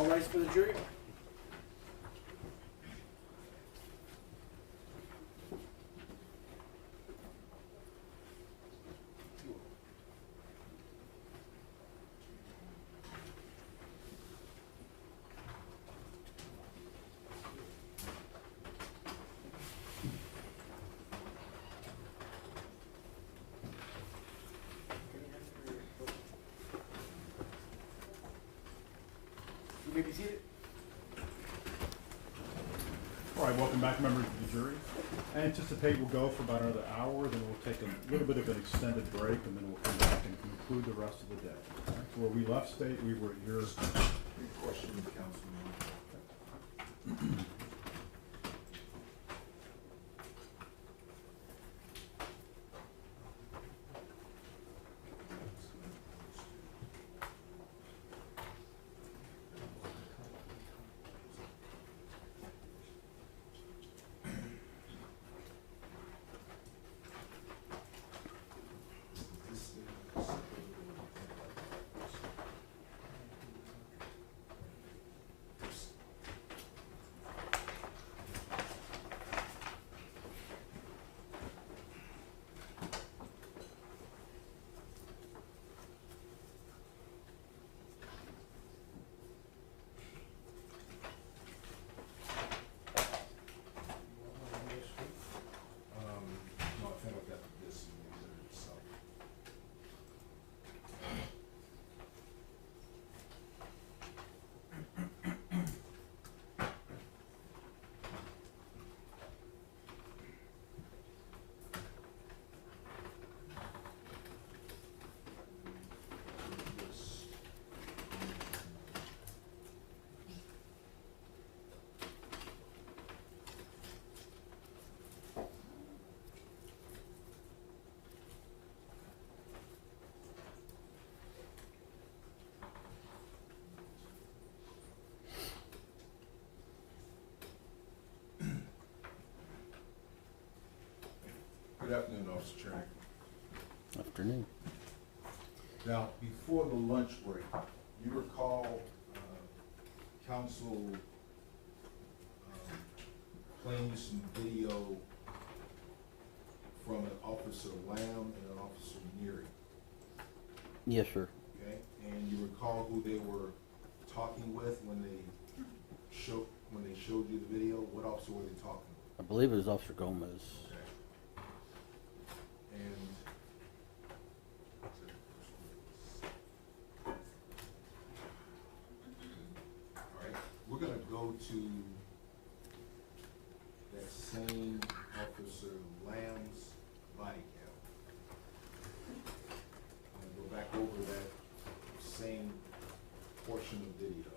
All rise for the jury. You may be seated. All right, welcome back, members of the jury. I anticipate we'll go for about another hour, then we'll take a little bit of an extended break, and then we'll come back and conclude the rest of the day. All right, so where we left state, we were here. Question, Councilman. No, I think I've got this in the exhibit itself. This. Good afternoon, Officer Chairman. Afternoon. Now, before the lunch break, you recall, council, playing some video from an Officer Lamb and an Officer Neary, Yes, sir. okay? And you recall who they were talking with when they showed you the video? What officer were they talking with? I believe it was Officer Gomez. Okay. And all right, we're gonna go to that same Officer Lamb's body cam. I'm gonna go back over that same portion of video.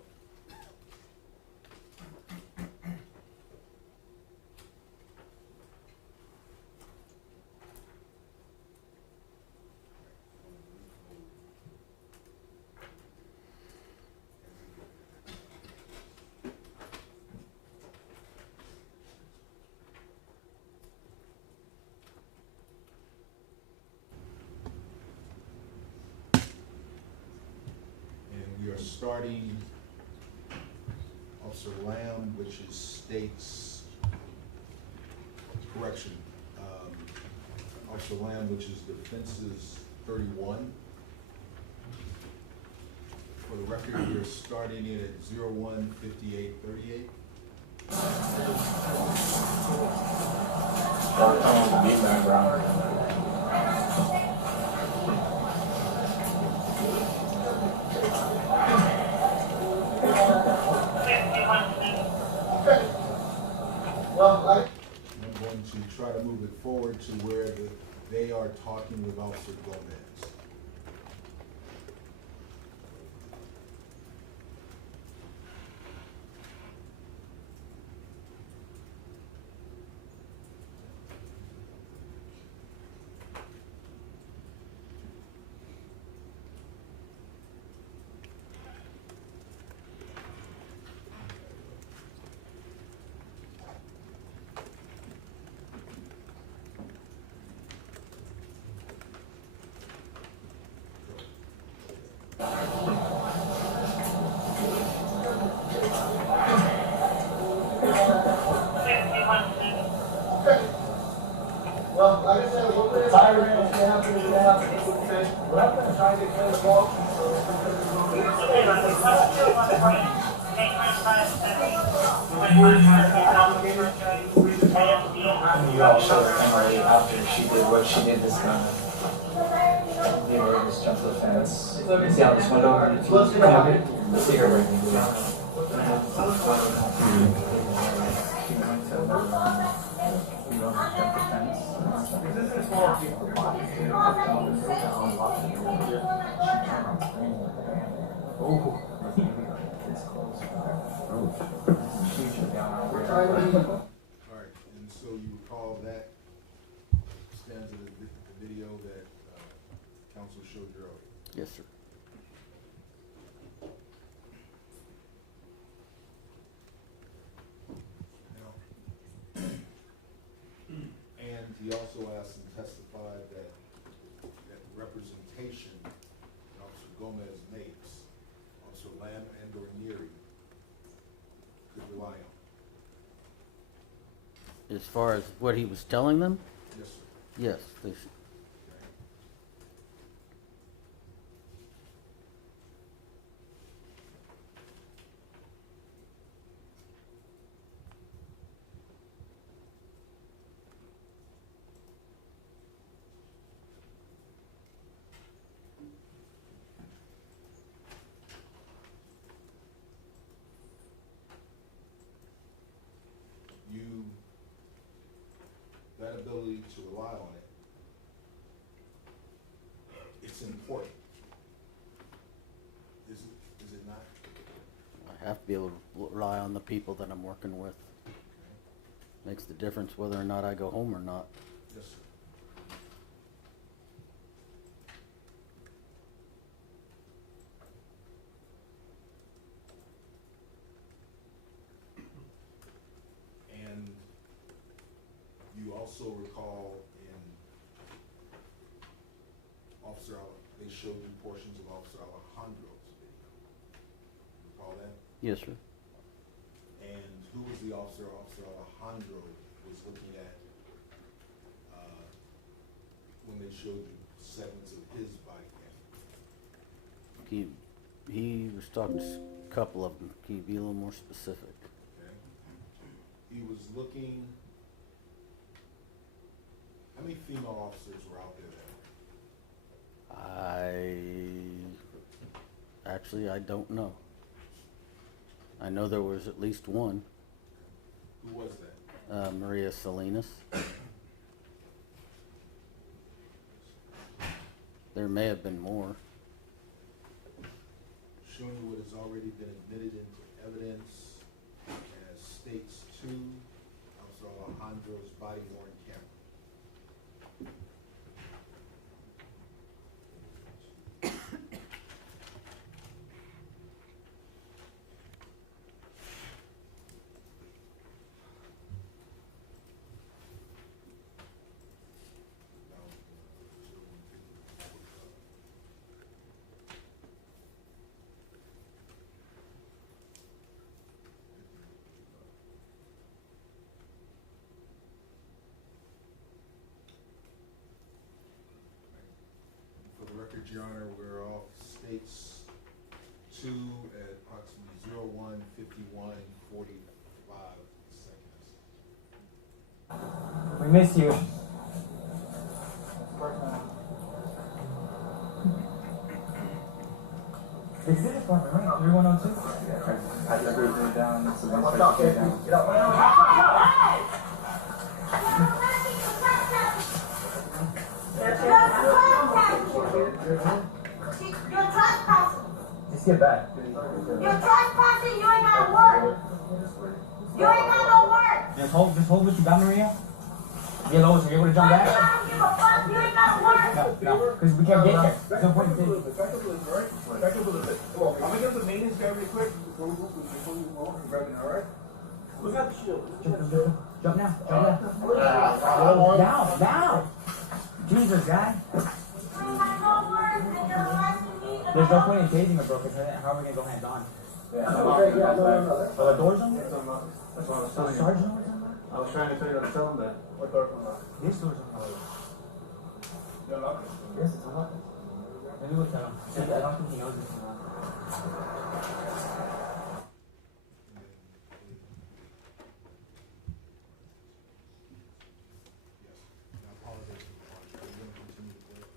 We are starting Officer Lamb, which is state's correction. Officer Lamb, which is defenses 31. For the record, we are starting it at 01:58:38. I'm going to try to move it forward to where they are talking with Officer Gomez. You all showed the camera after she did what she did this gun. The other just jumped the fence. See out this window? See her right now. She went to jump the fence. Oh. It's close. Alright, and so you recall that stands in the video that council showed you earlier? Yes, sir. Now, and he also asked and testified that representation that Officer Gomez makes, Officer Lamb and or Neary could rely on. As far as what he was telling them, Yes, sir. yes, they should. Okay. You, that ability to rely on it, it's important. Is it not? I have to be able to rely on the people that I'm working with. Okay. Makes the difference whether or not I go home or not. Yes, sir. And you also recall in they showed you portions of Officer Alejandro's video. Recall that? Yes, sir. And who was the officer Officer Alejandro was looking at when they showed you segments of his body cam? He was talking to a couple of them. Can you be a little more specific? Okay. He was looking. How many female officers were out there that I don't know. I know there was at least one. Who was that? Maria Salinas. There may have been more. Showing you what has already been admitted into evidence as states 2, Officer Alejandro's body-worn camera. For the record, Your Honor, we're off states 2 at approximately 01:51:45 seconds. We miss you. Is it apartment, right? 3102? I just wrote it down. So let's start it down. You're trespassing. Just get back. You're trespassing. You ain't got work. You ain't got no work. Just hold what you got, Maria. Get low so you're able to jump back. I don't give a fuck. You ain't got work. No, because we can't get there. There's no point in Back up a little bit, right? Back up a little bit. Come on, I'm gonna get the maintenance guy really quick before we move on and grab it, all right? Who's got the shield? Jump now. Now. Jesus, guy. You ain't got no work. And you're harassing me. There's no point in tasing her, bro, because how are we gonna go hands on? Okay, yeah, no. Oh, the door's on? That's what I was telling you. Sergeant? I was trying to tell you how to tell him that. What door from that? This door's on. No, Yes, it's unlocked. Maybe we'll tell him. I don't think he knows it's unlocked. Yes, I apologize for the pause. Are you gonna continue to work?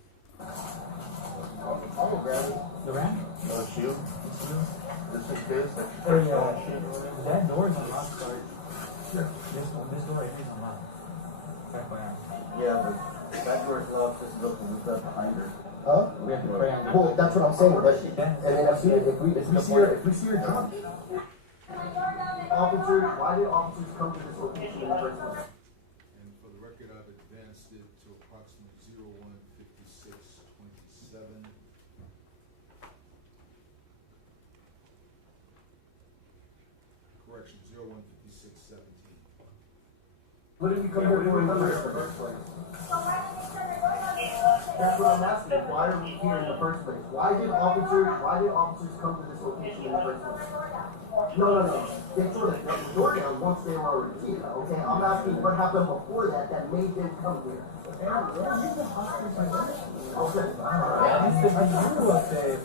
I'll go grab it. The ramp? Oh, shoe? This is this? Oh, yeah. That door is unlocked, sorry. Sure. This door right here is unlocked. FYI. Yeah, but that door's locked, this is open, we've got behind her. Huh? We have to pray on Well, that's what I'm saying, but, Yeah. and then if we see her drunk. Officers, why did officers come to this location in the first place? And for the record, I've advanced it to approximately 015627. Correction, 015617. What did we come here for in the first place? That's what I'm asking, why are we here in the first place? Why did officers come to this location in the first place? No. They tore the door down once they were already here, okay? I'm asking what happened before that made them come here. Okay. Yeah, this is the new update.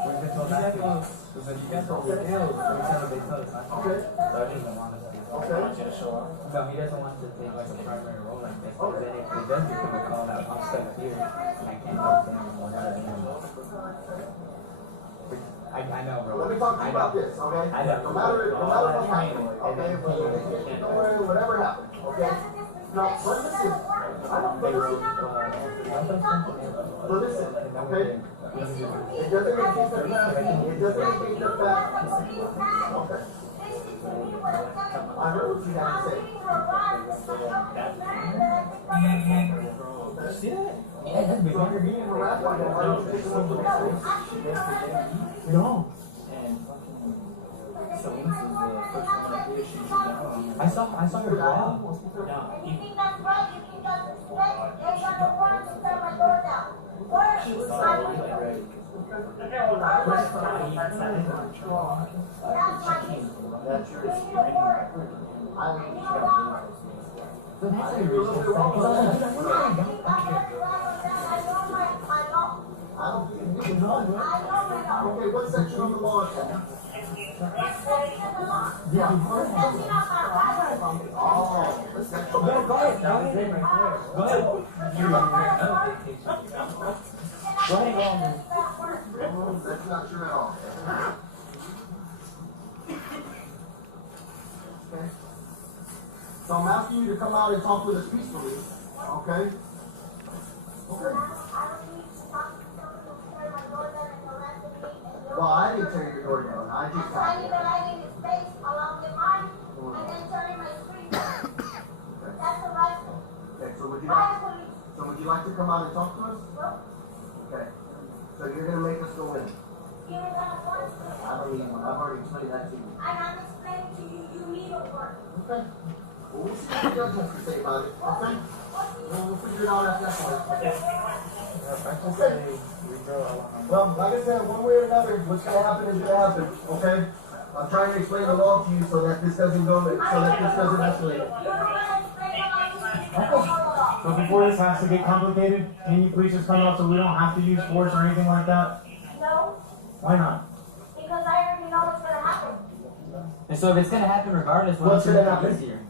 We've been told not to. But you guys are with him. Every time they tell us not to. Okay. So I didn't want us to. Okay. No, he doesn't want to take like a primary role like this. Because then if he does become a call out, I'm stuck here. And I can't help him anymore. I know, bro. Let me talk to you about this, okay? I know. No matter what's happening, okay? Whatever happened, okay? Now, but listen, okay? It doesn't negate the fact. Okay. I heard what you had to say. See that? Yeah, that's big. So you're being harassed by them, why don't you take them to the police? No. And fucking Selena's is the first one I did. She down. I saw her grab. You think that's right? You think that's respect? They got no warrant to tear my door down. Where? She was I like, don't- ready. That's my issue. That's your You need a warrant. I And you don't want one. But that's how you're supposed to say. Because I was like, I think that's every one of them. I know my law. don't think you know. I know my law. Okay, what section of the law is that? That's section of the law. Yeah. That's not my right. Oh, the section. go ahead. Go ahead. Go ahead. Go ahead. Go ahead. That's not true at all. Okay. So I'm asking you to come out and talk with us peacefully, okay? Okay. Well, I didn't tear your door down. I just got I here. even light in his face along the line and then turning my screen. That's the right thing. Okay, so Why police? would you like to come out and talk to us? No, Okay. So you're gonna make us go in. you're gonna force me. I don't need one. I've already explained that to you. And I'm explaining to you, you need a warrant. Okay. Well, we'll see what the judge has to say about it, okay? We'll figure it out after that point. Well, like I said, one way or another, what's gonna happen is gonna happen, okay? I'm trying to explain the law to you so that this doesn't escalate. You're gonna explain the law to me. You don't know the law. So before this has to get complicated, can you please just come out so we don't have to use force or anything like that? No, Why not? because I already know what's gonna happen. And so if it's gonna happen regardless, What's gonna happen? easier?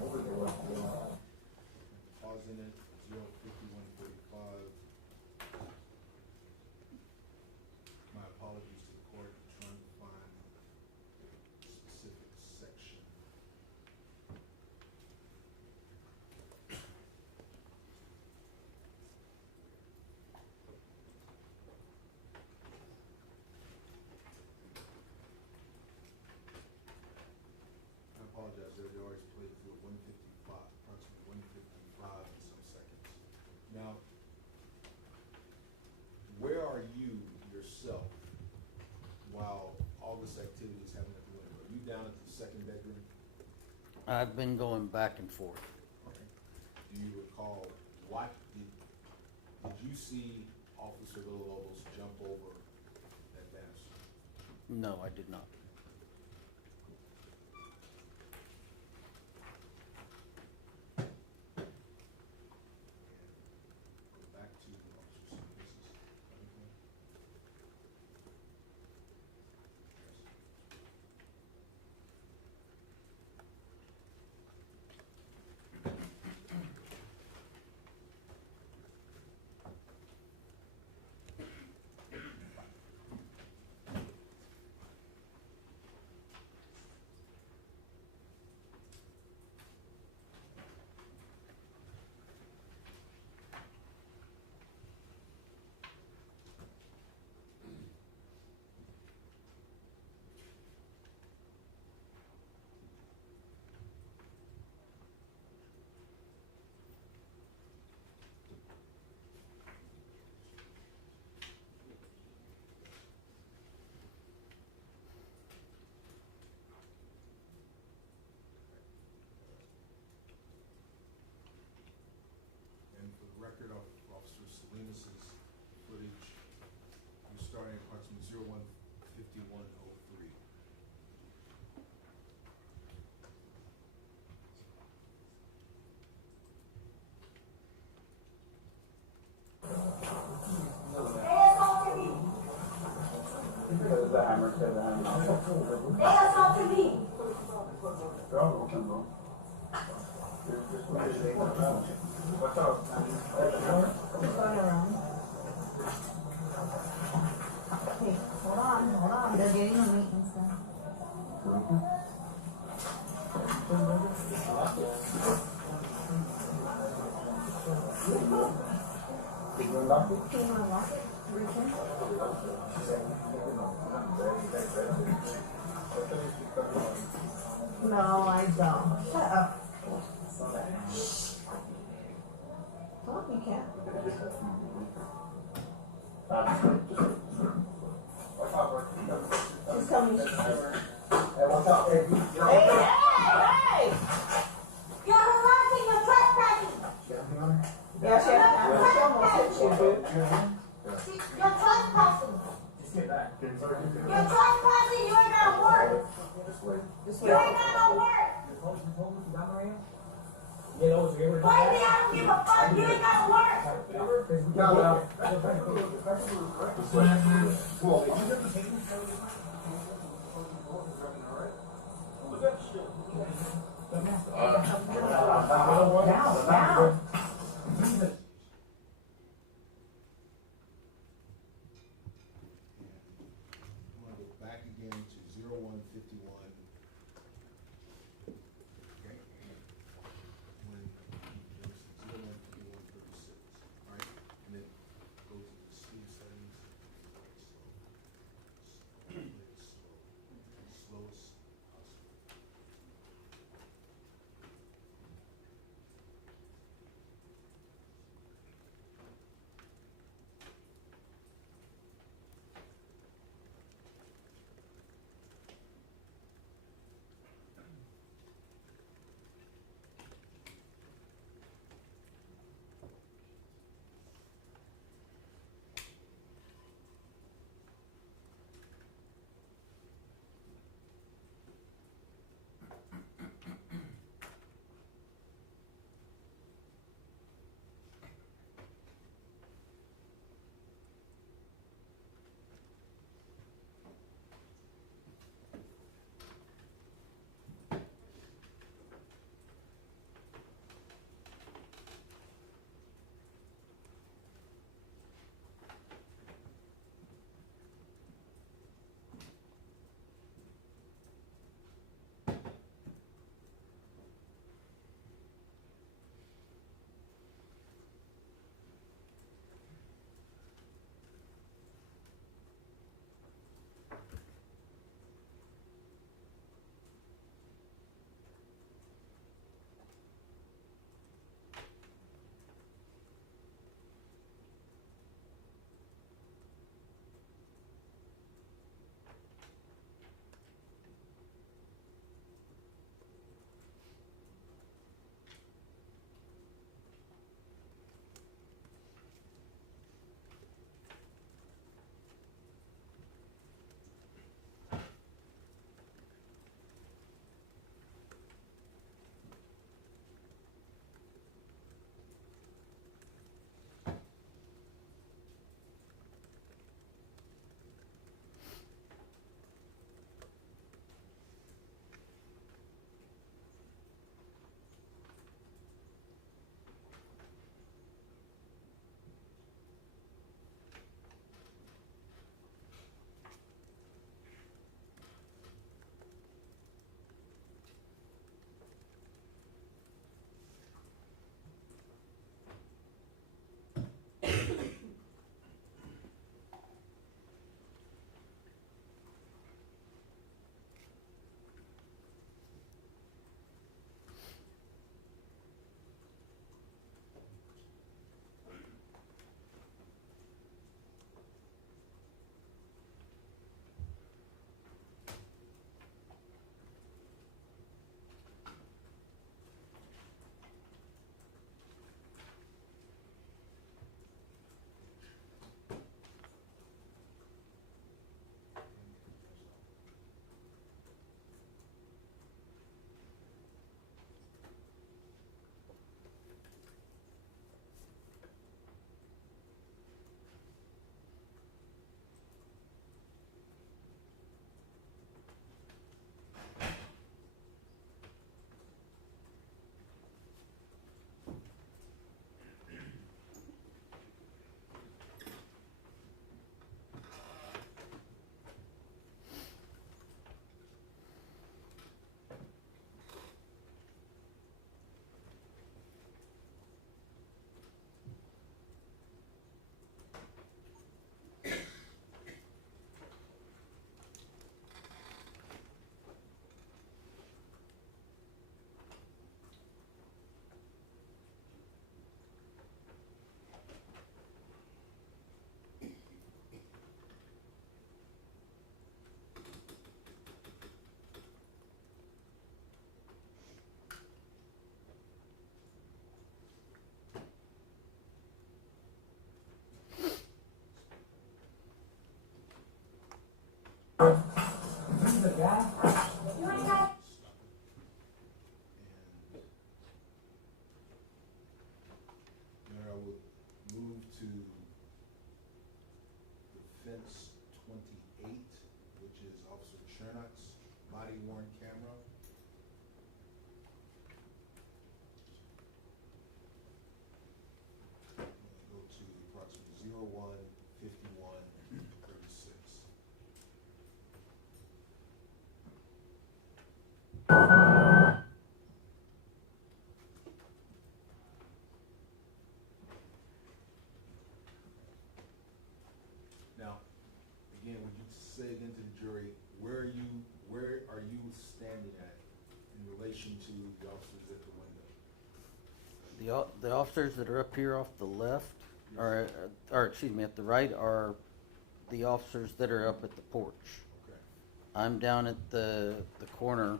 Pausing it, 05145. My apologies to the court, trying to find a specific section. I apologize, they always played through 155, approximately 155 in some seconds. Now, where are you yourself while all this activity is happening at the window? Are you down at the second bedroom? I've been going back and forth. Okay. Do you recall what did you see Officer Villalobos jump over that banister? No, I did not. Back to They assaulted me. What's up? Just going around. Hey, hold on. They're getting the maintenance done. Can you unlock it? Return? No, I don't. Shut up. Talk, you can't. She's coming. Hey, watch out. Hey, Hey! You're harassing, you're trespassing. Yeah, she almost hit you, dude. You're trespassing. You're trespassing, you ain't gonna work. This You way. ain't gonna work. Find me, I don't give a fuck, you ain't gonna work. Down. I'm gonna go back again to 0151. Okay? When it goes to 015136, right? And then go to the speed settings. Slowest possible. offense 28, which is Officer Chernak's body worn camera. Go to approximately 01:51:36. Now, again, would you say again to the jury, where are you standing at in relation to the officers at the window? The officers that are up here off the left, or excuse me, at the right, are the officers that are up at the porch. Okay. I'm down at the corner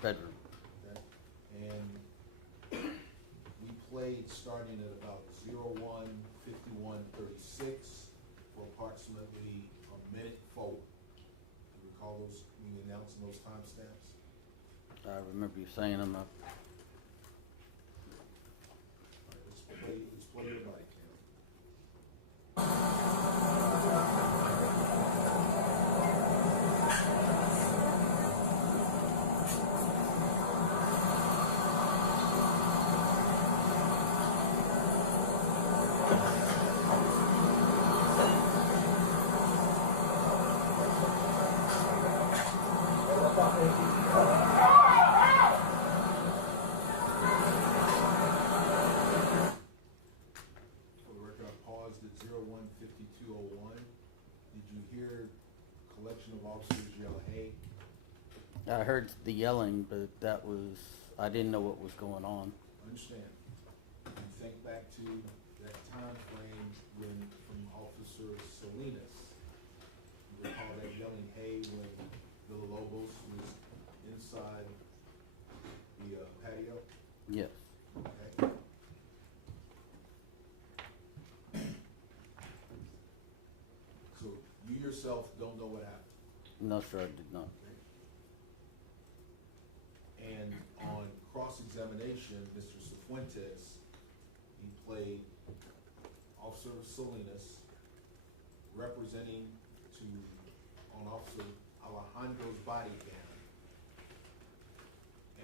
bedroom. Okay. And we played starting at about 01:51:36 for approximately a minute forward. Do you recall those, when you announcing those timestamps? I remember you saying them up. All right, let's play your body cam. For the record, I paused at 01:52:01. Did you hear a collection of officers yell, "Hey"? I heard the yelling, but I didn't know what was going on. Understand. You think back to that time frame when, from Officer Salinas, you recall that yelling, "Hey," when Villalobos was inside the patio? Yes. Okay. So you yourself don't know what happened? No, sir, I did not. And on cross-examination, Mr. Cifuentes, he played Officer Salinas representing on Officer Alejandro's body cam.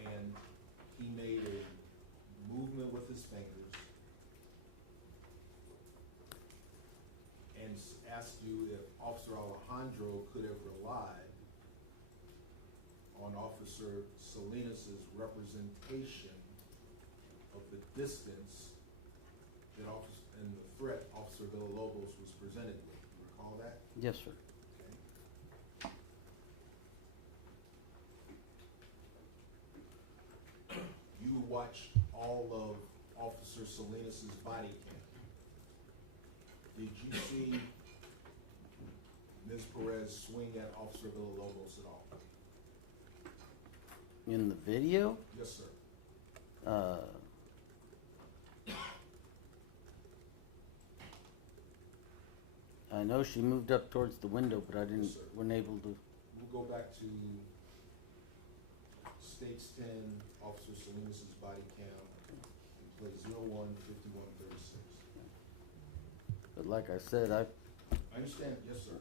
And he made a movement with his fingers and asked you if Officer Alejandro could have relied on Officer Salinas's representation of the distance that and the threat Officer Villalobos was presented with. You recall that? Yes, sir. Okay. You watched all of Officer Salinas's body cam. Did you see Ms. Perez swing at Officer Villalobos at all? In the video? Yes, sir. I know she moved up towards the window, but I Yes, sir. wasn't able to. We'll go back to States 10, Officer Salinas's body cam, and play 01:51:36. But like I said, I understand, yes, sir.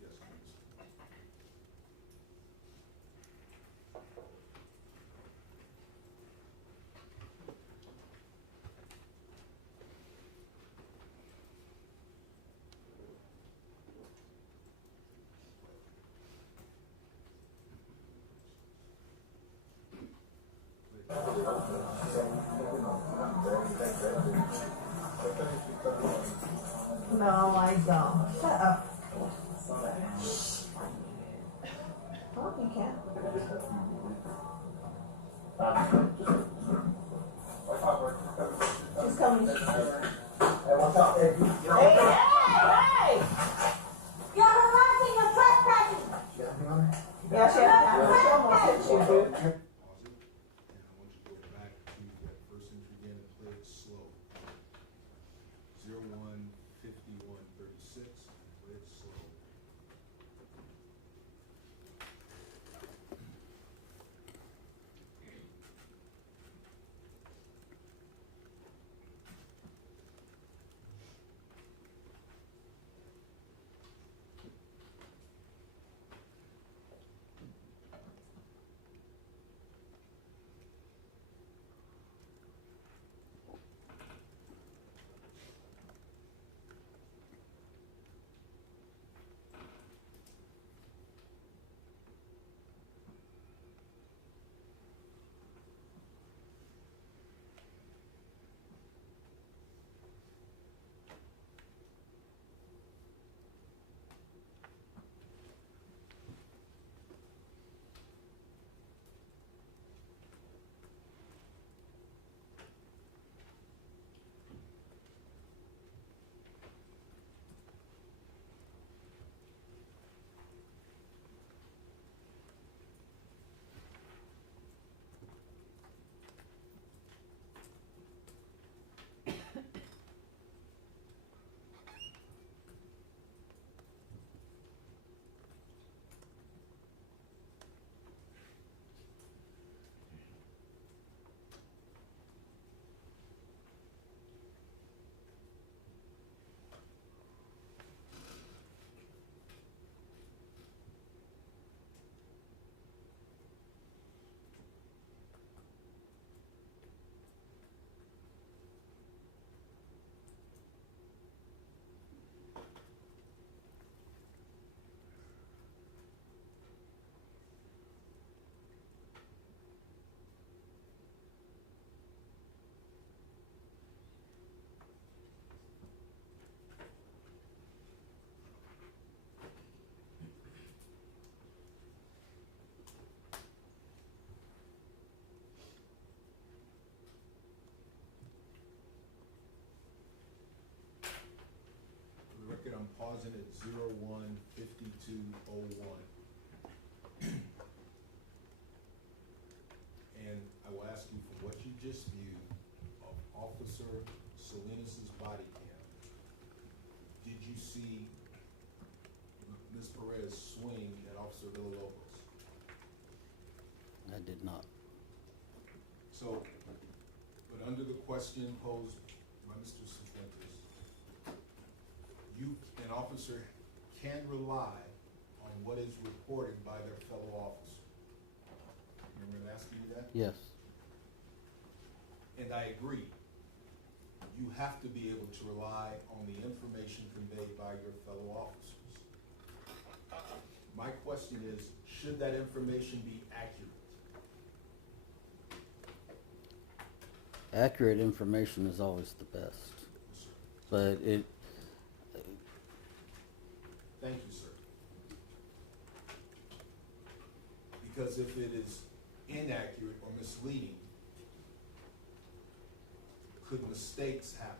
Yes, please. No, I don't. Shut up. Oh, you can't. She's coming. Hey, watch out. Hey, Hey! You're harassing and trespassing. Yeah, she almost hit you, dude. Pause it, and I want you to go back to that first entry again and play it slow. 01:51:36, play it slow. I'm pausing at 01:52:01. And I will ask you from what you just viewed of Officer Salinas' body cam, did you see Ms. Perez swing at Officer Villalobos? I did not. So, but under the question posed by Mr. Cifuentes, an officer can rely on what is reported by their fellow officer. Remember asking you that? Yes. And I agree. You have to be able to rely on the information conveyed by your fellow officers. My question is, should that information be accurate? Accurate information is always the best, Yes, sir. but it, Thank you, sir. Because if it is inaccurate or misleading, could mistakes happen?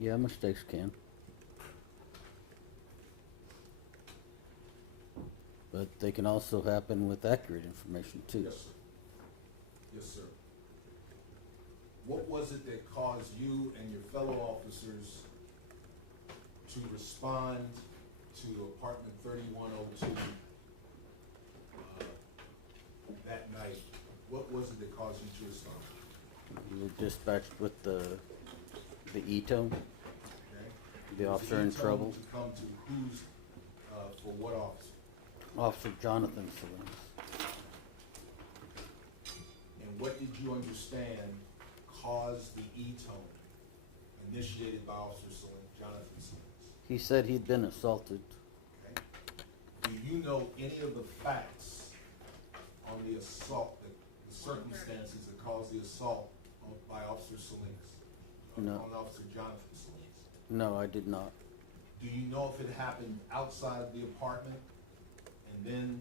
yeah, mistakes can. But they can also happen with accurate information too. Yes, sir. Yes, sir. What was it that caused you and your fellow officers to respond to apartment 3102 that night? What was it that caused you to respond? We were dispatched with the E-tone, Okay? the Was officer in e-tone trouble, To come to who's, for what officer? Officer Jonathan Salinas. And what did you understand caused the E-tone initiated by Officer Jonathan Salinas? He said he'd been assaulted. Okay. Do you know any of the facts on the assault, the circumstances that caused the assault by Officer Salinas? No. On Officer Jonathan Salinas? No, I did not. Do you know if it happened outside the apartment and then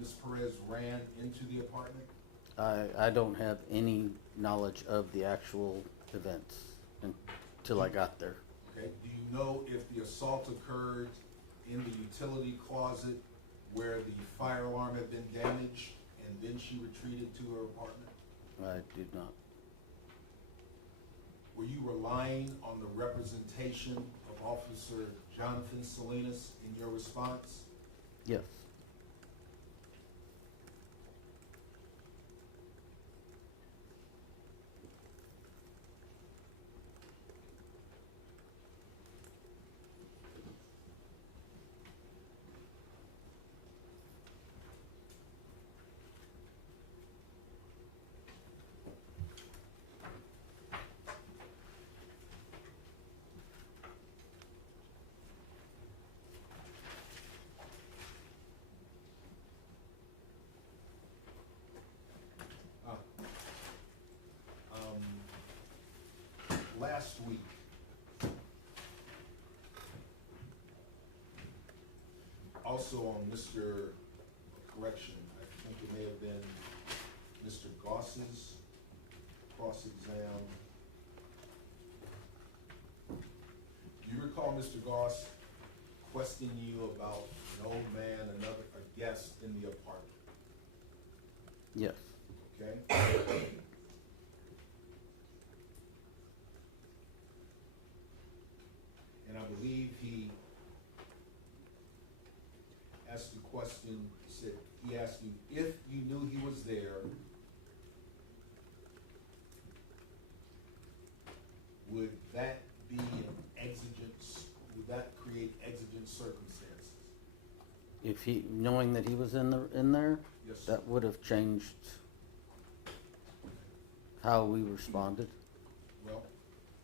Ms. Perez ran into the apartment? I don't have any knowledge of the actual events until I got there. Okay. Do you know if the assault occurred in the utility closet where the fire alarm had been damaged and then she retreated to her apartment? I did not. Were you relying on the representation of Officer Jonathan Salinas in your response? Yes. Last week, also on Mr. Correction, I think it may have been Mr. Goss's cross-exam. Do you recall Mr. Goss questioning you about an old man, a guest in the apartment? Yes. Okay? And I believe he asked the question, he asked you if you knew he was there, would that be an would that create exigent circumstances? If knowing that he was in there, Yes, sir. that would have changed how we responded. Well,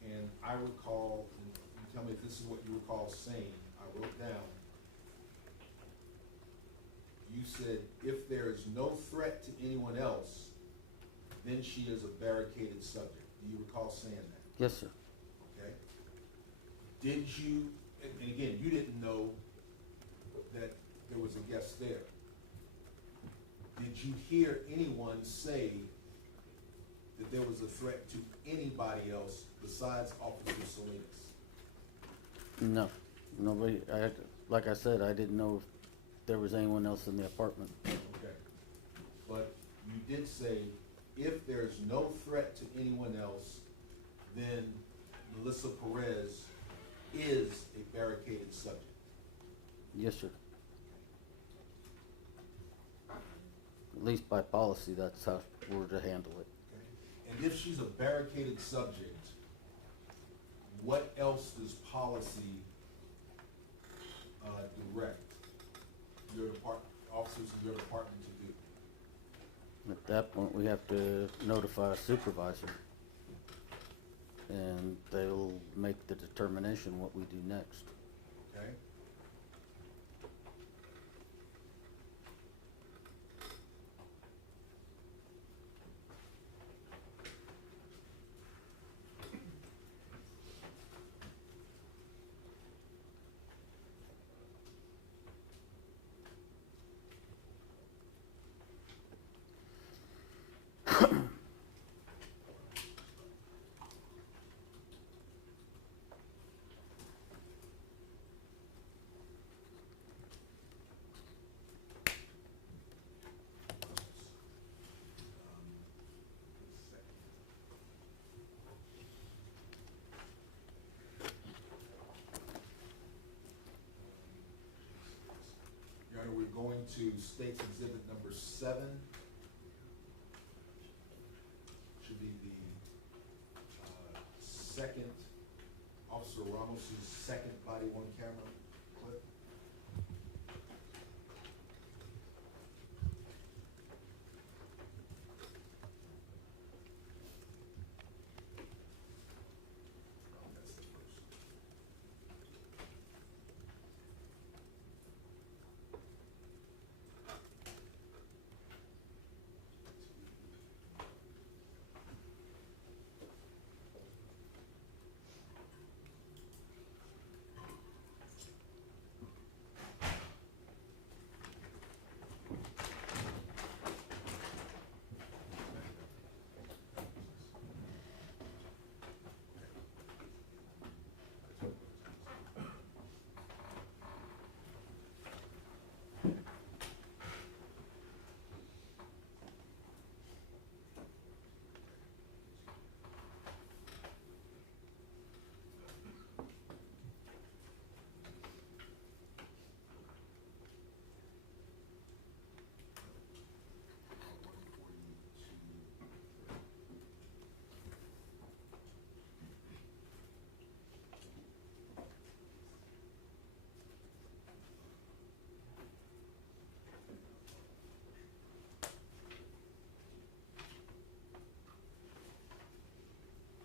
and I recall, and you tell me if this is what you recall saying, I wrote down, you said, if there is no threat to anyone else, then she is a barricaded subject. Do you recall saying that? Yes, sir. Okay? Did you, and again, you didn't know that there was a guest there. Did you hear anyone say that there was a threat to anybody else besides Officer Salinas? No, nobody, like I said, I didn't know if there was anyone else in the apartment. Okay. But you did say if there's no threat to anyone else, then Melissa Perez is a barricaded subject. Yes, sir. At least by policy, that's how we're to handle it. Okay. And if she's a barricaded subject, what else does policy direct your officers in your department to do? At that point, we have to notify a supervisor, and they'll make the determination what we do next. Okay? Your Honor, we're going to State's Exhibit number 7. Should be the second, Officer Ramos's second body worn camera clip. That's the first.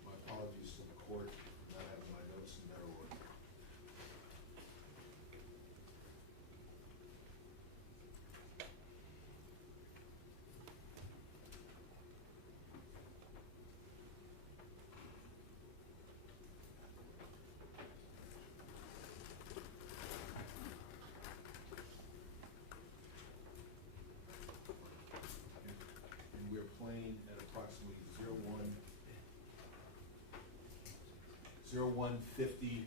My apologies to the court for not having my notes in their order. And we're playing at approximately 01:50:34.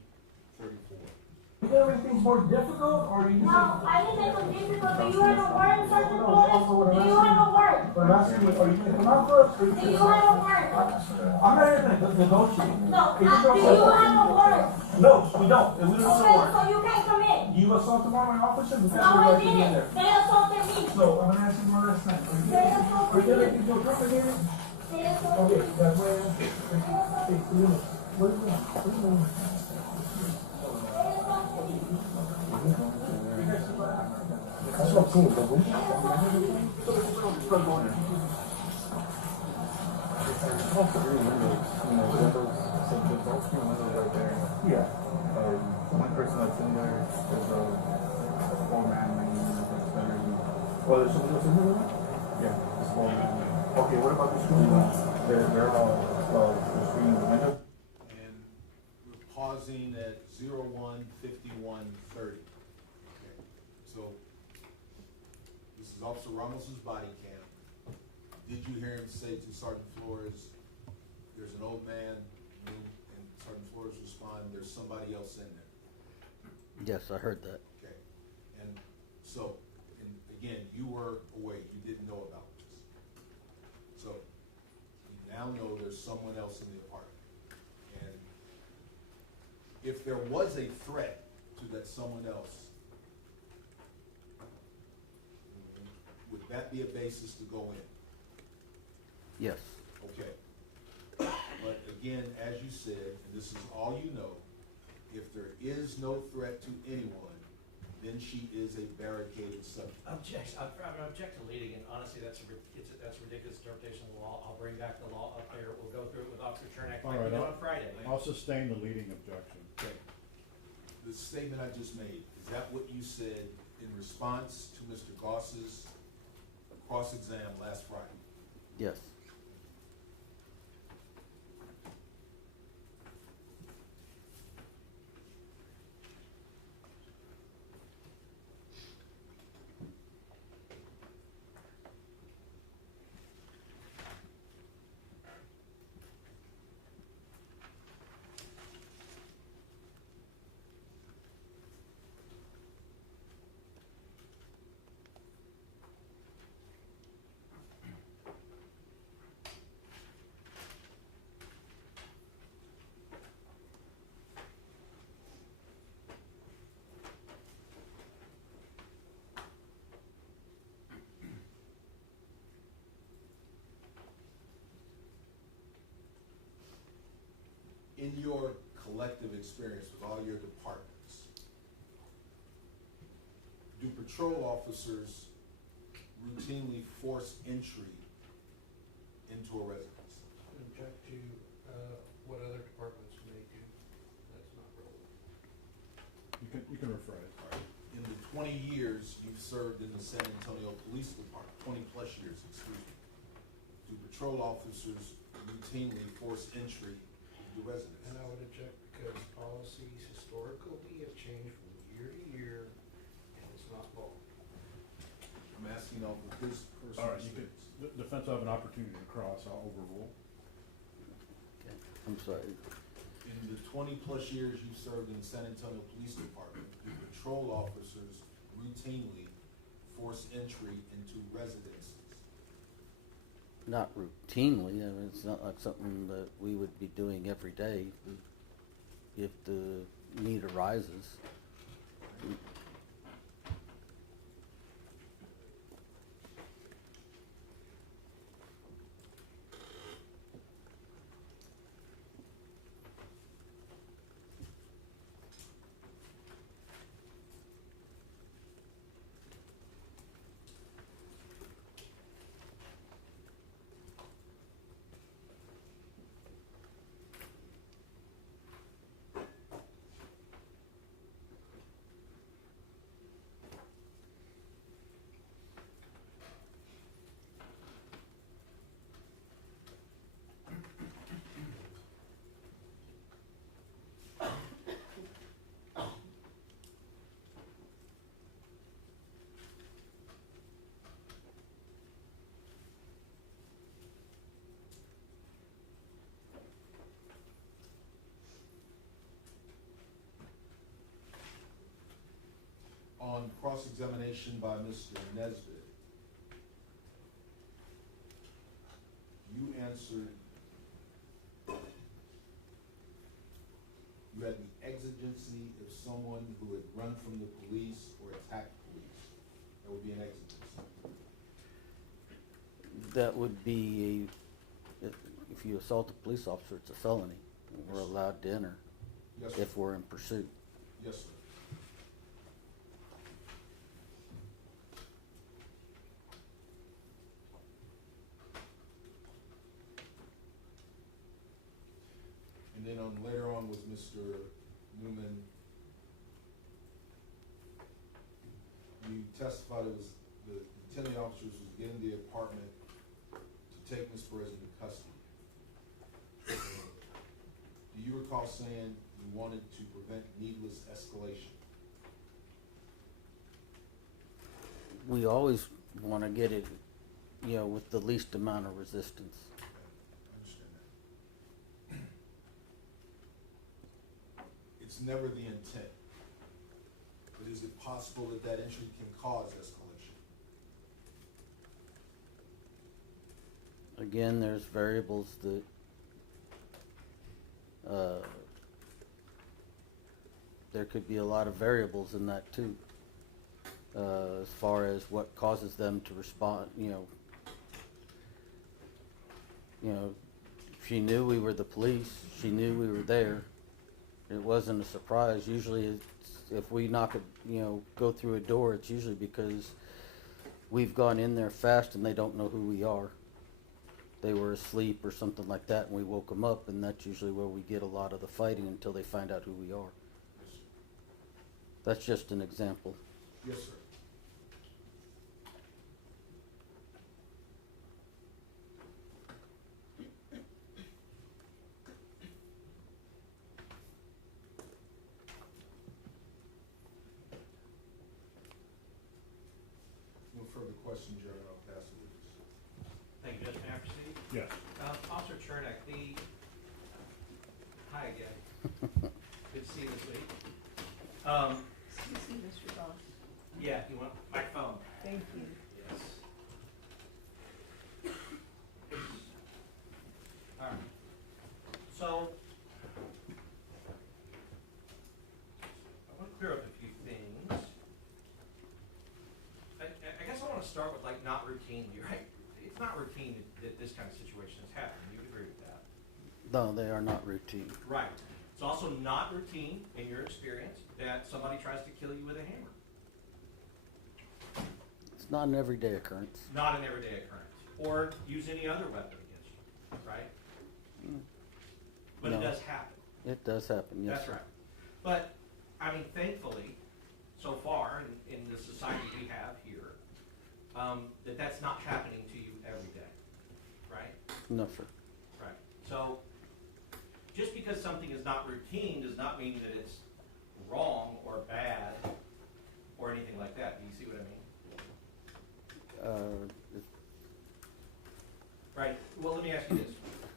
You think everything's more difficult, or you No, I didn't make it difficult. Do you have a warrant, Sergeant Flores? Do you have a warrant? But I'm asking you, are you gonna come out for us? Do you have a warrant? I'm not here to negotiate. No, If you do don't- you have a warrant? No, we don't. And we don't have a Okay, warrant. so you can't come in. You assaulted one of my officers, because No, you're I right to be in didn't. there. They assaulted me. So, I'm gonna ask you one last time. Are you gonna feel complicated? They assaulted Okay, me. that's why I'm. Hey, Selena, what are you doing? What are you doing? That's what I'm saying, but we. Yeah. One person that's in there is a old man Well, there's someone else in there? Yeah, this old man. Okay, what about the screen? They're all, well, they're screening the window. And we're pausing at 01:51:30. Okay, so this is Officer Ramos's body cam. Did you hear him say to Sergeant Flores, there's an old man, and Sergeant Flores responded, there's somebody else in there. Yes, I heard that. Okay, and so, and again, you were away, you didn't know about this. So, you now know there's someone else in the apartment. And if there was a threat to that someone else, would that be a basis to go in? Yes. Okay. But again, as you said, and this is all you know, if there is no threat to anyone, then she is a barricaded subject. Objection, I object to leading, and honestly, that's a ridiculous interpretation of the law. I'll bring back the law up there, we'll go through it with Officer Chernak All like we right, did on Friday. I'll sustain the leading objection. Okay. The statement I just made, is that what you said in response to Mr. Goss's cross-exam last Friday? Yes. In your collective experience with all your departments, do patrol officers routinely force entry into a residence? Object to, what other departments may do, that's not relevant. You can rephrase. In the 20 years you've served in the San Antonio Police Department, 20 plus years, excuse me, do patrol officers routinely force entry into residences? And I would object because policies historically have changed from year to year, and it's not law. I'm asking off of his All personal right, you could, experience. the defense will have an opportunity to cross, I'll overrule. Okay. I'm sorry. In the 20 plus years you've served in the San Antonio Police Department, do patrol officers routinely force entry into residences? Not routinely, I mean, it's not like something that we would be doing every day if the need arises. On cross-examination by Mr. Nesbitt, you answered, you had the exigency of someone who had run from the police or attacked police. That would be an exigency. That would be if you assault a police officer, it's a felony. We're allowed to enter Yes, sir. if we're in pursuit. Yes, sir. And then later on with Mr. Newman, you testified it was the attending officers was getting the apartment to take Ms. Perez into custody. Do you recall saying you wanted to prevent needless escalation? We always want to get it, with the least amount of resistance. I understand that. It's never the intent. But is it possible that that entry can cause escalation? Again, there's variables that, there could be a lot of variables in that too. As far as what causes them to respond, she knew we were the police, she knew we were there. It wasn't a surprise. Usually it's, if we go through a door, it's usually because we've gone in there fast and they don't know who we are. They were asleep or something like that, and we woke them up, and that's usually where we get a lot of the fighting until they find out who we are. Yes, sir. That's just an example. Yes, sir. No further questions, Your Honor. I'll pass the witness. Thank you, Judge. May I proceed? Yes. Officer Chernak, hi again. Good to see you this week. Excuse me, Mr. Ross. Yeah, you want microphone? Thank you. Yes. All right. So, I want to clear up a few things. I guess I want to start with not routinely, right? It's not routine that this kind of situation is happening. You agree with that? No, they are not routine. Right. It's also not routine, in your experience, that somebody tries to kill you with a hammer. It's not an everyday occurrence. Not an everyday occurrence. Or use any other weapon against you, right? But No. it does happen. It does happen, yes. That's right. But, thankfully, so far in the society we have here, that's not happening to you every day, right? No, sir. Right. So, just because something is not routine does not mean that it's wrong or bad or anything like that. Do you see what I mean? Right. Well, let me ask you this.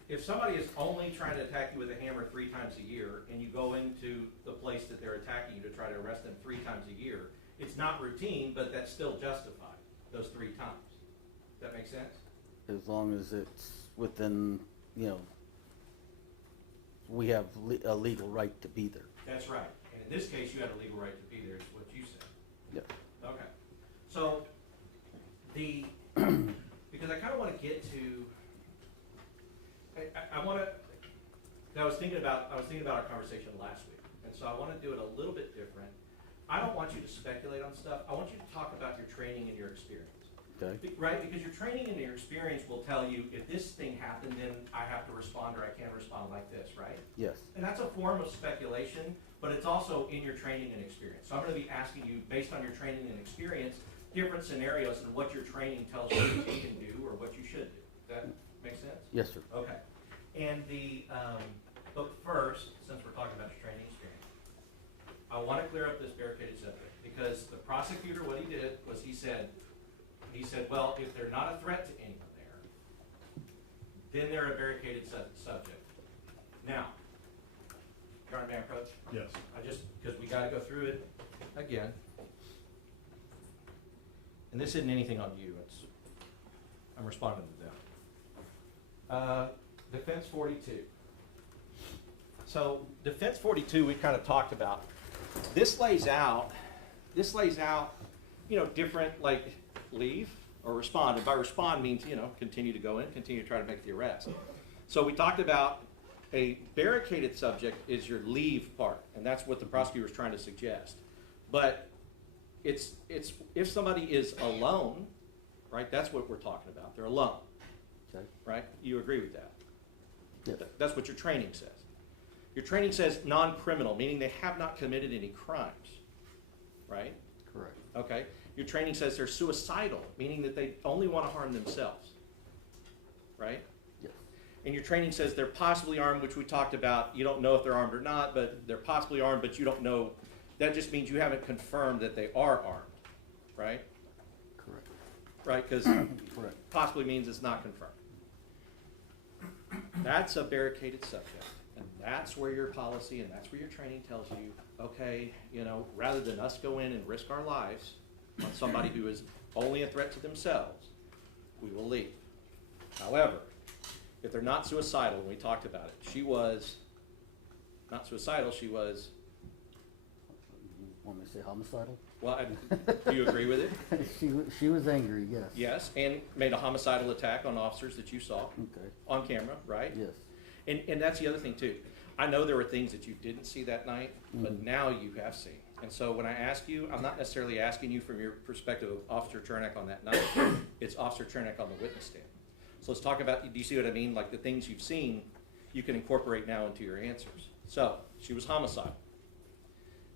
If somebody is only trying to attack you with a hammer 3 times a year, and you go into the place that they're attacking you to try to arrest them 3 times a year, it's not routine, but that's still justified, those 3 times. Does that make sense? As long as it's within, we have a legal right to be there. That's right. And in this case, you have a legal right to be there, is what you said. Yep. Okay. So, because I kind of want to get to, I was thinking about our conversation last week, and so I want to do it a little bit different. I don't want you to speculate on stuff. I want you to talk about your training and your experience. Okay. Right? Because your training and your experience will tell you if this thing happened, then I have to respond or I can't respond like this, right? Yes. And that's a form of speculation, but it's also in your training and experience. So I'm going to be asking you, based on your training and experience, different scenarios and what your training tells you that you can do or what you should do. Does that make sense? Yes, sir. Okay. And but first, since we're talking about your training experience, I want to clear up this barricaded subject, because the prosecutor, what he did was he said, well, if they're not a threat to anyone there, then they're a barricaded subject. Now, Your Honor, may I approach? Yes. Because we got to go through it again. And this isn't anything on you. I'm responding to them. Defense 42. So Defense 42, we kind of talked about. This lays out, different, leave or respond. And by respond means, continue to go in, continue to try to make the arrest. So we talked about a barricaded subject is your leave part, and that's what the prosecutor was trying to suggest. But it's if somebody is alone, right? That's what we're talking about. They're alone, Okay. right? You agree with that? Yes. That's what your training says. Your training says non-criminal, meaning they have not committed any crimes, right? Correct. Okay. Your training says they're suicidal, meaning that they only want to harm themselves, right? Yes. And your training says they're possibly armed, which we talked about. You don't know if they're armed or not, but they're possibly armed, but you don't know. That just means you haven't confirmed that they are armed, right? Correct. Right, because Correct. possibly means it's not confirmed. That's a barricaded subject. And that's where your policy and that's where your training tells you, okay, you know, rather than us go in and risk our lives on somebody who is only a threat to themselves, we will leave. However, if they're not suicidal, and we talked about it, she was not suicidal, she was, You want me to say homicidal? well, do you agree with it? She was angry, yes. Yes, and made a homicidal attack on officers that you saw Okay, on camera, right? yes. And that's the other thing too. I know there were things that you didn't see that night, but now you have seen. And so when I ask you, I'm not necessarily asking you from your perspective of Officer Chernak on that night. It's Officer Chernak on the witness stand. So let's talk about, do you see what I mean? Like the things you've seen, you can incorporate now into your answers. So, she was homicidal.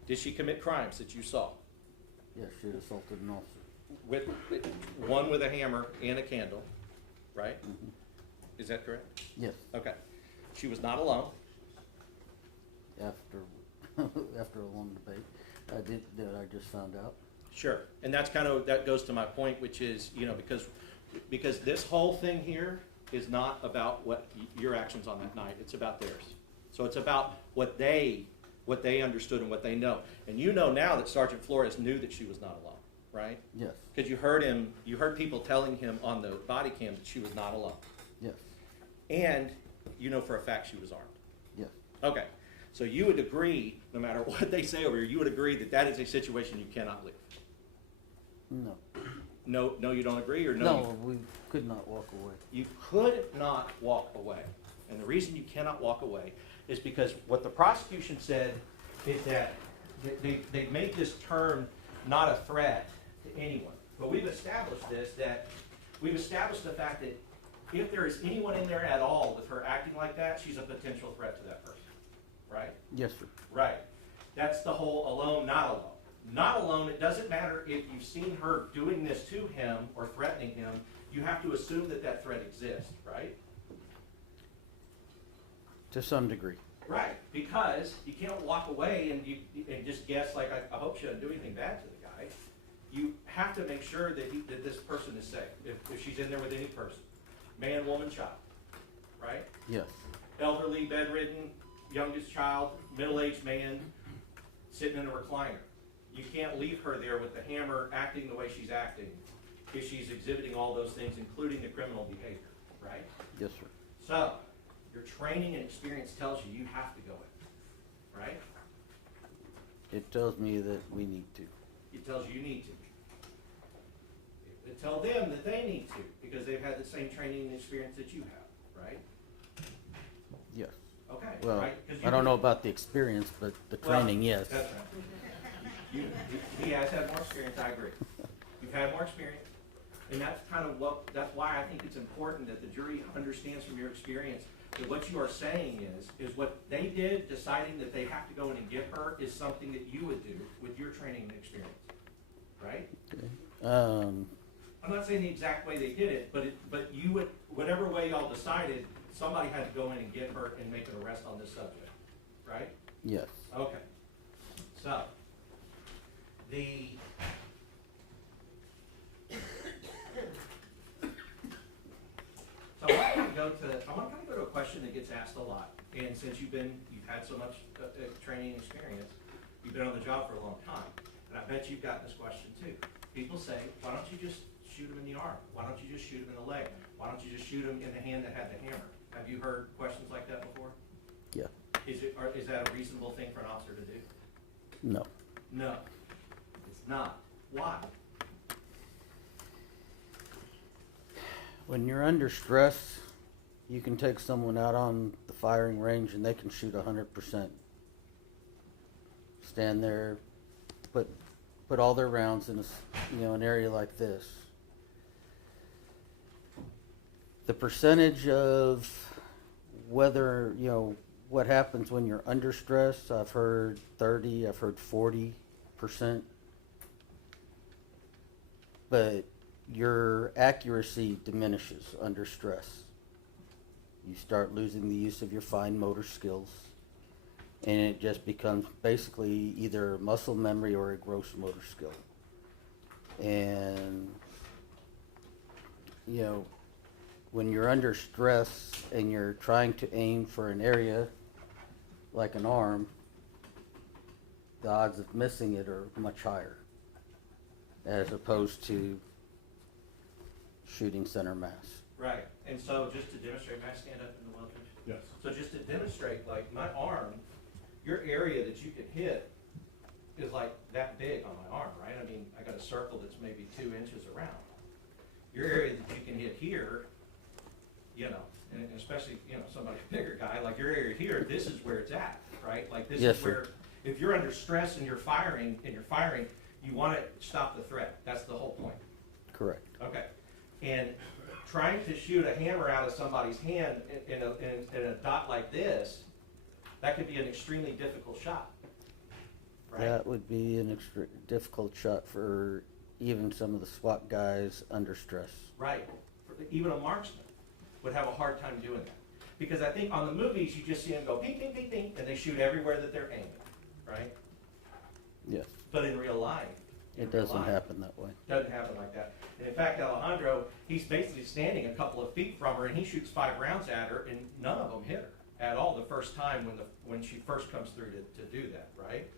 Did she commit crimes that you saw? Yes, she had assaulted an officer. With one with a hammer and a candle, right? Is that correct? Yes, Okay. She was not alone. after, after a long debate, that I just found out. Sure. And that's kind of, that goes to my point, which is, you know, because this whole thing here is not about what your actions on that night. It's about theirs. So it's about what they understood and what they know. And you know now that Sergeant Flores knew that she was not alone, right? Yes, Because you heard people telling him on the body cam that she was not alone. yes, And you know for a fact she was armed. yes, Okay. So you would agree, no matter what they say over here, you would agree that that is a situation you cannot leave. no. No, you don't agree, or no? No, we could not walk away. You could not walk away. And the reason you cannot walk away is because what the prosecution said is that they made this term not a threat to anyone. But we've established we've established the fact that if there is anyone in there at all with her acting like that, she's a potential threat to that person, right? Yes, sir. Right. That's the whole alone, not alone. Not alone, it doesn't matter if you've seen her doing this to him or threatening him, you have to assume that that threat exists, right? To some degree. Right, because you can't walk away and just guess like, I hope she doesn't do anything bad to the guy. You have to make sure that this person is safe, if she's in there with any person. Man, woman, child, right? Yes, Elderly, bedridden, youngest child, middle-aged man, sitting in a recliner. You can't leave her there with the hammer acting the way she's acting if she's exhibiting all those things, including the criminal behavior, right? yes, sir. So, your training and experience tells you have to go in, right? It tells me that we need to. It tells you need to. It tells them that they need to, because they've had the same training and experience that you have, right? Yes. Okay, Well, right? 'Cause I don't know about the experience, but the training, yes. That's right. He has had more experience, I agree. You've had more experience, and that's kind of that's why I think it's important that the jury understands from your experience that what you are saying is what they did, deciding that they have to go in and get her, is something that you would do with your training and experience, right? Okay. I'm not saying the exact way they did it, but you would, whatever way y'all decided, somebody had to go in and get her and make an arrest on this subject, right? Yes. Okay. So, I want to go to a question that gets asked a lot. And since you've had so much training and experience, you've been on the job for a long time. And I bet you've gotten this question too. People say, why don't you just shoot him in the arm? Why don't you just shoot him in the leg? Why don't you just shoot him in the hand that had the hammer? Have you heard questions like that before? Yeah. Is that a reasonable thing for an officer to do? No. No, it's not. Why? When you're under stress, you can take someone out on the firing range and they can shoot 100%. Stand there, put all their rounds in an area like this. The percentage of whether, what happens when you're under stress, I've heard 30, I've heard 40%. But your accuracy diminishes under stress. You start losing the use of your fine motor skills, and it just becomes basically either muscle memory or a gross motor skill. And, when you're under stress and you're trying to aim for an area like an arm, the odds of missing it are much higher as opposed to shooting center mass. Right, and so just to demonstrate, may I stand up in the welcome? Yes. So just to demonstrate, like my arm, your area that you can hit is like that big on my arm, right? I mean, I got a circle that's maybe 2 inches around. Your area that you can hit here, you know, and especially, you know, somebody bigger guy, like your area here, this is where it's at, right? Like this Yes, is sir. where, if you're under stress and you're firing, you want to stop the threat. That's the whole point. Correct. Okay. And trying to shoot a hammer out of somebody's hand in a dot like this, that could be an extremely difficult shot. Right? That would be an extra difficult shot for even some of the SWAT guys under stress. Right. Even a marksman would have a hard time doing that. Because I think on the movies, you just see them go ping, ping, ping, ping, and they shoot everywhere that they're aiming, right? Yes. But in real life, It doesn't happen that way. Doesn't happen like that. And in fact, Alejandro, he's basically standing a couple of feet from her, and he shoots 5 rounds at her, and none of them hit her at all the first time when she first comes through to do that, right?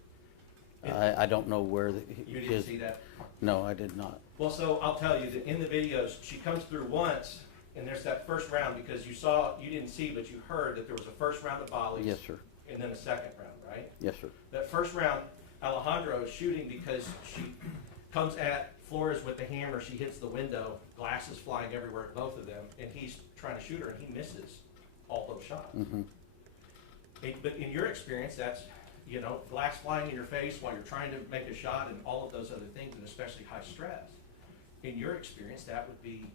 I don't know where You didn't see that? No, I did not. Well, so I'll tell you that in the videos, she comes through once, and there's that first round, because you didn't see, but you heard that there was a first round of volleys. Yes, sir. And then a second round, right? Yes, sir. That first round, Alejandro is shooting because she comes at Flores with the hammer, she hits the window, glass is flying everywhere at both of them, and he's trying to shoot her, and he misses all those shots. Mm-hmm. But in your experience, that's, you know, glass flying in your face while you're trying to make a shot and all of those other things, and especially high stress. In your experience, that would be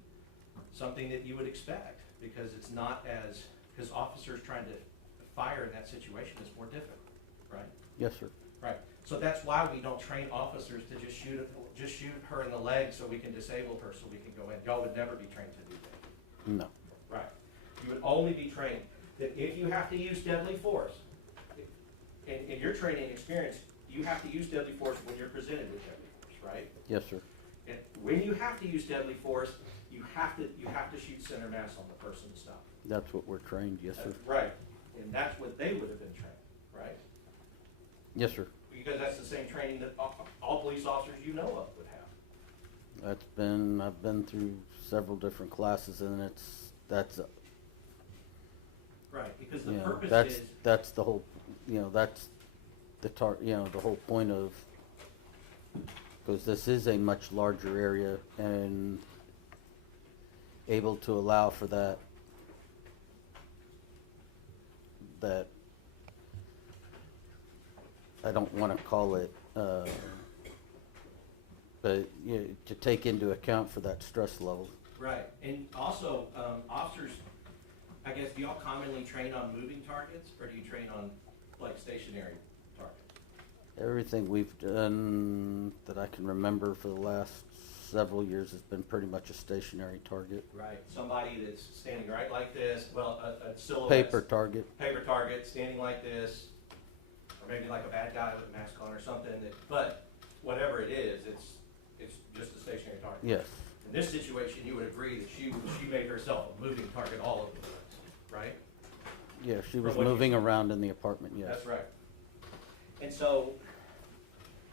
something that you would expect, because it's not as, because officers trying to fire in that situation is more difficult, right? Yes, sir. Right. So that's why we don't train officers to just shoot her in the leg so we can disable her, so we can go in. Y'all would never be trained to do that. No. Right. You would only be trained that if you have to use deadly force, in your training experience, you have to use deadly force when you're presented with deadly force, right? Yes, sir. And when you have to use deadly force, you have to shoot center mass on the person to stop. That's what we're trained. Yes, sir. Right. And that's what they would have been trained, right? Yes, sir. Because that's the same training that all police officers you know of would have. I've been through several different classes, and that's Right, because the you know, purpose is, that's the whole, you know, that's the the whole point of, because this is a much larger area and able to allow for that I don't want to call it, but you know, to take into account for that stress level. right, and also, officers, I guess, do y'all commonly train on moving targets, or do you train on, like, stationary targets? Everything we've done that I can remember for the last several years has been pretty much a stationary target. Right, somebody that's standing right like this, well, a silhouette. Paper target. Paper target, standing like this, or maybe like a bad guy with a mask on or something, but whatever it is, it's just a stationary target. Yes. In this situation, you would agree that she made herself a moving target all over the place, right? Yeah, she was From what you moving see. around in the apartment, yes. That's right. And so,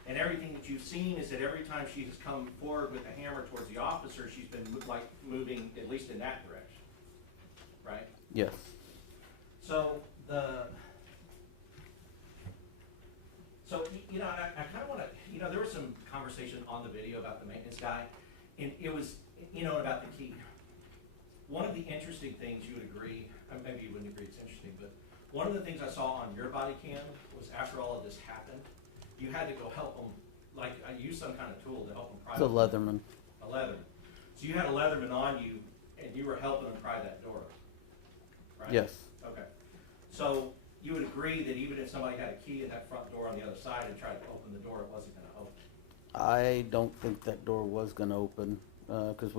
and everything that you've seen is that every time she's come forward with a hammer towards the officer, she's been moving at least in that direction, right? Yes. So you know, I kind of want to, you know, there was some conversation on the video about the maintenance guy, and it was, you know, about the key. One of the interesting things you would agree, maybe you wouldn't agree it's interesting, but one of the things I saw on your body cam was after all of this happened, you had to go help them, like, I used some kind of tool to help them pry. It's a Leatherman. A Leatherman. So you had a Leatherman on you, and you were helping them pry that door, right? Yes. Okay. So you would agree that even if somebody had a key in that front door on the other side and tried to open the door, it wasn't going to open? I don't think that door was going to open, because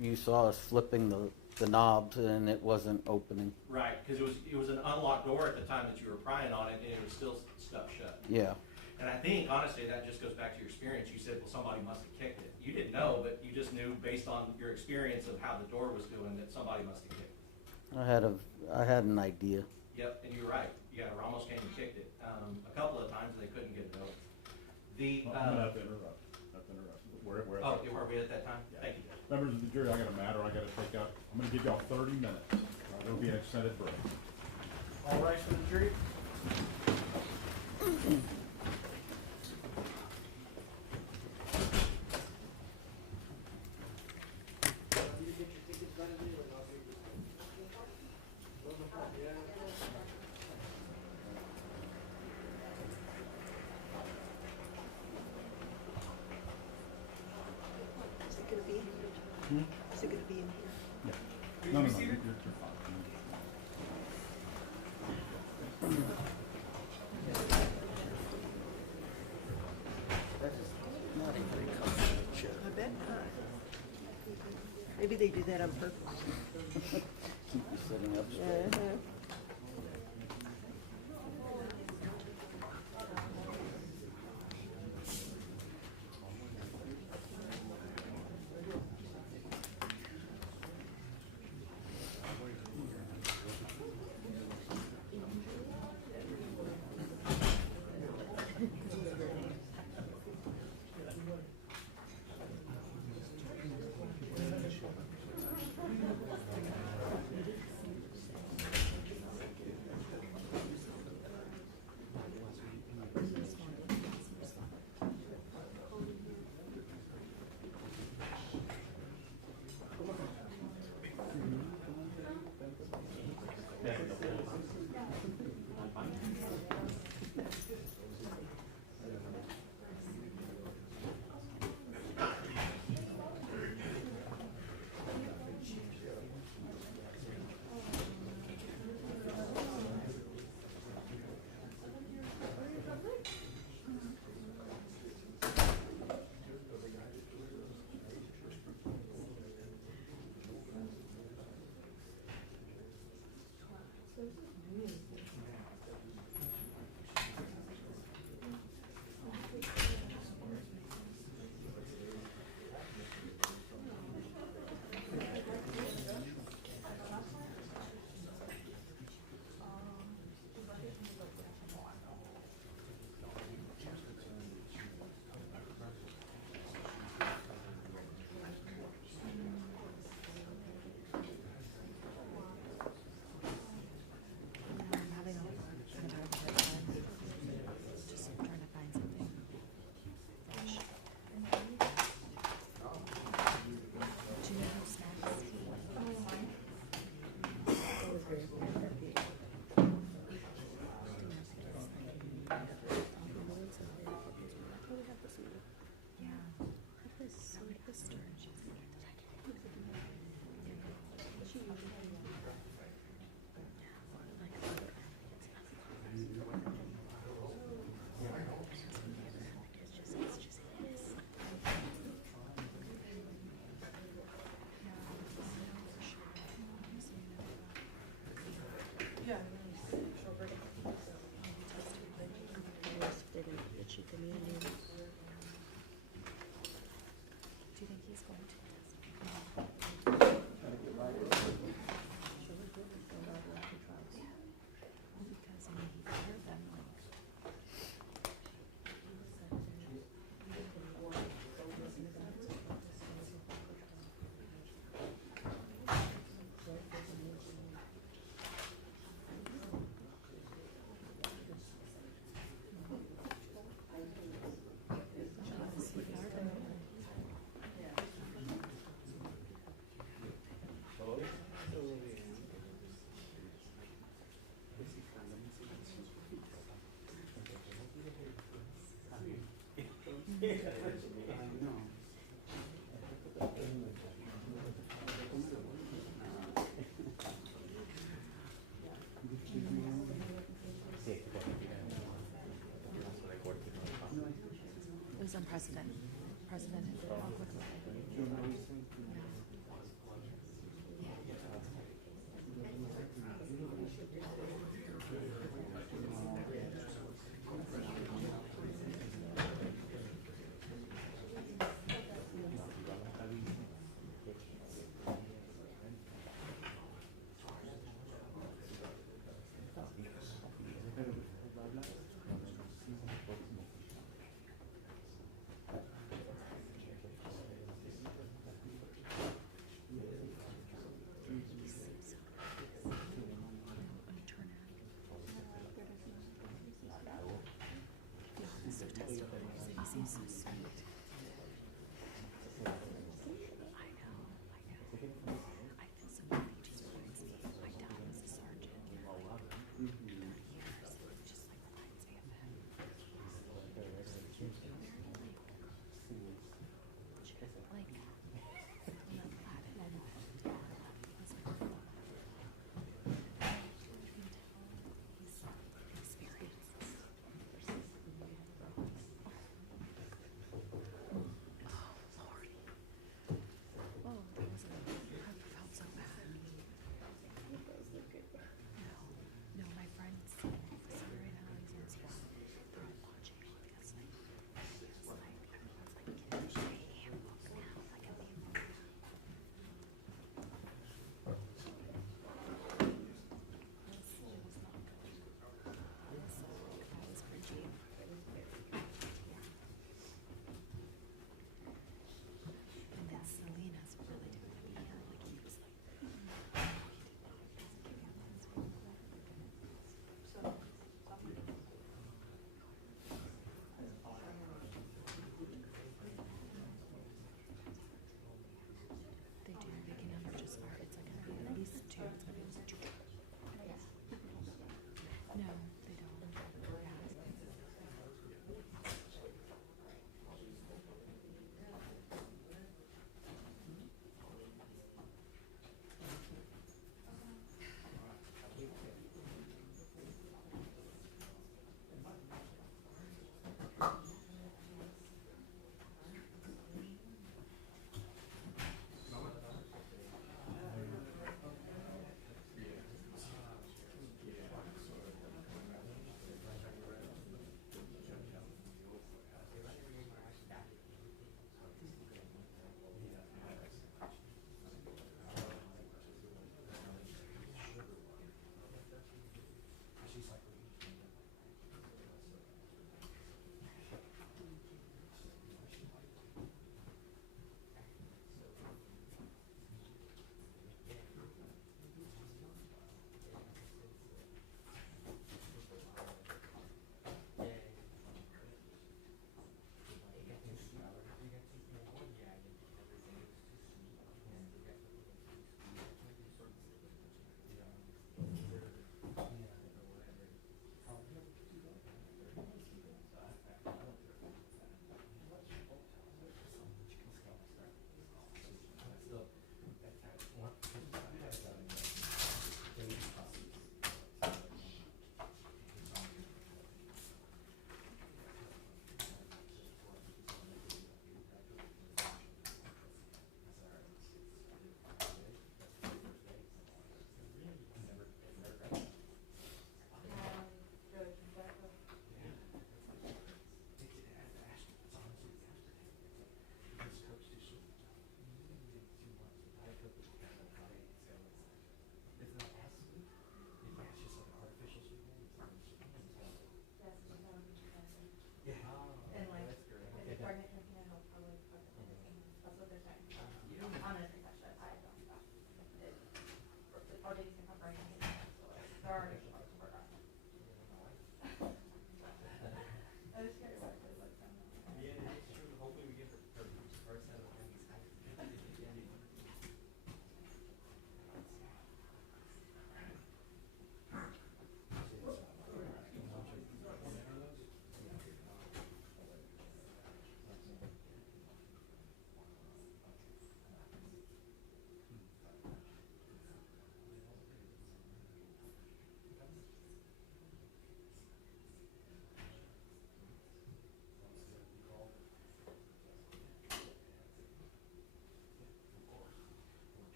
you saw us flipping the knobs and it wasn't opening. Right, because it was an unlocked door at the time that you were prying on it, and it was still stuck shut. Yeah. And I think, honestly, that just goes back to your experience. You said, well, somebody must have kicked it. You didn't know, but you just knew based on your experience of how the door was doing that somebody must have kicked it. I had an idea. Yep, and you were right. You got Ramos came and kicked it. A couple of times they couldn't get it going. I'm gonna have to interrupt. We're Oh, were we at that time? Yeah. Thank you. Members of the jury, I got a matter I gotta take up. I'm gonna give y'all 30 minutes. There'll be an extended break. All rise for the jury. Is it gonna be in here? Is it gonna be in here? Yeah. No, you're fine. I bet not. Maybe they do that on purpose. Keep you sitting up straight. Uh-huh. It was unprecedented. President did it all quickly. so sweet. I know. I feel so bad. He just reminds me. My dad was a sergeant for like 30 years. It just like reminds me of him. Very like, chill, like, love Latin and he's like, you can tell he's experienced.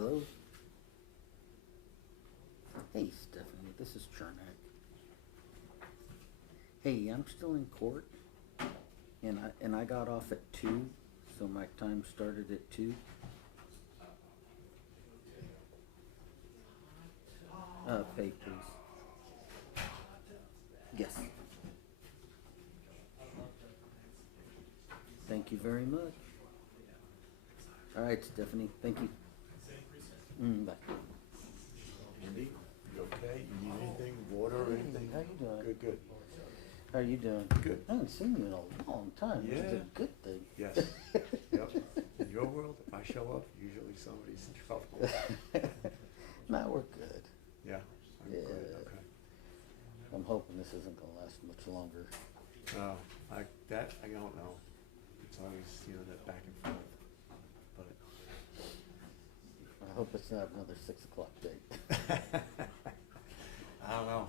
Hello? Hey, Stephanie, this is Chernak. Hey, I'm still in court, and I got off at 2, so my time started at 2. Pay, please. Yes. Thank you very much. All right, Stephanie, thank you. Bye. Andy, you okay? You need anything, water or anything? How you doing? Good, good. How are you doing? Good. I haven't seen you in a long time, which is Yeah. a good thing. Yes. Yep. In your world, if I show up, usually somebody's in trouble. Nah, we're good. Yeah. I'm Yeah. good, okay. I'm hoping this isn't gonna last much longer. No, I don't know. It's always, that back and forth. But I hope it's not another 6 o'clock date. I don't know.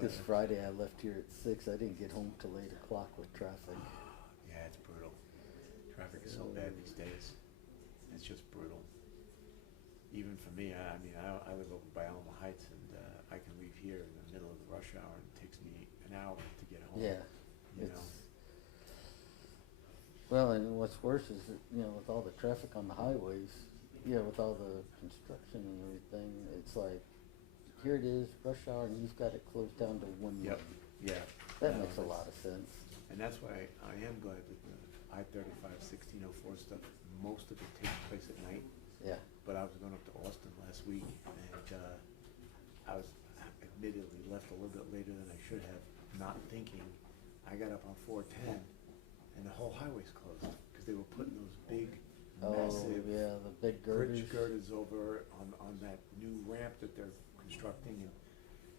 This Friday I left here at 6. I didn't get home till 8 o'clock with traffic. Yeah, it's brutal. Traffic is so bad these days. It's just brutal. Even for me, I live over by Alma Heights, and I can leave here in the middle of the rush hour, and it takes me an hour to get home. Yeah. You know? Well, and what's worse is that, with all the traffic on the highways, with all the construction and everything, it's like, here it is, rush hour, and you've got it closed down to 1 Yep. minute. Yeah. That No, makes a it's- lot of sense. And that's why I am glad that the I-35 1604 stuff, most of it takes place at night. Yeah. But I was going up to Austin last week, and I was admittedly left a little bit later than I should have, not thinking. I got up on 410, and the whole highway's closed, because they were putting those big, massive yeah, the big bridge girders. girders over on that new ramp that they're constructing,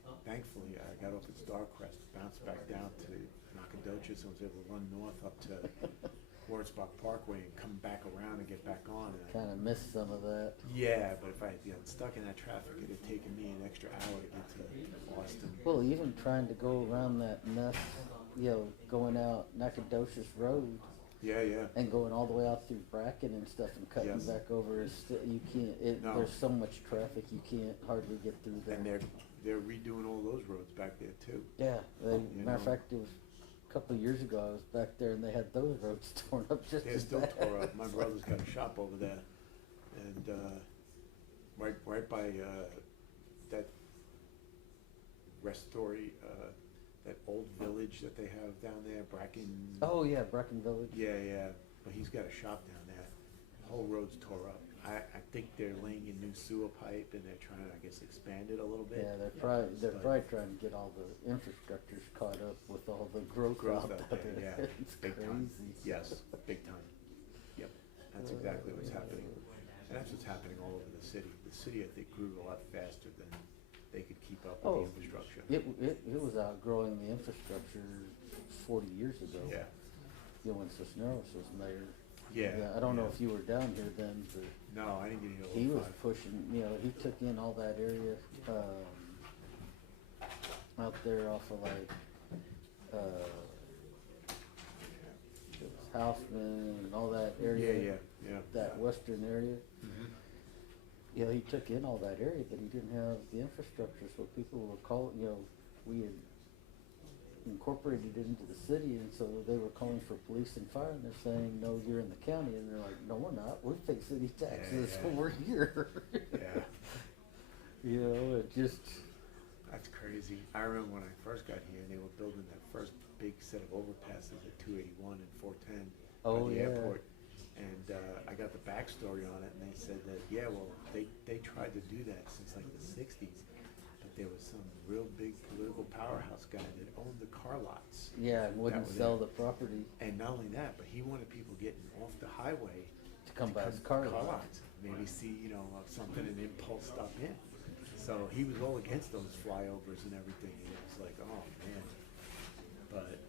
and thankfully I got off at Starcrest, bounced back down to Nacogdoches, and was able to run north up to Wurzbach Parkway and come back around and get back on. And Kind of missed some of that. yeah, but if I had gotten stuck in that traffic, it'd have taken me an extra hour to get to Austin. Well, even trying to go around that mess, going out Nacogdoches Road Yeah, yeah. and going all the way out through Bracken and stuff and cutting Yes. back over, you can't, No. there's so much traffic, you can't hardly get through there. And they're redoing all those roads back there too. Yeah, You matter of know. fact, it was a couple of years ago, I was back there and they had those roads torn up just They're as still bad. tore up. My brother's got a shop over there, and right by that Restory, that old village that they have down there, Bracken. Oh, yeah, Bracken Village. Yeah, yeah. But he's got a shop down there. The whole road's tore up. I think they're laying in new sewer pipe, and they're trying to, I guess, expand it a little bit. Yeah, they're probably But- trying to get all the infrastructures caught up with all the growth Growth out out there. there, yeah. It's Big crazy. time. Yes, big time. Yep, that's exactly what's happening. And that's what's happening all over the city. The city, I think, grew a lot faster than they could keep up with Oh, the infrastructure. It was outgrowing the infrastructure 40 years ago. Yeah. When Cisneros was mayor. Yeah, I don't know yeah. if you were down here then, but No, I didn't get any of he was those. pushing, he took in all that area, out there off of like, it was Houseman and all that area. Yeah. That western area. Mhm. He took in all that area, but he didn't have the infrastructure, so people were calling, we had incorporated it into the city, and so they were calling for police and fire, and they're saying, no, you're in the county, and they're like, no, we're not, we pay city taxes, yeah. we're here. Yeah. It just, That's crazy. I remember when I first got here, and they were building that first big set of overpasses at 281 and 410 Oh, by the yeah. airport. And I got the backstory on it, and they said that, they tried to do that since like the 60s. But there was some real big political powerhouse guy that owned the car lots. and wouldn't That was sell it. the property And not only that, but he wanted people getting off the highway to come by his car lot. lots. Maybe see, something and impulse stop in. So he was all against those flyovers and everything. And it was like, oh man. But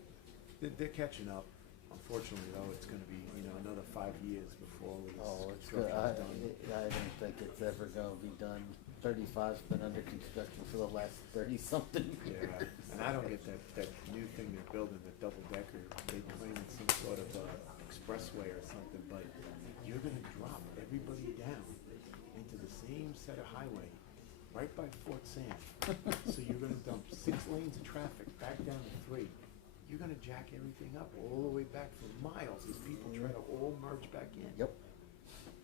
they're catching up. Unfortunately, though, it's going to be another 5 years before this It's good. construction is done. I don't think it's ever gonna be done. 35's been under construction for the last 30-something years. Yeah, and I don't get that new thing they're building, the double decker. They claim it's some sort of expressway or something, but you're going to drop everybody down into the same set of highway right by Fort Sam. So you're gonna dump 6 lanes of traffic back down to 3. You're gonna jack everything up all the way back for miles as people try to all merge back in. Yep.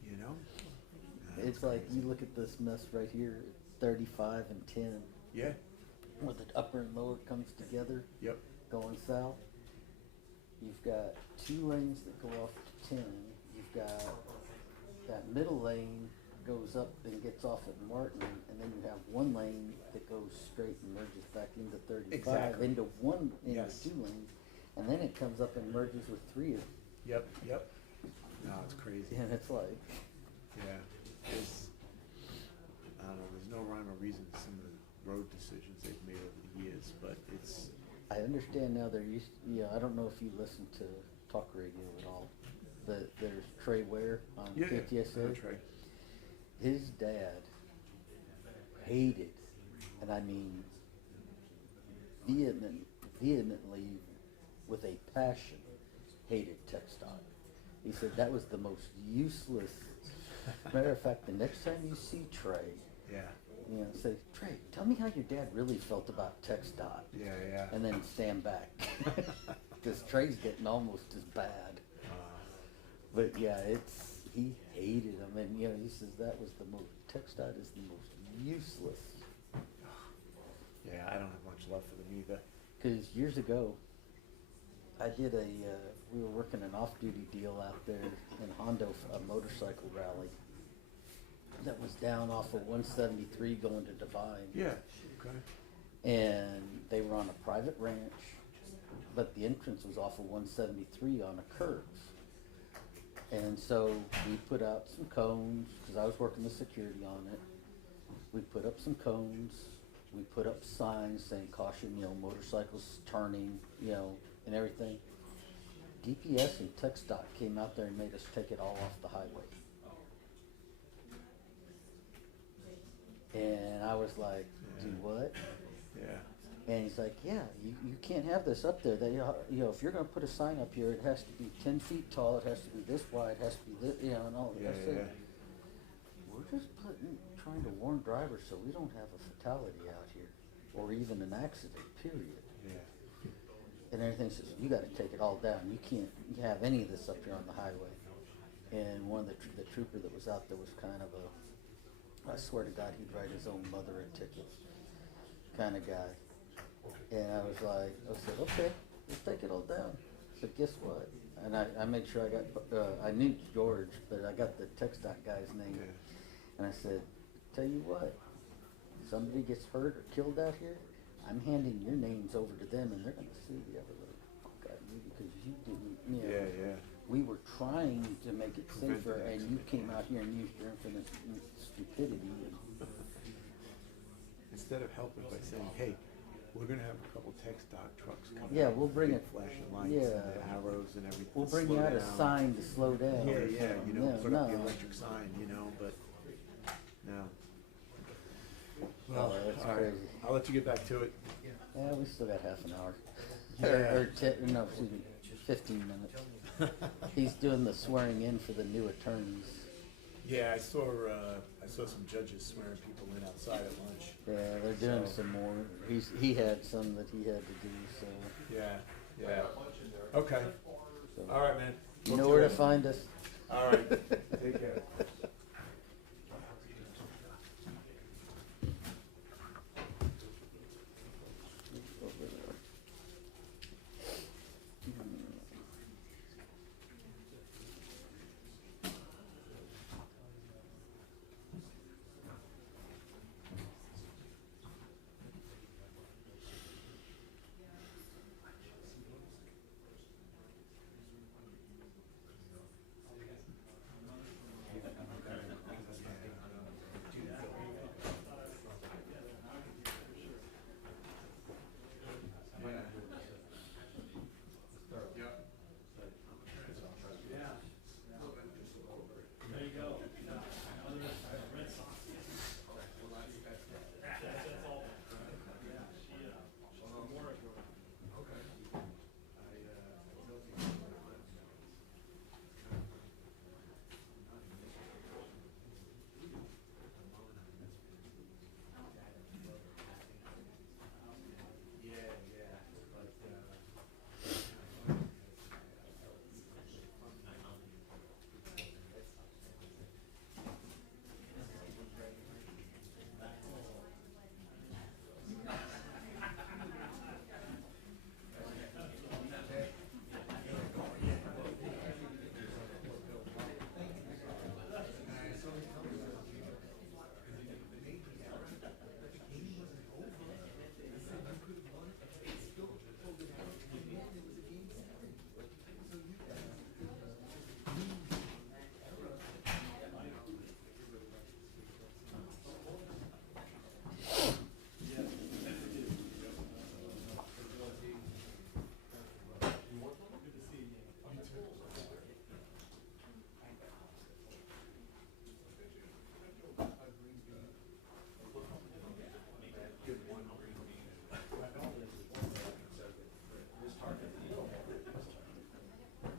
You know? It's like, you look at this mess right here, 35 and 10. Yeah. Where the upper and lower comes together. Yep. Going south. You've got 2 lanes that go off to 10. You've got that middle lane goes up and gets off at Martin, and then you have 1 lane that goes straight and merges back into 35, Exactly. into 2 Yes. lanes, and then it comes up and merges with 3 of them. Yep, yep. No, it's crazy. And it's like, Yeah. There's, I don't know, there's no rhyme or reason to some of the road decisions they've made over the years, but it's, I understand now there used, I don't know if you listen to talk radio at all, but there's Trey Ware on KTSA. Trey. His dad hated, and I mean vehemently, with a passion, hated TxDOT. He said that was the most useless. Matter of fact, the next time you see Trey, Yeah. Say, Trey, tell me how your dad really felt about TxDOT. Yeah, yeah. And then stand back. Because Trey's getting almost as bad. But yeah, he hated him. And he says that was TxDOT is the most useless. Yeah, I don't have much love for them either. Because years ago, I did we were working an off-duty deal out there in Hondo, a motorcycle rally that was down off of 173 going to Divine. Yeah, okay. And they were on a private ranch, but the entrance was off of 173 on a curve. And so we put out some cones, because I was working the security on it. We put up some cones, we put up signs saying caution, motorcycles turning, and everything. DPS and TxDOT came out there and made us take it all off the highway. And I was like, do what? Yeah. And he's like, yeah, you can't have this up there. They, if you're going to put a sign up here, it has to be 10 feet tall, it has to be this wide, it has to be this, and all that. I said, we're just trying to warn drivers so we don't have a fatality out here, or even an accident, period. Yeah. And everything says, you got to take it all down. You can't have any of this up here on the highway. And one of the trooper that was out there was kind of I swear to God, he'd write his own mother a ticket kind of guy. And I said, okay, let's take it all down. But guess what? And I made sure I knew George, but I got the TxDOT guy's name. And I said, tell you what, somebody gets hurt or killed out here, I'm handing your names over to them, and they're going to sue the other little fuck out of you because you didn't, Yeah. We were trying to make it safer, and you came out here and used your infinite stupidity. Instead of helping by saying, hey, we're gonna have a couple TxDOT trucks coming. Yeah, we'll bring it. Flashing lights Yeah. and the arrows and everything. We'll bring Slow you out a down. sign to slow down. Yeah, put up the No. electric sign, but no. Oh, Well, that's all right. crazy. I'll let you get back to it. Yeah, we still got half an hour. Yeah. Or 15 minutes. He's doing the swearing in for the new attorneys. Yeah, I saw some judges swearing people in outside at lunch. Yeah, they're doing some more. He had some that he had to do, so. Yeah. Okay. So. All right, man. You know where to find us. All right. Take care.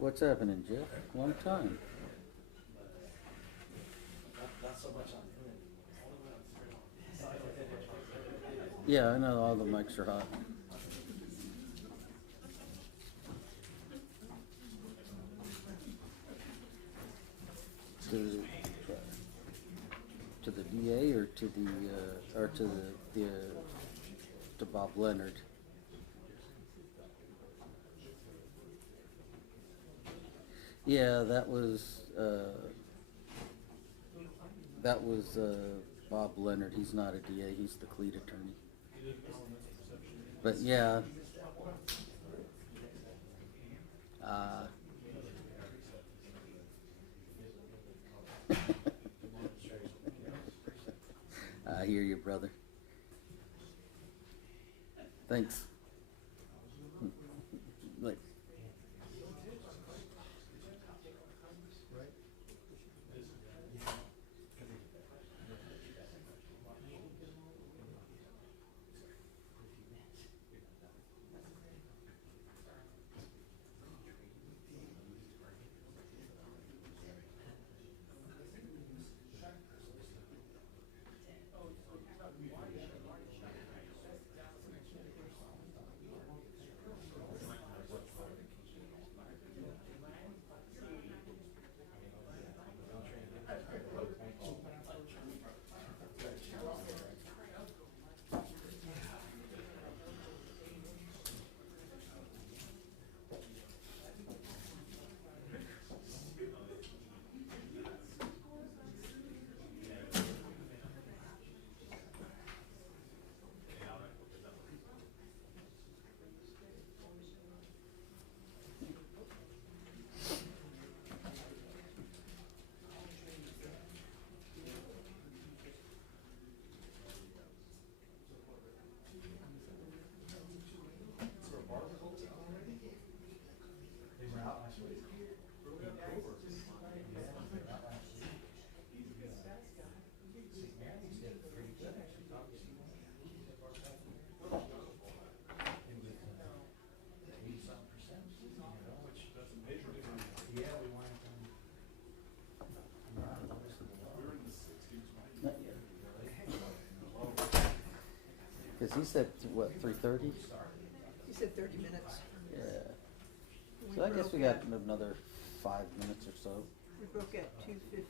what's happening, Jeff? Long time. Not so much on him. Yeah, I know all the mics are hot. To the DA or to the to Bob Leonard? Yeah, that was Bob Leonard. He's not a DA. He's the Cleat attorney. But yeah. I hear you, brother. Thanks. Like. Because he said, what, 3:30? He said 30 minutes. Yeah. So I guess we got another 5 minutes or so. We broke at 2:53.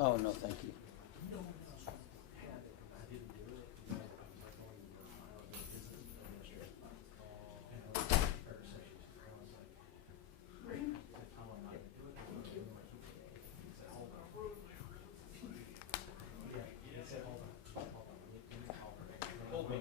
Oh, no, thank you. Hold me.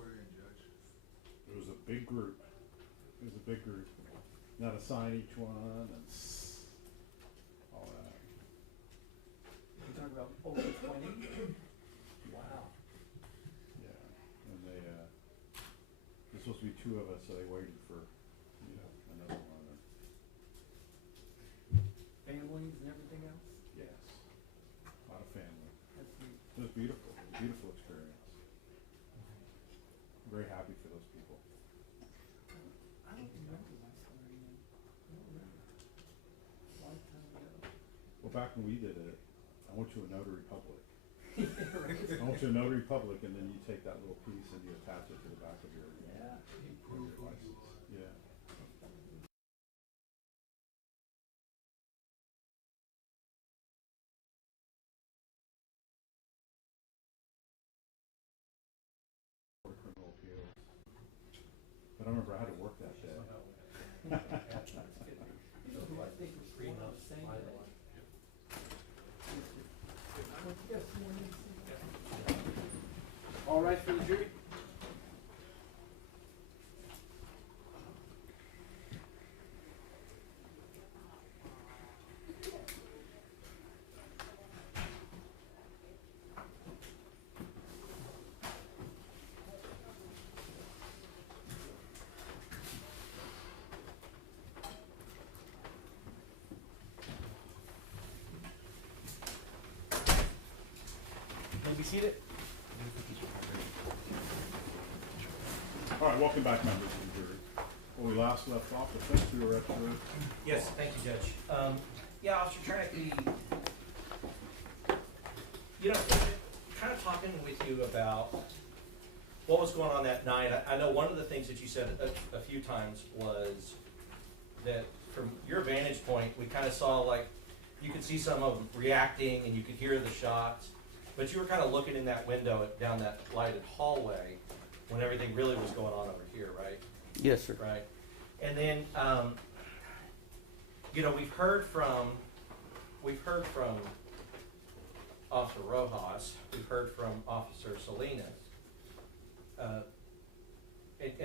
swear in, Judge? It was a big group. Not assign each one and all that. You talking about over 20? Wow. Yeah, and they, there's supposed to be 2 of us, so they waited for, another one. Families and everything else? Yes, a lot of family. That's neat. It was beautiful, a beautiful experience. Very happy for those people. I don't remember my story, man. I don't remember. A long time ago. Well, back when we did it, I went to a notary public. Right. I went to a notary public, and then you take that little piece and you attach it to the back of your, Yeah. your license. Yeah. For criminal appeals. But I remember I had to work that day. I think we're pretty much the same day. All right for the jury? May be seated. All right, welcome back, members of the jury. When we last left off, I think we were at the... Yes, thank you, Judge. Yeah, Officer Trinick, kind of talking with you about what was going on that night. I know one of the things that you said a few times was that from your vantage point, we kind of saw, like, you could see some of them reacting and you could hear the shots, but you were kind of looking in that window down that lighted hallway when everything really was going on over here, right? Yes, sir. Right. And then, we've heard from Officer Rojas, we've heard from Officer Salinas, and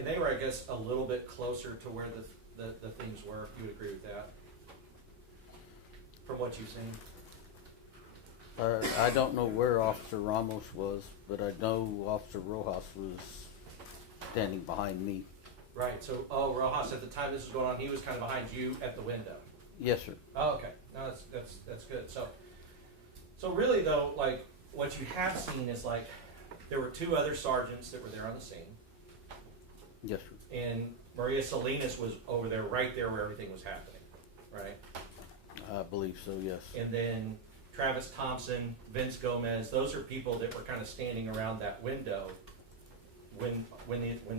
they were, I guess, a little bit closer to where the things were. You would agree with that? From what you've seen? I don't know where Officer Ramos was, but I know Officer Rojas was standing behind me. Right, so, Rojas, at the time this was going on, he was kind of behind you at the window? Yes, sir. Oh, okay. No, that's good. So really though, like, what you have seen is, like, there were 2 other sergeants that were there on the scene. Yes, sir. And Maria Salinas was over there, right there where everything was happening, right? I believe so, yes. And then Travis Thompson, Vince Gomez, those are people that were kind of standing around that window when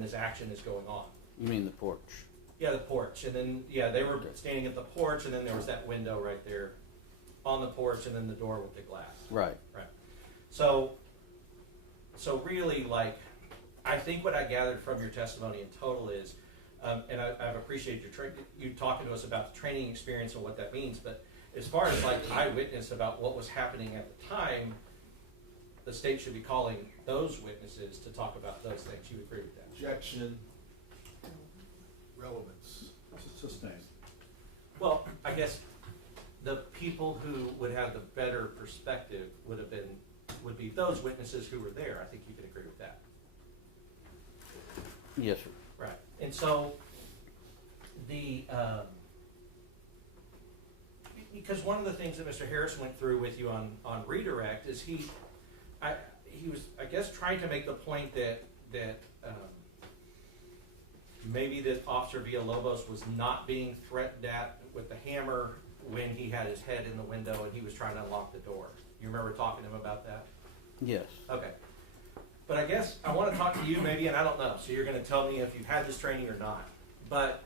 this action is going on. You mean the porch? Yeah, the porch. And then, yeah, they were standing at the porch, and then there was that window right there on the porch, and then the door with the glass. Right. Right. So really, like, I think what I gathered from your testimony in total is, and I've appreciated you talking to us about the training experience and what that means, but as far as, like, eyewitness about what was happening at the time, the state should be calling those witnesses to talk about those things. You agree with that? Objection. Relevance. Sustained. Well, I guess the people who would have the better perspective would be those witnesses who were there. I think you could agree with that. Yes, sir. Right. And so because one of the things that Mr. Harris went through with you on redirect is he was, I guess, trying to make the point that maybe that Officer Villalobos was not being threatened at with the hammer when he had his head in the window and he was trying to unlock the door. You remember talking to him about that? Yes. Okay. But I guess I want to talk to you maybe, and I don't know, so you're going to tell me if you've had this training or not. But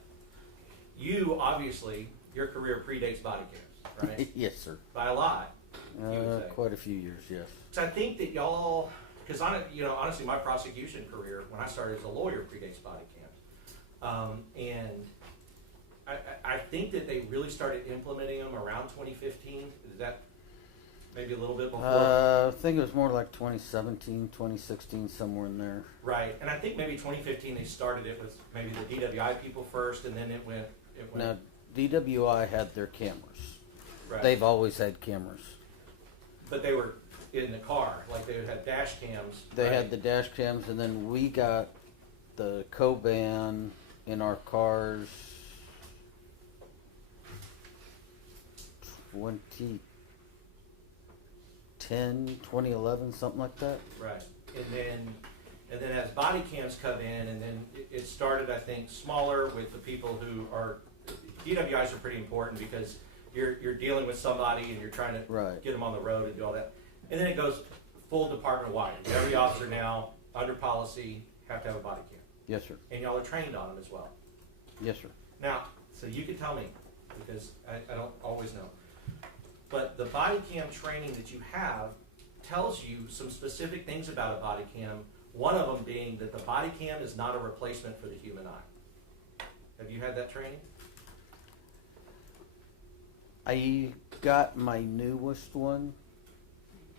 you, obviously, your career predates body cams, right? Yes, sir. By a lot, you would say. Quite a few years, yes. So I think that y'all, because honestly, my prosecution career, when I started as a lawyer, predates body cams. And I think that they really started implementing them around 2015. Is that maybe a little bit before. I think it was more like 2017, 2016, somewhere in there. Right, and I think maybe 2015 they started it with maybe the DWI people first, and then it went. Now, DWI had their cameras. Right. They've always had cameras. But they were in the car, like they would have dash cams. They right? had the dash cams, and then we got the Coban in our cars 2010, 2011, something like that. Right, and then as body cams come in, and then it started, I think, smaller with the people who are, DWIs are pretty important because you're dealing with somebody and you're trying to Right. get them on the road and do all that. And then it goes full department wide. Every officer now, under policy, have to have a body cam. Yes, sir. And y'all are trained on them as well. Yes, sir. Now, so you can tell me, because I don't always know, but the body cam training that you have tells you some specific things about a body cam, one of them being that the body cam is not a replacement for the human eye. Have you had that training? I got my newest one,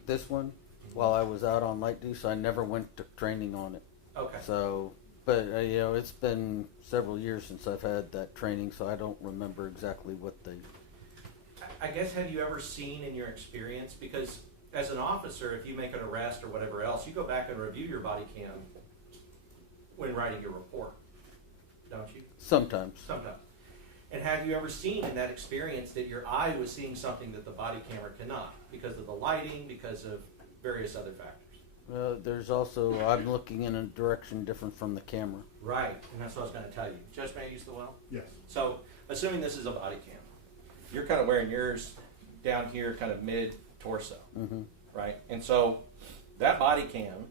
this one, while I was out on light duty, so I never went to training on it. Okay. So, but you know, it's been several years since I've had that training, so I don't remember exactly what they. I guess, have you ever seen in your experience, because as an officer, if you make an arrest or whatever else, you go back and review your body cam when writing your report, don't you? Sometimes. Sometimes. And have you ever seen in that experience that your eye was seeing something that the body camera cannot, because of the lighting, because of various other factors? There's also, I'm looking in a direction different from the camera. Right, and that's what I was going to tell you. Judge, may I use the well? Yes. So, assuming this is a body cam, you're kind of wearing yours down here, kind of mid-torso, Mm-hmm. right? And so, that body cam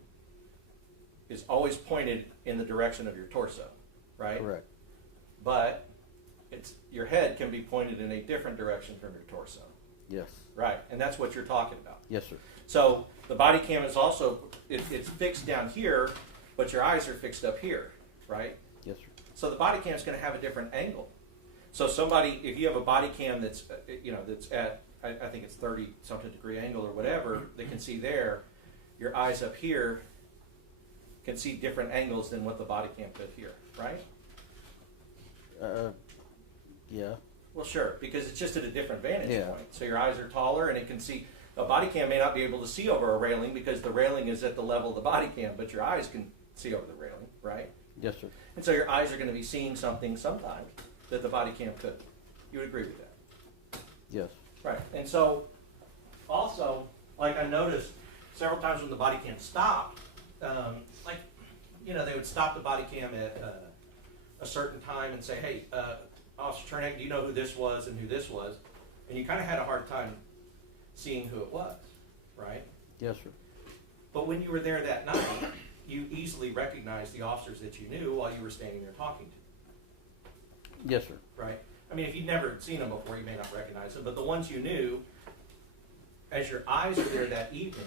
is always pointed in the direction of your torso, right? Correct. But your head can be pointed in a different direction from your torso. Yes. Right, and that's what you're talking about. Yes, sir. So the body cam is also, it's fixed down here, but your eyes are fixed up here, right? Yes, sir. So the body cam is going to have a different angle. So somebody, if you have a body cam that's, that's at, I think it's 30-something degree angle or whatever, they can see there, your eyes up here can see different angles than what the body cam could here, right? Yeah. Well, sure, because it's just at a different vantage Yeah. point. So your eyes are taller, and it can see. A body cam may not be able to see over a railing because the railing is at the level of the body cam, but your eyes can see over the railing, right? Yes, sir. And so your eyes are going to be seeing something sometimes that the body cam couldn't. You would agree with that? Yes. Right. And so, also, like I noticed several times when the body cam stopped, they would stop the body cam at a certain time and say, hey, Officer Chernak, do you know who this was and who this was? And you kind of had a hard time seeing who it was, right? Yes, sir. But when you were there that night, you easily recognized the officers that you knew while you were standing there talking to. Yes, sir. Right? I mean, if you'd never seen them before, you may not recognize them, but the ones you knew, as your eyes are there that evening,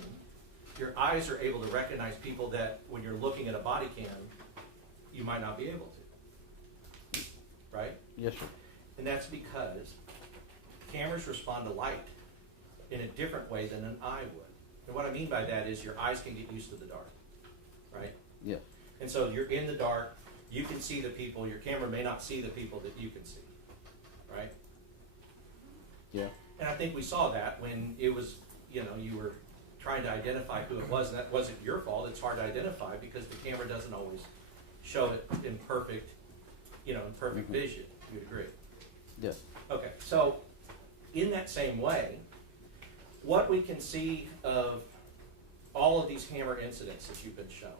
your eyes are able to recognize people that when you're looking at a body cam, you might not be able to. Right? Yes, sir. And that's because cameras respond to light in a different way than an eye would. And what I mean by that is your eyes can get used to the dark, right? Yeah. And so you're in the dark, you can see the people, your camera may not see the people that you can see, right? Yeah. And I think we saw that when it was, you were trying to identify who it was, and that wasn't your fault. It's hard to identify because the camera doesn't always show it in perfect, vision. You'd agree? Yes. Okay, so in that same way, what we can see of all of these hammer incidents that you've been shown,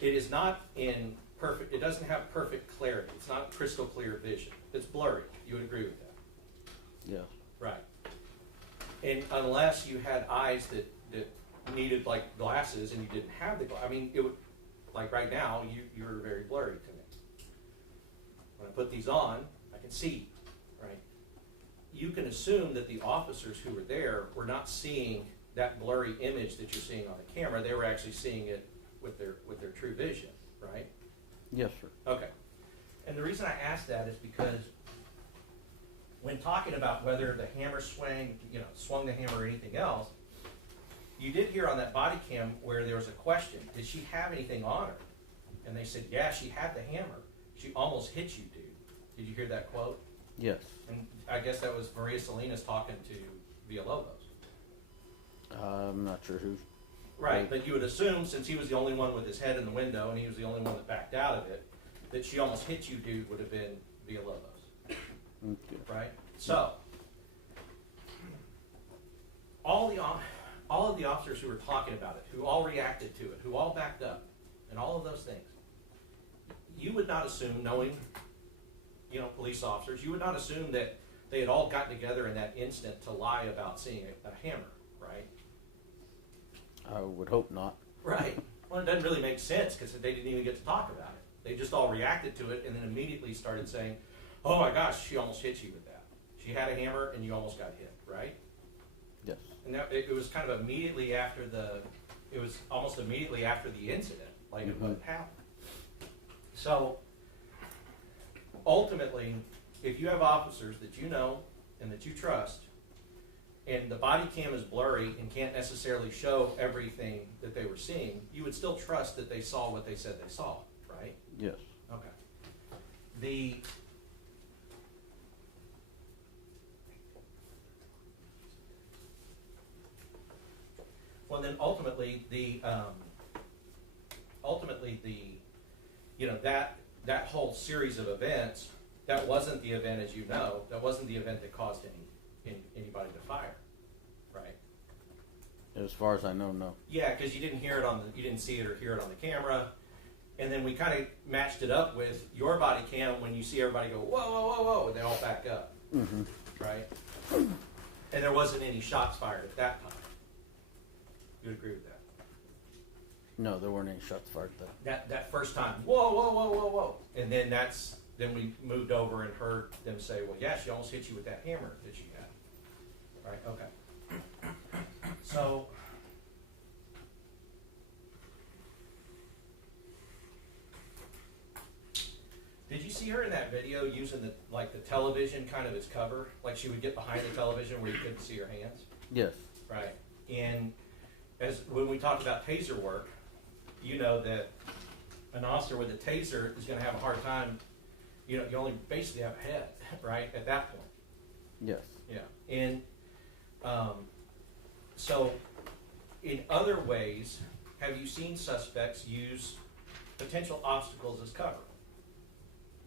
it is not in perfect, it doesn't have perfect clarity. It's not crystal clear vision. It's blurry. You would agree with that? Yeah. Right. And unless you had eyes that needed like glasses and you didn't have the glasses, I mean, it would, like right now, you're very blurry to me. When I put these on, I can see, right? You can assume that the officers who were there were not seeing that blurry image that you're seeing on the camera. They were actually seeing it with their true vision, right? Yes, sir. Okay. And the reason I ask that is because when talking about whether the hammer swung the hammer or anything else, you did hear on that body cam where there was a question, did she have anything on her? And they said, yeah, she had the hammer. She almost hit you, dude. Did you hear that quote? Yes. And I guess that was Maria Salinas talking to Villalobos. I'm not sure who. Right, but you would assume, since he was the only one with his head in the window and he was the only one that backed out of it, that she almost hit you, dude, would have been Villalobos. Okay. Right? So, all of the officers who were talking about it, who all reacted to it, who all backed up, and all of those things, you would not assume, knowing, police officers, you would not assume that they had all gotten together in that instant to lie about seeing a hammer, right? I would hope not. Right. Well, it doesn't really make sense because they didn't even get to talk about it. They just all reacted to it and then immediately started saying, oh my gosh, she almost hit you with that. She had a hammer and you almost got hit, right? Yes. And it was kind of immediately after it was almost immediately after the incident, like it would happen. So, ultimately, if you have officers that you know and that you trust, and the body cam is blurry and can't necessarily show everything that they were seeing, you would still trust that they saw what they said they saw, right? Yes. Okay. Well, then ultimately that whole series of events, that wasn't the event, as you know, that wasn't the event that caused anybody to fire, right? As far as I know, no. Yeah, because you didn't see it or hear it on the camera, and then we kind of matched it up with your body cam when you see everybody go whoa, whoa, whoa, whoa, and they all back up, right? And there wasn't any shots fired at that time. You would agree with that? No, there weren't any shots fired then. That first time, whoa, whoa, whoa, whoa, whoa, and then then we moved over and heard them say, well, yeah, she almost hit you with that hammer that she had. Right? Okay. So, did you see her in that video using the television kind of as cover? Like she would get behind the television where you couldn't see her hands? Yes. Right. And when we talk about taser work, you know that an officer with a taser is going to have a hard time. You only basically have a head, right, at that point. Yes. Yeah. And so in other ways, have you seen suspects use potential obstacles as cover?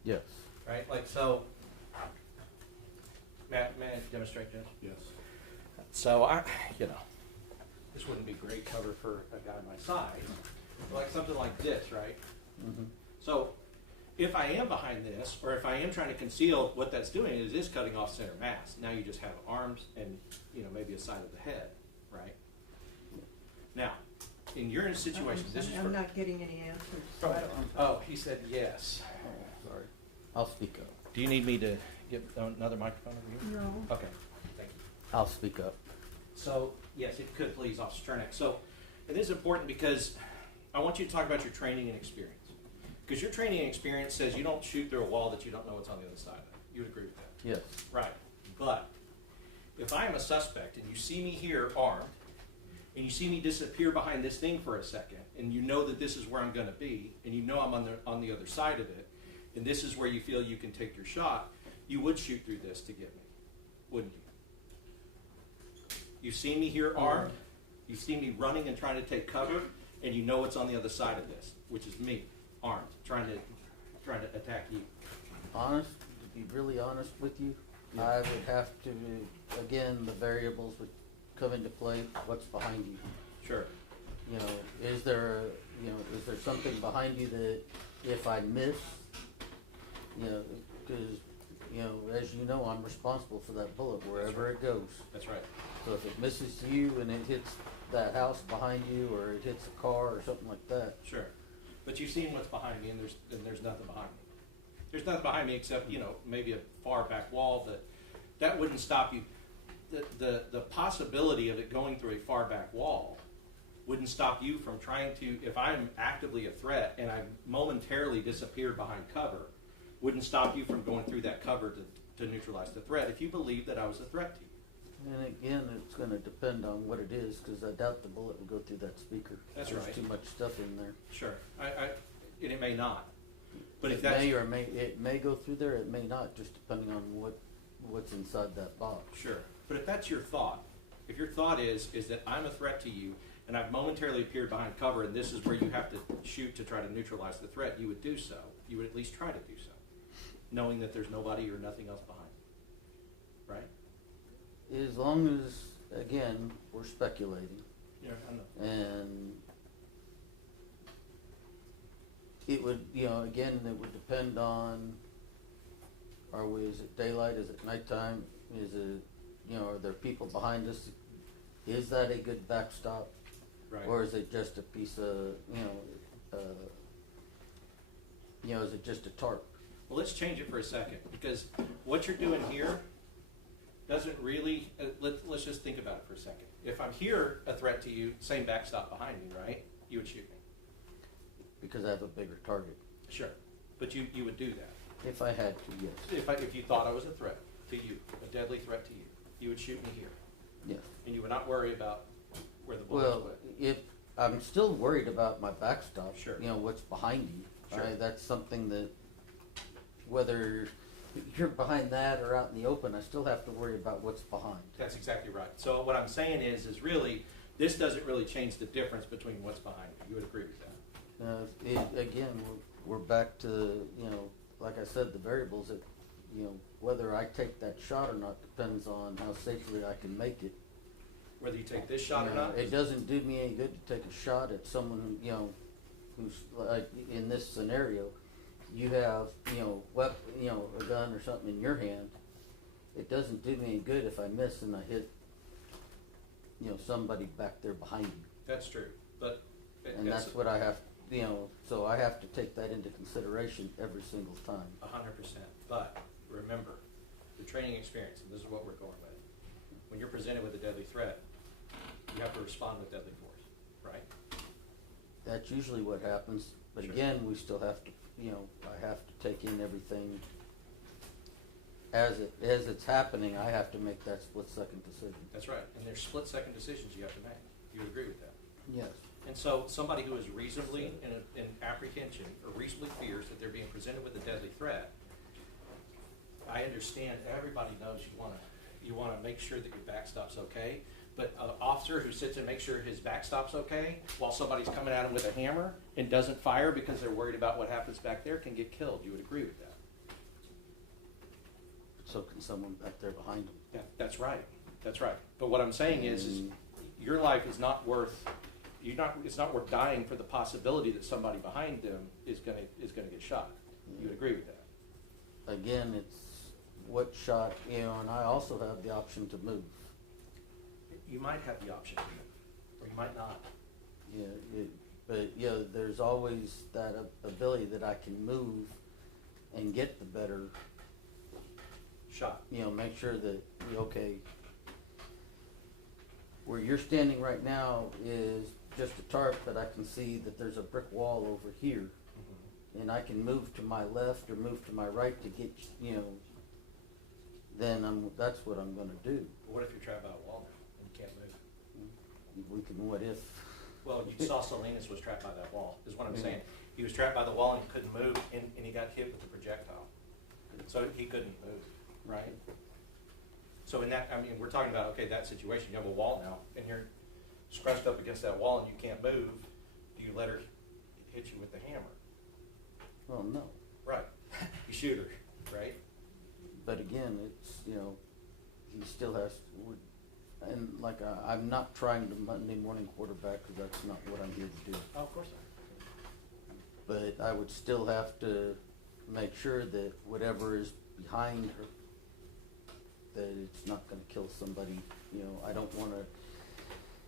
Yes. Right? Like, so, may I demonstrate this? Yes. So, this wouldn't be great cover for a guy my size. Like something like this, right? Mm-hmm. So, if I am behind this, or if I am trying to conceal, what that's doing is cutting off center mass. Now you just have arms and, maybe a side of the head, right? Now, in your situation, this is I'm not getting any answers. So I don't know. Oh, he said yes. Oh, sorry. I'll speak up. Do you need me to get another microphone over here? No. Okay, thank you. I'll speak up. So, yes, if you could please, Officer Chernak. So, it is important because I want you to talk about your training and experience. Because your training and experience says you don't shoot through a wall that you don't know what's on the other side of it. You would agree with that? Yes. Right. But if I am a suspect and you see me here armed, and you see me disappear behind this thing for a second, and you know that this is where I'm going to be, and you know I'm on the other side of it, and this is where you feel you can take your shot, you would shoot through this to get me, wouldn't you? You see me here armed, you see me running and trying to take cover, and you know what's on the other side of this, which is me, armed, trying to attack you. Honest, to be really honest with you, Yeah. I would have to, again, the variables would come into play. What's behind you? Sure. Is there something behind you that if I miss, because, as you know, I'm responsible for that bullet wherever it goes. That's right. So if it misses you and it hits that house behind you, or it hits a car or something like that. Sure. But you've seen what's behind me, and there's nothing behind me. There's nothing behind me except, maybe a far back wall, but that wouldn't stop you. The possibility of it going through a far back wall wouldn't stop you from trying to, if I'm actively a threat and I momentarily disappear behind cover, wouldn't stop you from going through that cover to neutralize the threat if you believe that I was a threat to you. And again, it's gonna depend on what it is, cause I doubt the bullet would go through that speaker. That's There's right. too much stuff in there. Sure, and it may not. But if It that's, may or may, it may go through there, it may not, just depending on what's inside that box. sure, but if that's your thought, if your thought is that I'm a threat to you and I've momentarily appeared behind cover and this is where you have to shoot to try to neutralize the threat, you would do so. You would at least try to do so, knowing that there's nobody or nothing else behind. Right? As long as, again, we're speculating, Yeah, I know. and it would, again, it would depend on, is it daylight, is it nighttime, is it, are there people behind us? Is that a good backstop? Right. Or is it just a piece of, is it just a tarp? Well, let's change it for a second, because what you're doing here doesn't really, let's just think about it for a second. If I'm here a threat to you, same backstop behind me, right? You would shoot me. Because I have a bigger target. Sure, but you would do that. If I had to, yes. If you thought I was a threat to you, a deadly threat to you, you would shoot me here. Yeah. And you would not worry about where the bullets Well, if, I'm still worried about my backstop. Sure. What's behind you. Sure. That's something that, whether you're behind that or out in the open, I still have to worry about what's behind. That's exactly right. So what I'm saying is really, this doesn't really change the difference between what's behind you. You would agree with that? Again, we're back to, like I said, the variables that, whether I take that shot or not depends on how safely I can make it. Whether you take this shot or not? It doesn't do me any good to take a shot at someone, who's like in this scenario, you have, a gun or something in your hand. It doesn't do me any good if I miss and I hit, somebody back there behind you. That's true, but. And that's what I have, so I have to take that into consideration every single time. 100%. But remember, the training experience, and this is what we're going with. When you're presented with a deadly threat, you have to respond with deadly force, right? That's usually what happens, but Sure. again, we still have to, I have to take in everything as it's happening. I have to make that split-second decision. That's right. And there's split-second decisions you have to make. You would agree with that? Yes. And so somebody who is reasonably in apprehension or reasonably fears that they're being presented with a deadly threat, I understand everybody knows you want to make sure that your backstop's okay. But an officer who sits and makes sure his backstop's okay while somebody's coming at him with a hammer and doesn't fire because they're worried about what happens back there can get killed. You would agree with that? So can someone back there behind them. Yeah, that's right. That's right. But what I'm saying is your life is not worth. It's not worth dying for the possibility that somebody behind them is gonna get shot. You would agree with that? Again, it's what shot, and I also have the option to move. You might have the option to move, or you might not. Yeah, there's always that ability that I can move and get the better shot. Make sure that, where you're standing right now is just a tarp, but I can see that there's a brick wall over here. Mm-hmm. And I can move to my left or move to my right to get, then that's what I'm gonna do. But what if you're trapped by a wall now and you can't move? We can what if. Well, you saw Salinas was trapped by that wall, is what I'm saying. He was trapped by the wall and he couldn't move, and he got hit with the projectile. So he couldn't move, right? So in that, we're talking about, that situation, you have a wall now, and you're scrunched up against that wall and you can't move. Do you let her hit you with the hammer? Well, no. Right. You shoot her, right? But again, it's, he still has to, and like, I'm not trying to Monday morning quarterback, because that's not what I'm here to do. Oh, of course not. But I would still have to make sure that whatever is behind her, that it's not gonna kill somebody. I don't wanna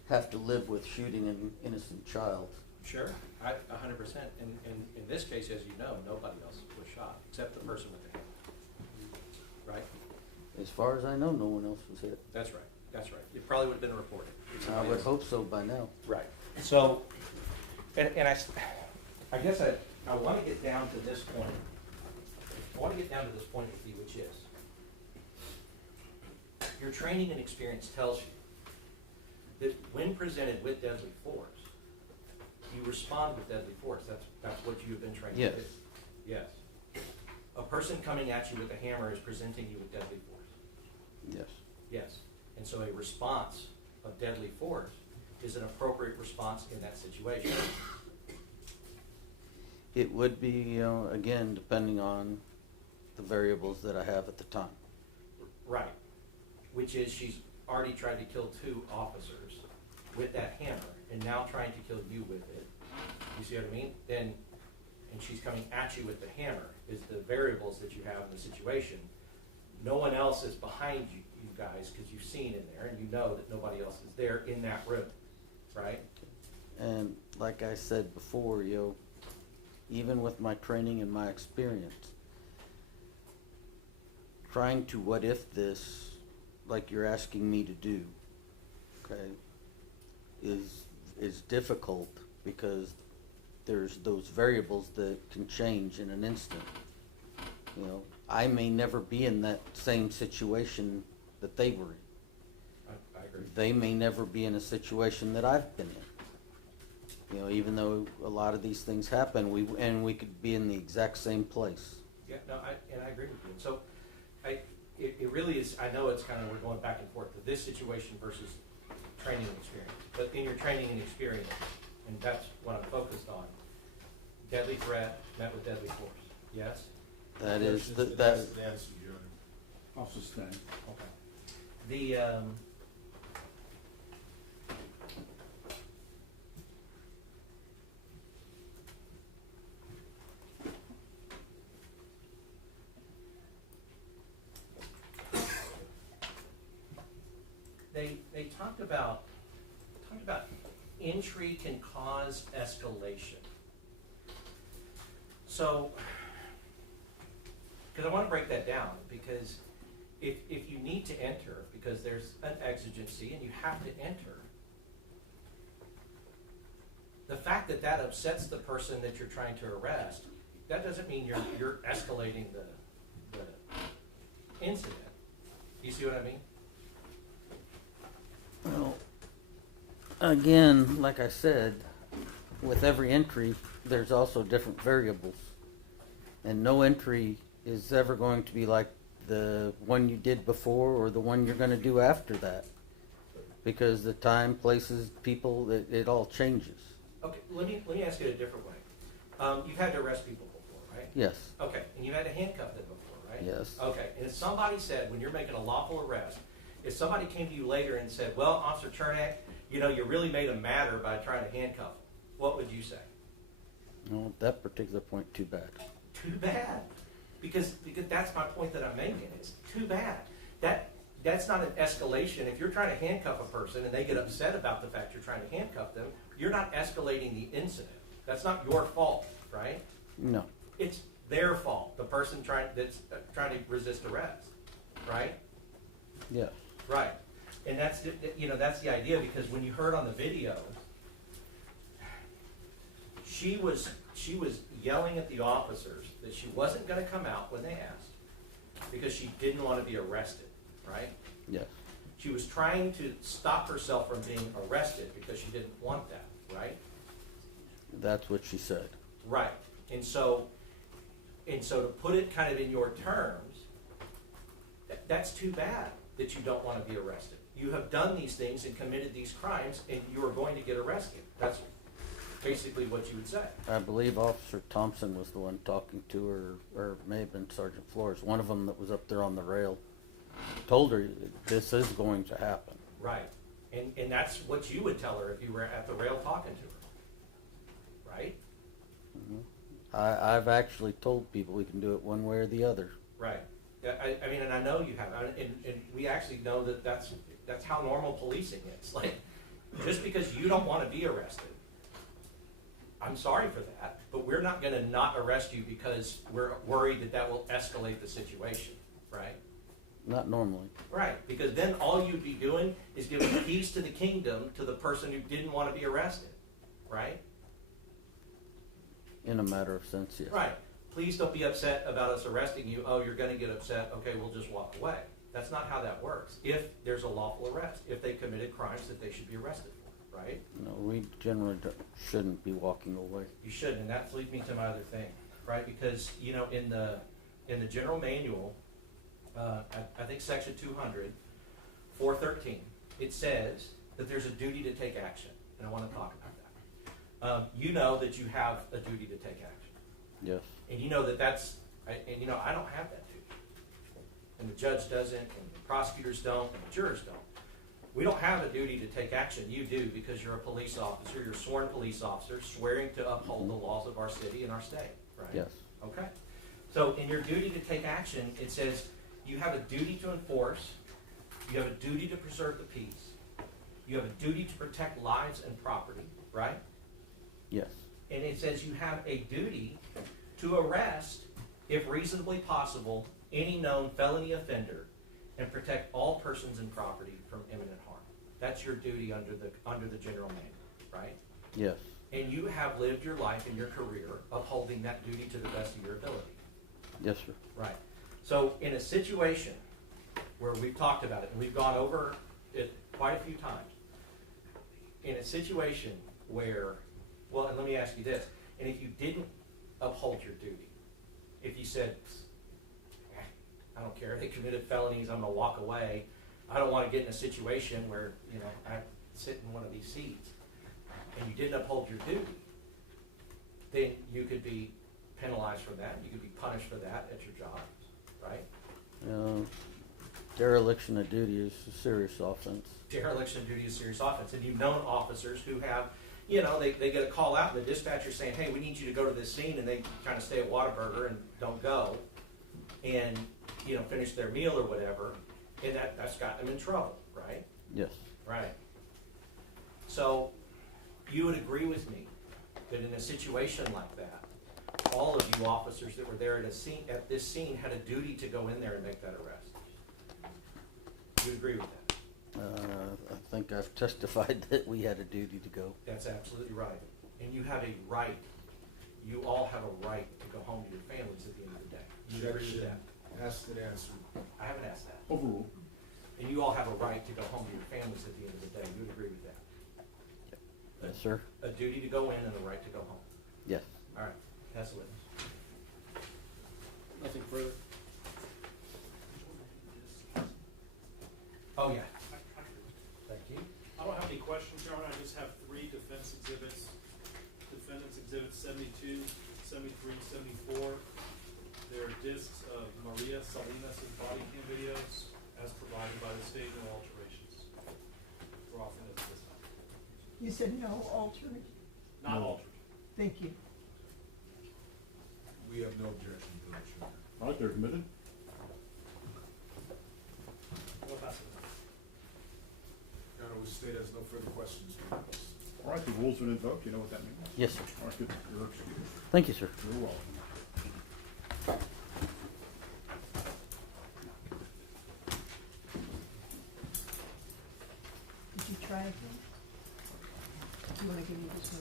have to live with shooting an innocent child. Sure, 100%. And in this case, as you know, nobody else was shot except the person with the hammer, right? As far as I know, no one else was hit. That's right. That's right. It probably would have been reported. I would hope so by now. Right. So, and I guess I want to get down to this point. I want to get down to this point with you, which is, Your training and experience tells you that when presented with deadly force, you respond with deadly force. That's what you have been trained Yes. to do. Yes. A person coming at you with a hammer is presenting you with deadly force. Yes. Yes. And so a response of deadly force is an appropriate response in that situation. It would be, you know, again, depending on the variables that I have at the time. Right. Which is she's already tried to kill 2 officers with that hammer and now trying to kill you with it. You see what I mean? And she's coming at you with the hammer is the variables that you have in the situation. No one else is behind you guys, because you've seen in there and you know that nobody else is there in that room, right? And like I said before, you know, even with my training and my experience, trying to what if this, like you're asking me to do, okay, is difficult because there's those variables that can change in an instant. You know, I may never be in that same situation that they were in. I agree. They may never be in a situation that I've been in. You know, even though a lot of these things happen, we could be in the exact same place. Yeah, no, I agree with you. So it really is, I know it's kind of, we're going back and forth to this situation versus training and experience. But in your training and experience, and that's what I'm focused on, deadly threat met with deadly force. Yes? That is, that, That's your. I'll sustain. Okay. The, they talked about entry can cause escalation. So, because I want to break that down, because if you need to enter, because there's an exigency and you have to enter, the fact that that upsets the person that you're trying to arrest, that doesn't mean you're escalating the incident. You see what I mean? well, again, like I said, with every entry, there's also different variables. And no entry is ever going to be like the one you did before or the one you're going to do after that. Because the time, places, people, it all changes. Okay, let me ask it a different way. You've had to arrest people before, right? Yes. Okay, and you had to handcuff them before, right? Yes. Okay, and if somebody said, when you're making a lawful arrest, if somebody came to you later and said, well, Officer Chernak, you know, you really made them madder by trying to handcuff them, what would you say? No, at that particular point, too bad. Too bad. Because that's my point that I'm making. It's too bad. That's not an escalation. If you're trying to handcuff a person and they get upset about the fact you're trying to handcuff them, you're not escalating the incident. That's not your fault, right? No. It's their fault. The person that's trying to resist arrest, right? Yeah. Right. And that's the idea, because when you heard on the video, she was yelling at the officers that she wasn't going to come out when they asked because she didn't want to be arrested, right? Yes. She was trying to stop herself from being arrested because she didn't want that, right? That's what she said. Right. And so to put it kind of in your terms, that's too bad that you don't want to be arrested. You have done these things and committed these crimes, and you are going to get arrested. That's basically what you would say. I believe Officer Thompson was the one talking to her, or it may have been Sergeant Flores, one of them that was up there on the rail, told her this is going to happen. Right. And that's what you would tell her if you were at the rail talking to her. Right? Mm-hmm. I've actually told people we can do it one way or the other. Right. I mean, and I know you have, and we actually know that that's how normal policing is. Like, just because you don't want to be arrested, I'm sorry for that, but we're not going to not arrest you because we're worried that will escalate the situation, right? Not normally. Right, because then all you'd be doing is giving keys to the kingdom to the person who didn't want to be arrested, right? In a matter of sense, yes. Right. Please don't be upset about us arresting you. Oh, you're going to get upset. Okay, we'll just walk away. That's not how that works. If there's a lawful arrest, if they committed crimes that they should be arrested for, right? No, we generally shouldn't be walking away. You shouldn't, and that leads me to my other thing, right? Because, you know, in the general manual, I think section 200, 413, it says that there's a duty to take action, and I want to talk about that. You know that you have a duty to take action. Yes. And you know that and you know, I don't have that duty. And the judge doesn't, and the prosecutors don't, and the jurors don't. We don't have a duty to take action. You do, because you're a police officer. You're a sworn police officer swearing to uphold the laws of our city and our state, right? Yes. Okay. So in your duty to take action, it says you have a duty to enforce, you have a duty to preserve the peace, you have a duty to protect lives and property, right? Yes. And it says you have a duty to arrest, if reasonably possible, any known felony offender and protect all persons and property from imminent harm. That's your duty under the general manual, right? Yes. And you have lived your life and your career upholding that duty to the best of your ability. Yes, sir. Right. So in a situation where we've talked about it, and we've gone over it quite a few times, in a situation where, well, and let me ask you this, and if you didn't uphold your duty, if you said, I don't care, they committed felonies, I'm going to walk away, I don't want to get in a situation where, you know, I sit in one of these seats, and you didn't uphold your duty, then you could be penalized for that, you could be punished for that at your job, right? Dereliction of duty is a serious offense. Dereliction of duty is a serious offense, and you've known officers who have, you know, they get a call out, and the dispatcher's saying, hey, we need you to go to this scene, and they kind of stay at Whataburger and don't go, and, you know, finish their meal or whatever, and that's got them in trouble, right? Yes. Right. So, you would agree with me that in a situation like that, all of you officers that were there at this scene had a duty to go in there and make that arrest. You agree with that? I think I've testified that we had a duty to go. That's absolutely right. And you have a right, you all have a right to go home to your families at the end of the day. You agree with that? Ask that answer. I haven't asked that. Overruled. And you all have a right to go home to your families at the end of the day. You would agree with that? Yes, sir. A duty to go in and a right to go home. Yes. All right. Pass the witness. Nothing further. Oh, yeah. Thank you. I don't have any questions, Your Honor. I just have 3 defense exhibits. Defendants Exhibits 72, 73, 74. They're discs of Maria Salinas' body cam videos as provided by the state, no alterations. We're offering this this time. You said no alternate? Not altered. Thank you. We have no objection to that, Your Honor. All right, they're admitted. We'll pass it. Your Honor, we state has no further questions. All right, the rules have been invoked. You know what that means? Yes, sir. All right, good. You're excused. Thank you, sir. You're welcome. Did you try again? Do you want to give me just a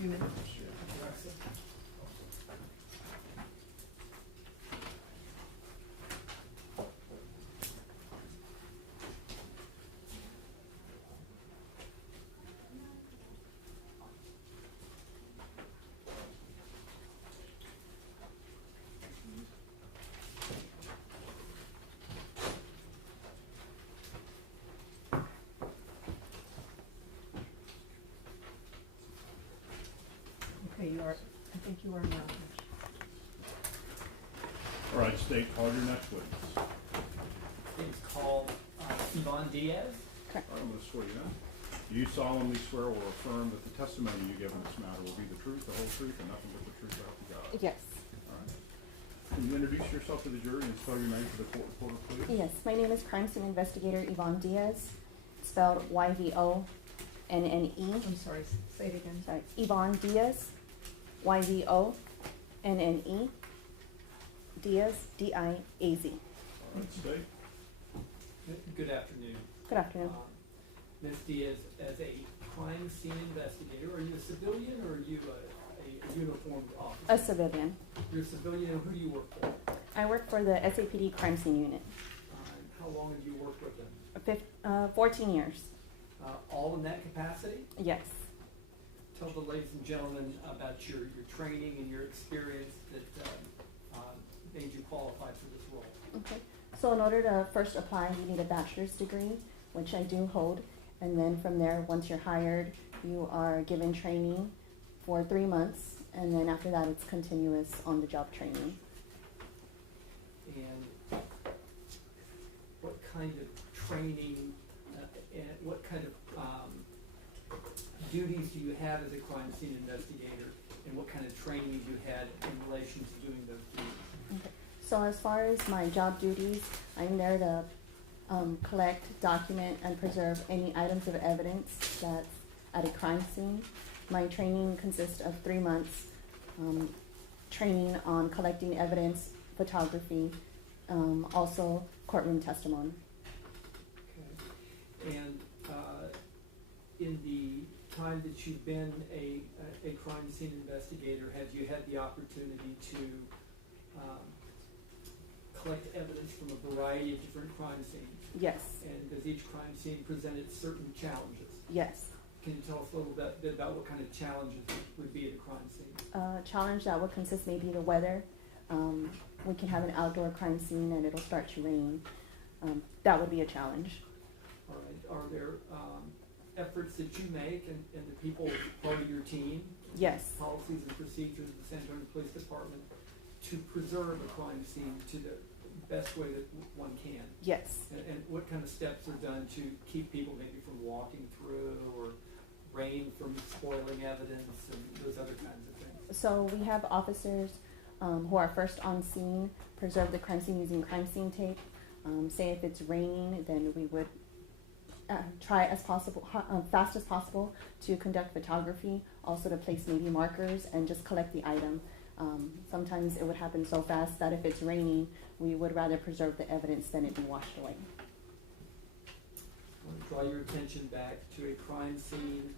few minutes? Okay, you are, I think you are now. All right, state, call your next witness. It's called Yvonne Diaz. All right, I'm going to swear you in. Do you solemnly swear or affirm that the testimony you give in this matter will be the truth, the whole truth, and nothing but the truth, so help you God? Yes. All right. Can you introduce yourself to the jury and spell your name for the court reporter, please? Yes, my name is crime scene investigator Yvonne Diaz, spelled Y-V-O-N-N-E. I'm sorry, say it again. Sorry, Yvonne Diaz, Y-V-O-N-N-E. Diaz, D-I-A-Z. All right, state. Good afternoon. Good afternoon. Ms. Diaz, as a crime scene investigator, are you a civilian or are you a uniformed officer? A civilian. You're a civilian, and who do you work for? I work for the SAPD crime scene unit. How long have you worked with them? 14 years. All in that capacity? Yes. Tell the ladies and gentlemen about your training and your experience that made you qualified for this role. Okay. So in order to first apply, you need a bachelor's degree, which I do hold. And then from there, once you're hired, you are given training for 3 months. And then after that, it's continuous on-the-job training. And what kind of training and what kind of duties do you have as a crime scene investigator, and what kind of training have you had in relation to doing those duties? Okay. So as far as my job duties, I'm there to collect, document, and preserve any items of evidence that's at a crime scene. My training consists of 3 months training on collecting evidence, photography, also courtroom testimony. Okay. And in the time that you've been a crime scene investigator, have you had the opportunity to collect evidence from a variety of different crime scenes? Yes. And does each crime scene present certain challenges? Yes. Can you tell us a little bit about what kind of challenges would be at a crime scene? Challenge that would consist maybe the weather. We can have an outdoor crime scene and it'll start to rain. That would be a challenge. All right. Are there efforts that you make and the people part of your team? Yes. Policies and procedures of the San Antonio Police Department to preserve a crime scene to the best way that one can? Yes. And what kind of steps are done to keep people maybe from walking through, or rain from spoiling evidence, and those other kinds of things? So we have officers who are first on scene, preserve the crime scene using crime scene tape. Say if it's raining, then we would try as possible, fast as possible, to conduct photography, also to place maybe markers and just collect the item. Sometimes it would happen so fast that if it's raining, we would rather preserve the evidence than it be washed away. I want to draw your attention back to a crime scene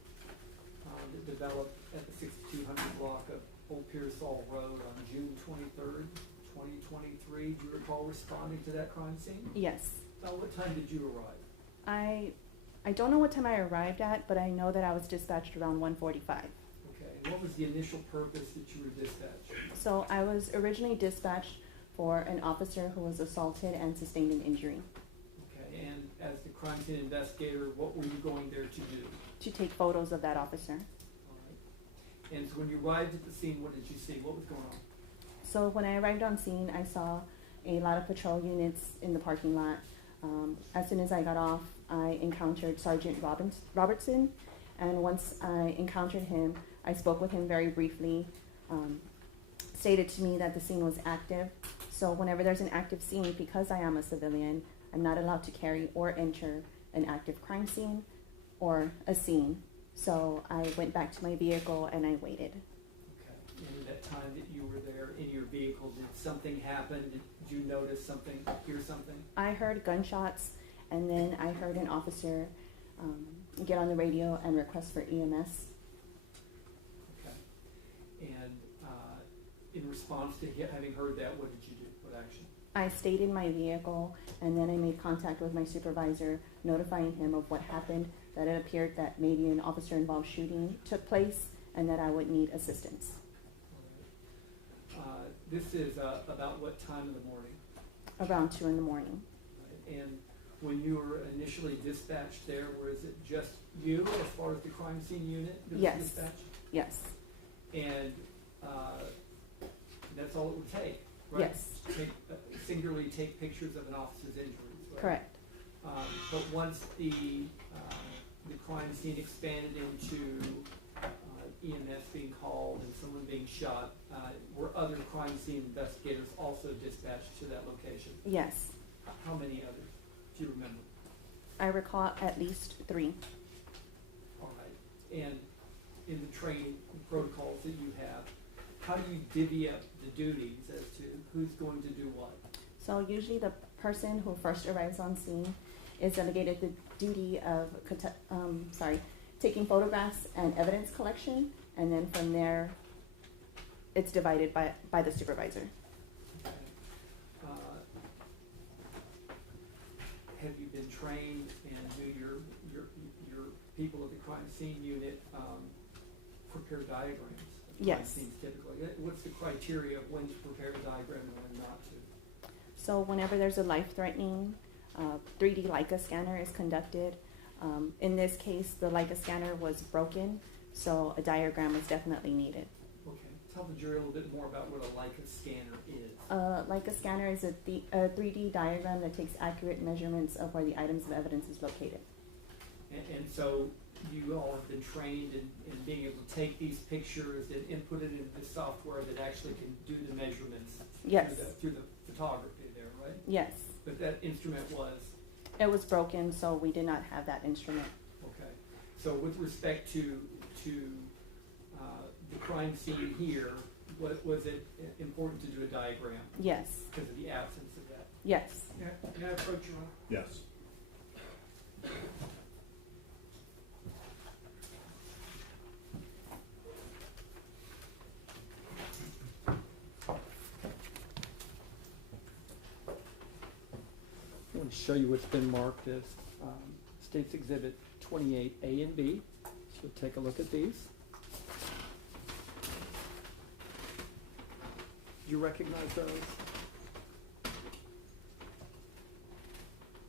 that developed at the 6200 block of Old Pearsall Road on June 23rd, 2023. Do you recall responding to that crime scene? Yes. About what time did you arrive? I don't know what time I arrived at, but I know that I was dispatched around 1:45. Okay. And what was the initial purpose that you were dispatched? So I was originally dispatched for an officer who was assaulted and sustained an injury. Okay. And as the crime scene investigator, what were you going there to do? To take photos of that officer. All right. And so when you arrived at the scene, what did you see? What was going on? So when I arrived on scene, I saw a lot of patrol units in the parking lot. As soon as I got off, I encountered Sergeant Robertson, and once I encountered him, I spoke with him very briefly, stated to me that the scene was active. So whenever there's an active scene, because I am a civilian, I'm not allowed to carry or enter an active crime scene or a scene. So I went back to my vehicle and I waited. Okay. And in that time that you were there in your vehicle, did something happen? Did you notice something, hear something? I heard gunshots, and then I heard an officer get on the radio and request for EMS. Okay. And in response to having heard that, what did you do? What action? I stayed in my vehicle, and then I made contact with my supervisor, notifying him of what happened, that it appeared that maybe an officer-involved shooting took place, and that I would need assistance. This is about what time in the morning? Around 2 in the morning. Right. And when you were initially dispatched there, was it just you as far as the crime scene unit that Yes. was dispatched? Yes. And that's all it would take, right? Yes. Singularly take pictures of an officer's injuries, right? Correct. But once the crime scene expanded into EMS being called and someone being shot, were other crime scene investigators also dispatched to that location? Yes. How many others? Do you remember? I recall at least 3. All right. And in the training protocols that you have, how do you divvy up the duties as to who's going to do what? So usually the person who first arrives on scene is delegated the duty of taking photographs and evidence collection, and then from there it's divided by the supervisor. Okay. have you been trained and do your people of the crime scene unit prepare diagrams of crime Yes. scenes typically? What's the criteria of when to prepare a diagram and when not to? So whenever there's a life-threatening 3D Leica scanner is conducted, in this case, the Leica scanner was broken, so a diagram is definitely needed. Okay, tell the jury a little bit more about what a Leica scanner is. Leica scanner is a 3D diagram that takes accurate measurements of where the items of evidence is located. And so you all have been trained in being able to take these pictures and input it into the software that actually can do the measurements Yes. through the photography there, right? Yes. But that instrument was? It was broken, so we did not have that instrument. Okay. So with respect to the crime scene here, was it important to do a diagram? Yes. Because of the absence of that? Yes. Can I approach you on? Yes. I want to show you what's been marked as State's Exhibit 28 A and B. So take a look at these. Do you recognize those?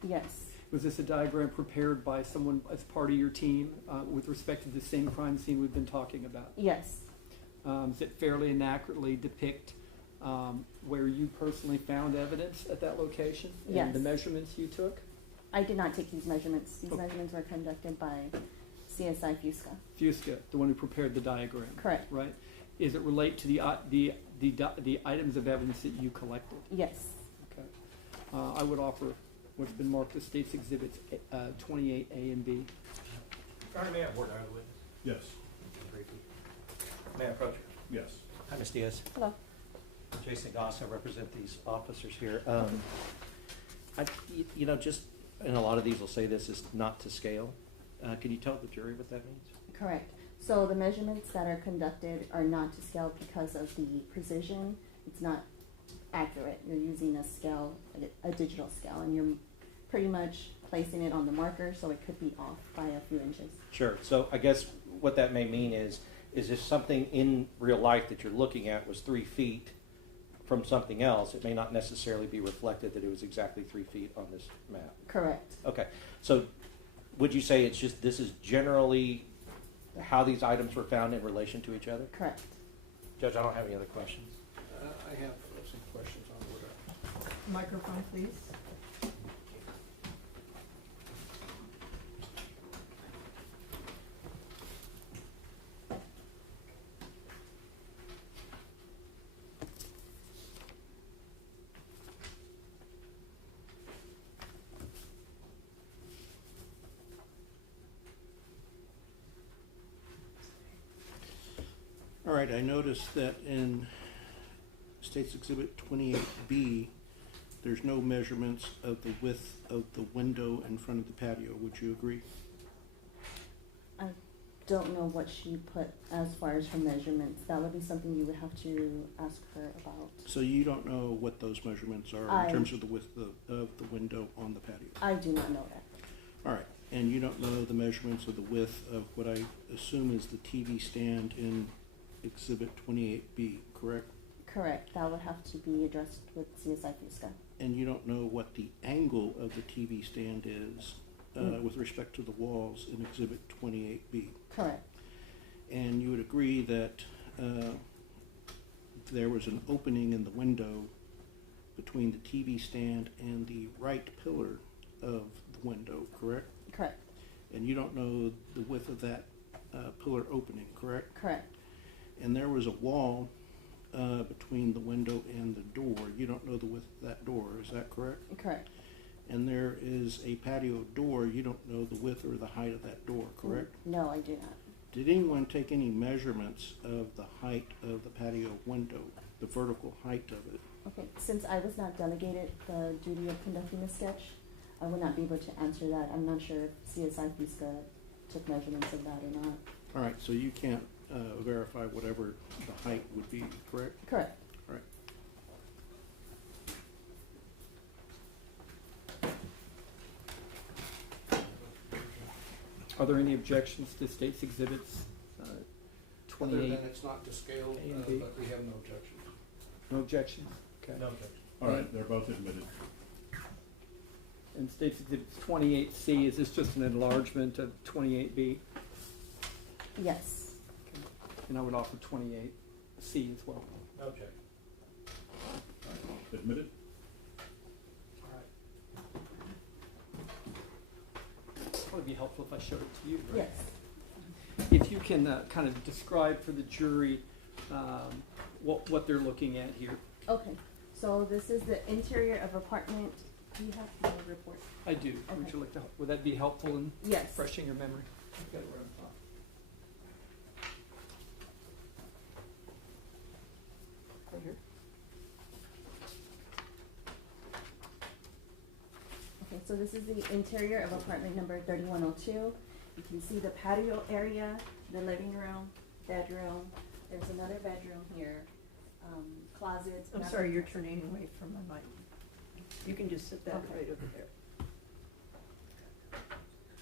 Yes. Was this a diagram prepared by someone as part of your team with respect to the same crime scene we've been talking about? Yes. Does it fairly and accurately depict where you personally found evidence at that location? Yes. And the measurements you took? I did not take these measurements. These Okay. measurements were conducted by CSI Fusca. Fusca, the one who prepared the diagram. Correct. Right? Is it relate to the items of evidence that you collected? Yes. Okay. I would offer what's been marked as State's Exhibits 28 A and B. Sorry, may I have word out of the witness? Yes. Briefly. May I approach you? Yes. Hi, Ms. Diaz. Hello. Jason Goss, I represent these officers here. Just, and a lot of these will say this is not to scale. Can you tell the jury what that means? Correct. So the measurements that are conducted are not to scale because of the precision. It's not accurate. You're using a scale, a digital scale, and you're pretty much placing it on the marker, so it could be off by a few inches. Sure. So I guess what that may mean is if something in real life that you're looking at was 3 feet from something else, it may not necessarily be reflected that it was exactly 3 feet on this map. Correct. Okay. So would you say it's just this is generally how these items were found in relation to each other? Correct. Judge, I don't have any other questions. I have some questions on order. Microphone, please. All right, I noticed that in State's Exhibit 28B, there's no measurements of the width of the window in front of the patio. Would you agree? I don't know what she put as far as her measurements. That would be something you would have to ask her about. So you don't know what those measurements are in terms of the width of the window on the patio? I do not know that. All right, and you don't know the measurements of the width of what I assume is the TV stand in Exhibit 28B, correct? Correct. That would have to be addressed with CSI Fusca. And you don't know what the angle of the TV stand is with respect to the walls in Exhibit 28B? Correct. And you would agree that there was an opening in the window between the TV stand and the right pillar of the window, correct? Correct. And you don't know the width of that pillar opening, correct? Correct. And there was a wall between the window and the door. You don't know the width of that door, is that correct? Correct. And there is a patio door. You don't know the width or the height of that door, correct? No, I do not. Did anyone take any measurements of the height of the patio window, the vertical height of it? Okay, since I was not delegated the duty of conducting a sketch, I would not be able to answer that. I'm not sure if CSI Fusca took measurements of that or not. All right, so you can't verify whatever the height would be, correct? Correct. All right. Are there any objections to State's Exhibits Other 28? than it's not to scale, A and B. but we have no objections. No objections? Okay. No objection. All right, they're both admitted. And State's Exhibit 28C, is this just an enlargement of 28B? Yes. And I would offer 28C as well. No objection. Admitted? All right. Probably be helpful if I showed it to you, right? Yes. If you can kind of describe for the jury what they're looking at here. Okay. So this is the interior of apartment. Do you have the report? I do. Okay. Would you like to? Would that be helpful in Yes. refreshing your memory? I've got it right on top. Right here. Okay, so this is the interior of apartment number 3102. You can see the patio area, the living room, bedroom. There's another bedroom here, closets. I'm sorry, you're turning away from my mic. You can just sit that Okay. right over there.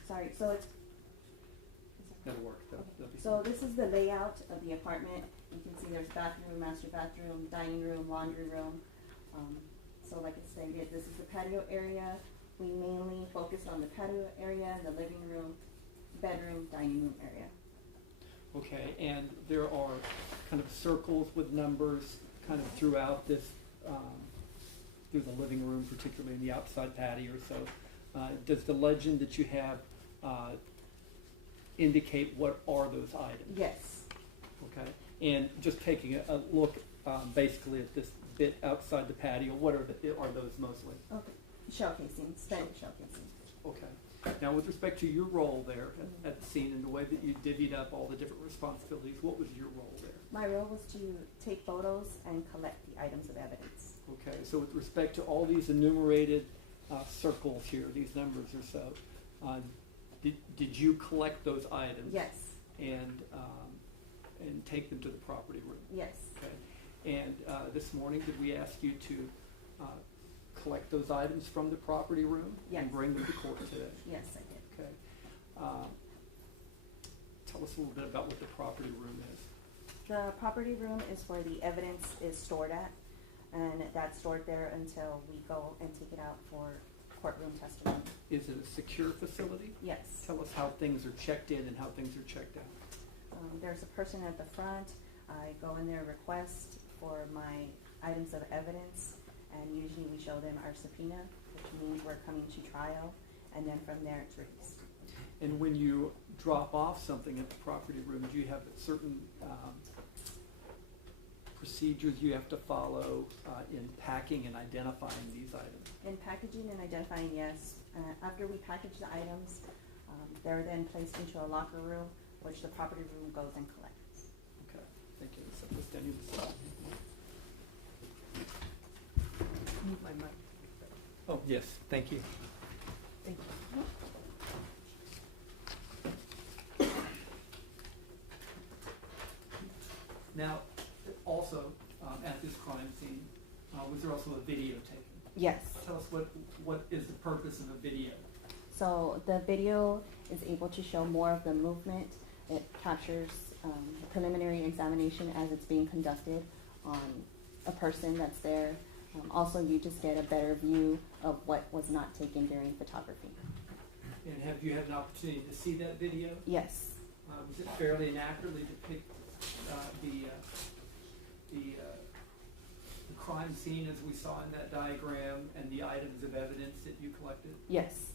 Sorry, so it's. That'll work. That'll be So this is the layout of the apartment. You can see there's bathroom, master bathroom, dining room, laundry room. So like it stated, this is the patio area. We mainly focused on the patio area, the living room, bedroom, dining room area. Okay, and there are kind of circles with numbers kind of throughout this, through the living room, particularly in the outside patio. So does the legend that you have indicate what are those items? Yes. Okay, and just taking a look basically at this bit outside the patio, what are those mostly? Okay. Shell casing, static shell casing. Okay. Now, with respect to your role there at the scene and the way that you divvied up all the different responsibilities, what was your role there? My role was to take photos and collect the items of evidence. Okay, so with respect to all these enumerated circles here, these numbers or so, did you collect those items? Yes. And take them to the property room? Yes. Okay. And this morning, did we ask you to collect those items from the property room? Yes. And bring them to court today? Yes, I did. Okay. Tell us a little bit about what the property room is. The property room is where the evidence is stored at, and that's stored there until we go and take it out for courtroom testimony. Is it a secure facility? Yes. Tell us how things are checked in and how things are checked out. There's a person at the front. I go in there, request for my items of evidence, and usually we show them our subpoena, which means we're coming to trial, and then from there it's released. And when you drop off something at the property room, do you have certain procedures you have to follow in packing and identifying these items? In packaging and identifying, yes. After we package the items, they're then placed into a locker room, which the property room goes and collects. Okay, thank you. Set this down here beside me. Move my mic. Oh, yes, thank you. Thank you. Now, also, at this crime scene, was there also a video taken? Yes. Tell us what is the purpose of a video? So the video is able to show more of the movement. It captures preliminary examination as it's being conducted on a person that's there. Also, you just get a better view of what was not taken during photography. And have you had an opportunity to see that video? Yes. Was it fairly and accurately depict the crime scene as we saw in that diagram and the items of evidence that you collected? Yes.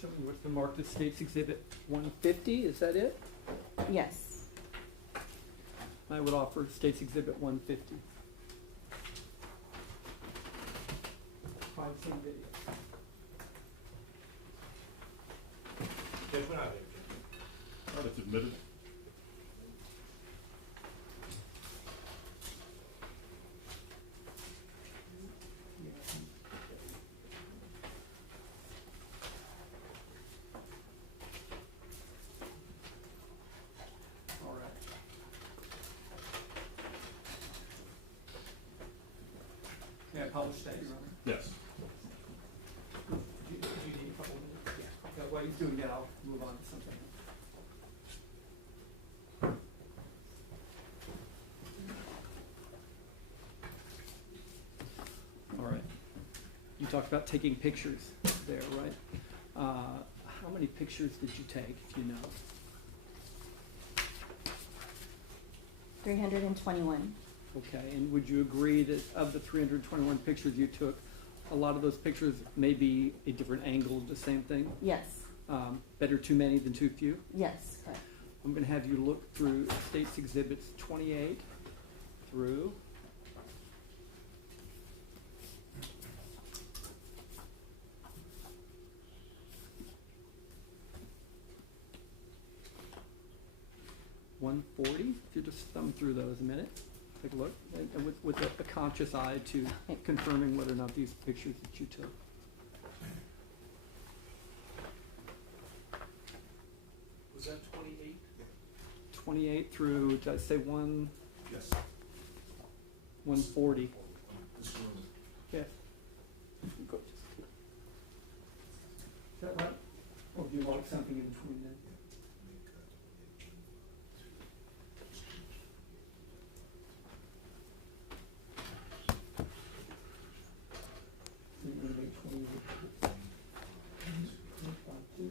Show me what's been marked as State's Exhibit 150, is that it? Yes. I would offer State's Exhibit 150. Crime scene video. Judge, we're not here. All right, it's admitted. All right. May I publish that, Your Honor? Yes. while he's doing that, I'll move on to something. All right. You talked about taking pictures there, right? How many pictures did you take, if you know? 321. Okay, and would you agree that of the 321 pictures you took, a lot of those pictures may be a different angle of the same thing? Yes. Better too many than too few? Yes, correct. I'm going to have you look through States Exhibits 28 through 140. If you just thumb through those a minute, take a look, and with a conscious eye to confirming whether or not these pictures that you took. Was that 28? 28 through, did I say one? Yes. 140. This room. Yeah. Go. Is that right? Or do you want something in between then?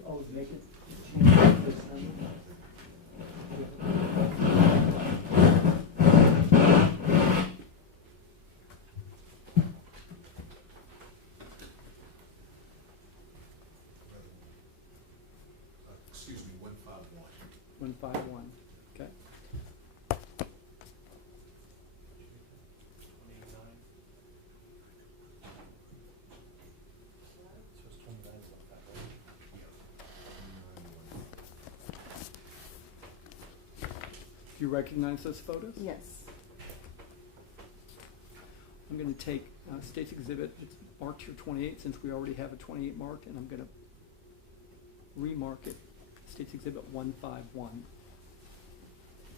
Always make it change this time. Excuse me, 151. 151. Okay. 29. Do you recognize those photos? Yes. I'm going to take State's Exhibit, it's marked here 28 since we already have a 28 marked, and I'm going to remark it State's Exhibit 151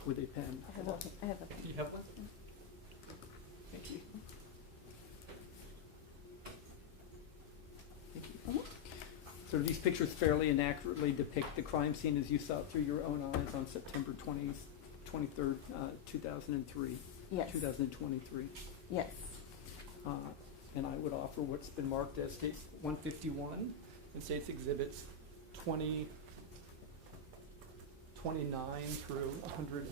with a pen. I have a pen. You have one? Thank you. Thank you. So these pictures fairly and accurately depict the crime scene as you saw it through your own eyes on September 23rd, 2003. Yes. 2023. Yes. And I would offer what's been marked as States 151 and States Exhibits 20, 29 through 140.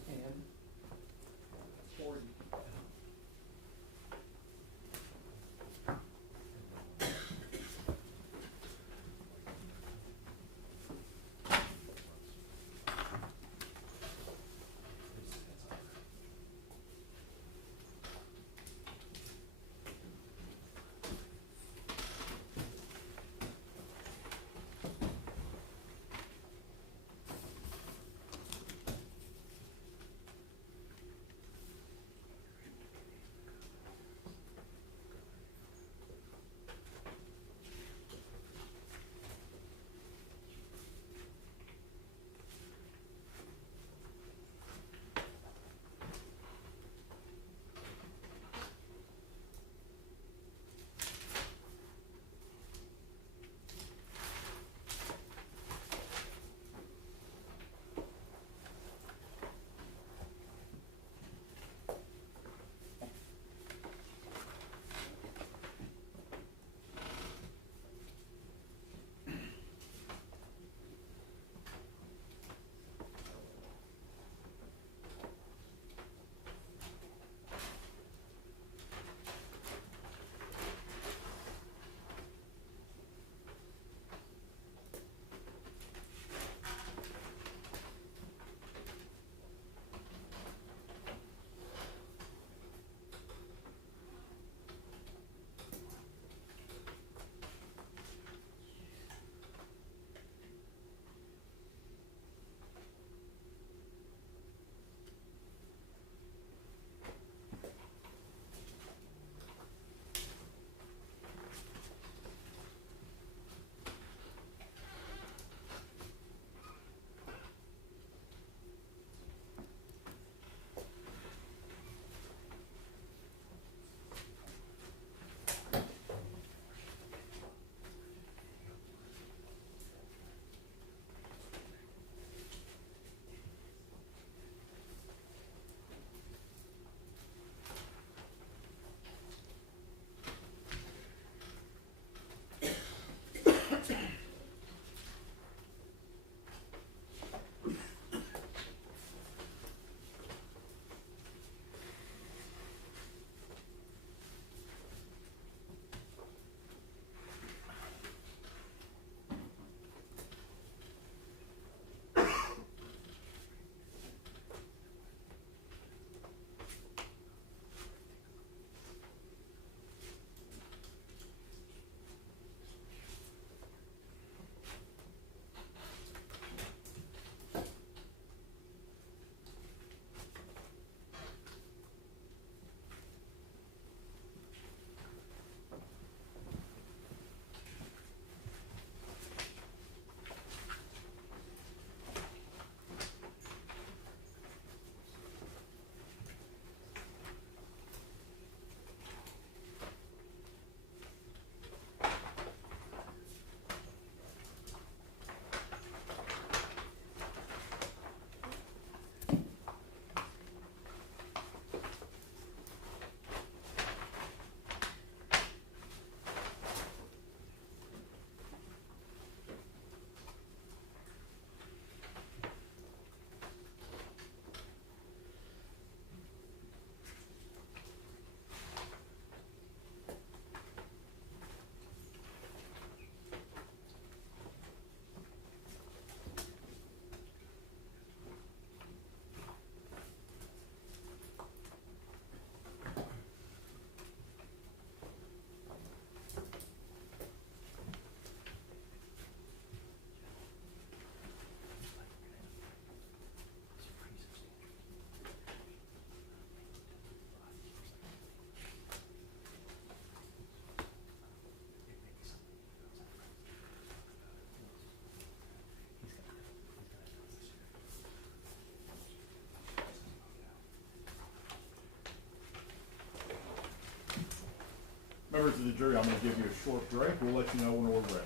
Members of the jury, I'm going to give you a short break. We'll let you know when we're ready.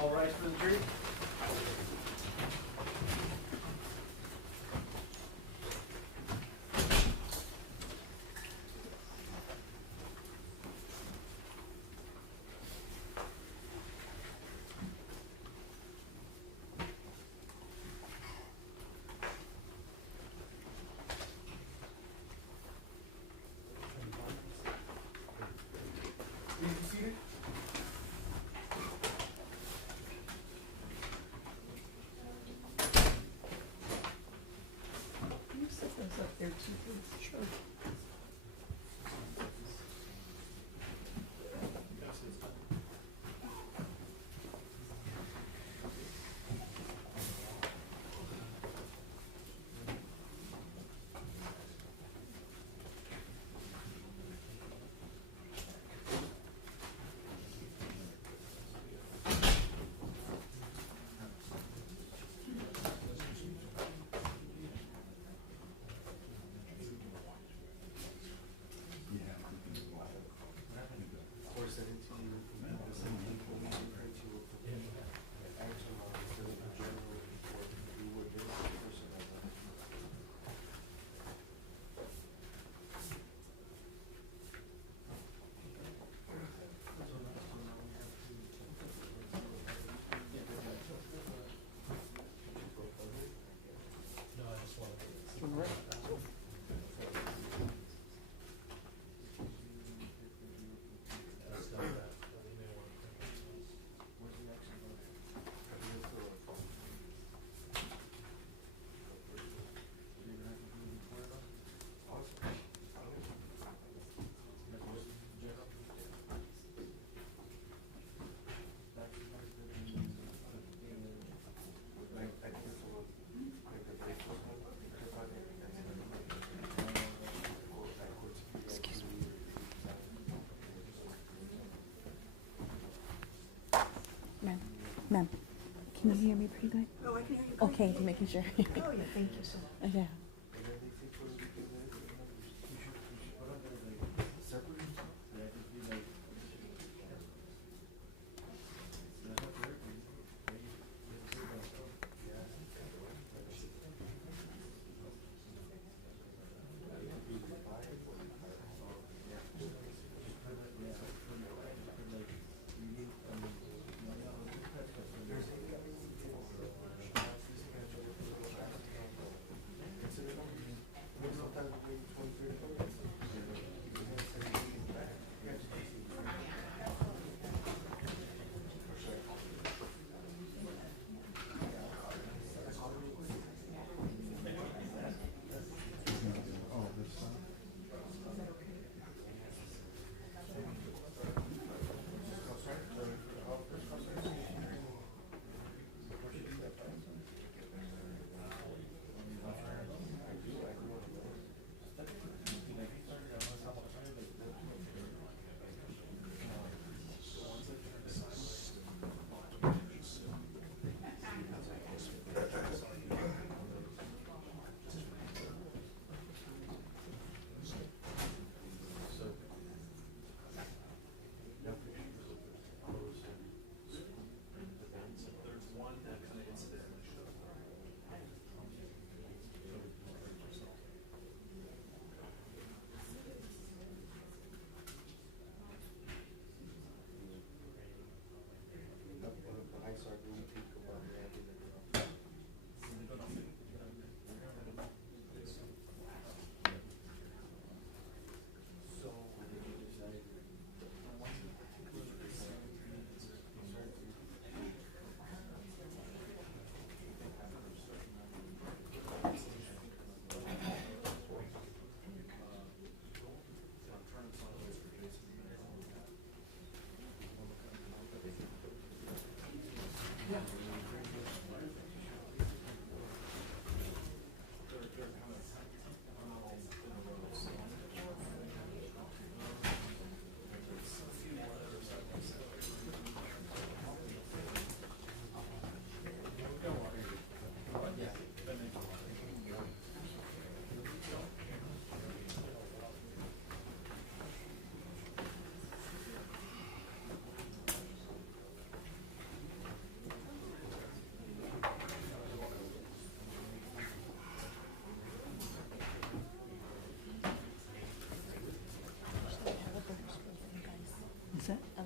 All rise for the jury. Please be seated. You set those up there too, please. Sure. Ma'am, can you hear me pretty good? Oh, I can hear you. Okay, making sure. Oh, yeah, thank you so much. Yeah.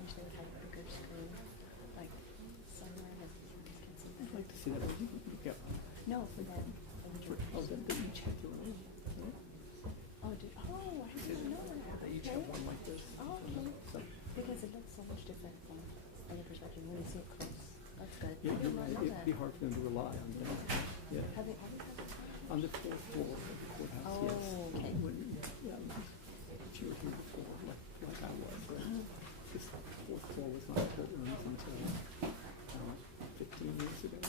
wish they would have a bigger screen, like somewhere that kids can I'd like to see that. Yeah. No, for them. Oh, then they each have their own. Oh, I didn't know that. They each have one like this. Oh, okay. So, Because it looks so much different from other perspective when you see it close. That's good. yeah, I you're did not right. know It'd that. be hard for them to rely on them. Yeah. Have they always had it? On the fourth floor of the courthouse, Oh, yes. okay. When, if you were here before, like I was, this fourth floor was not courtrooms until 15 years ago.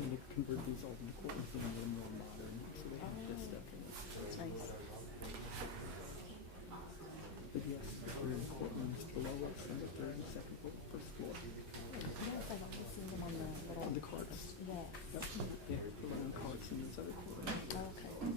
And they converted these all into courtrooms and made them more modern, so they have this stuff in it. That's nice. But yes, we're in courtrooms below us on the third and second floor, first floor. Yes, I've always seen them on the little... On the carts. Yeah. Yep. Yeah, put around carts in those other courtrooms. Oh, okay.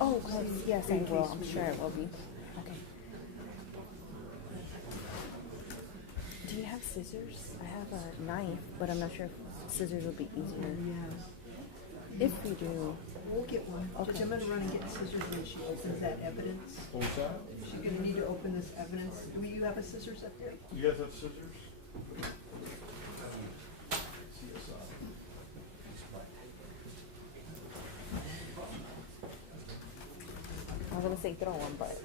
Oh, close. Yes, I will. I'm sure it will be. Okay. Do you have scissors? I have a knife, but I'm not sure if scissors will be easier. Yeah. If we do. We'll get one. Okay. I'm gonna run and get scissors when she opens that evidence. What's that? She's gonna need to open this evidence. Do you have a scissors up there? You guys have scissors? I was gonna say throw one, but.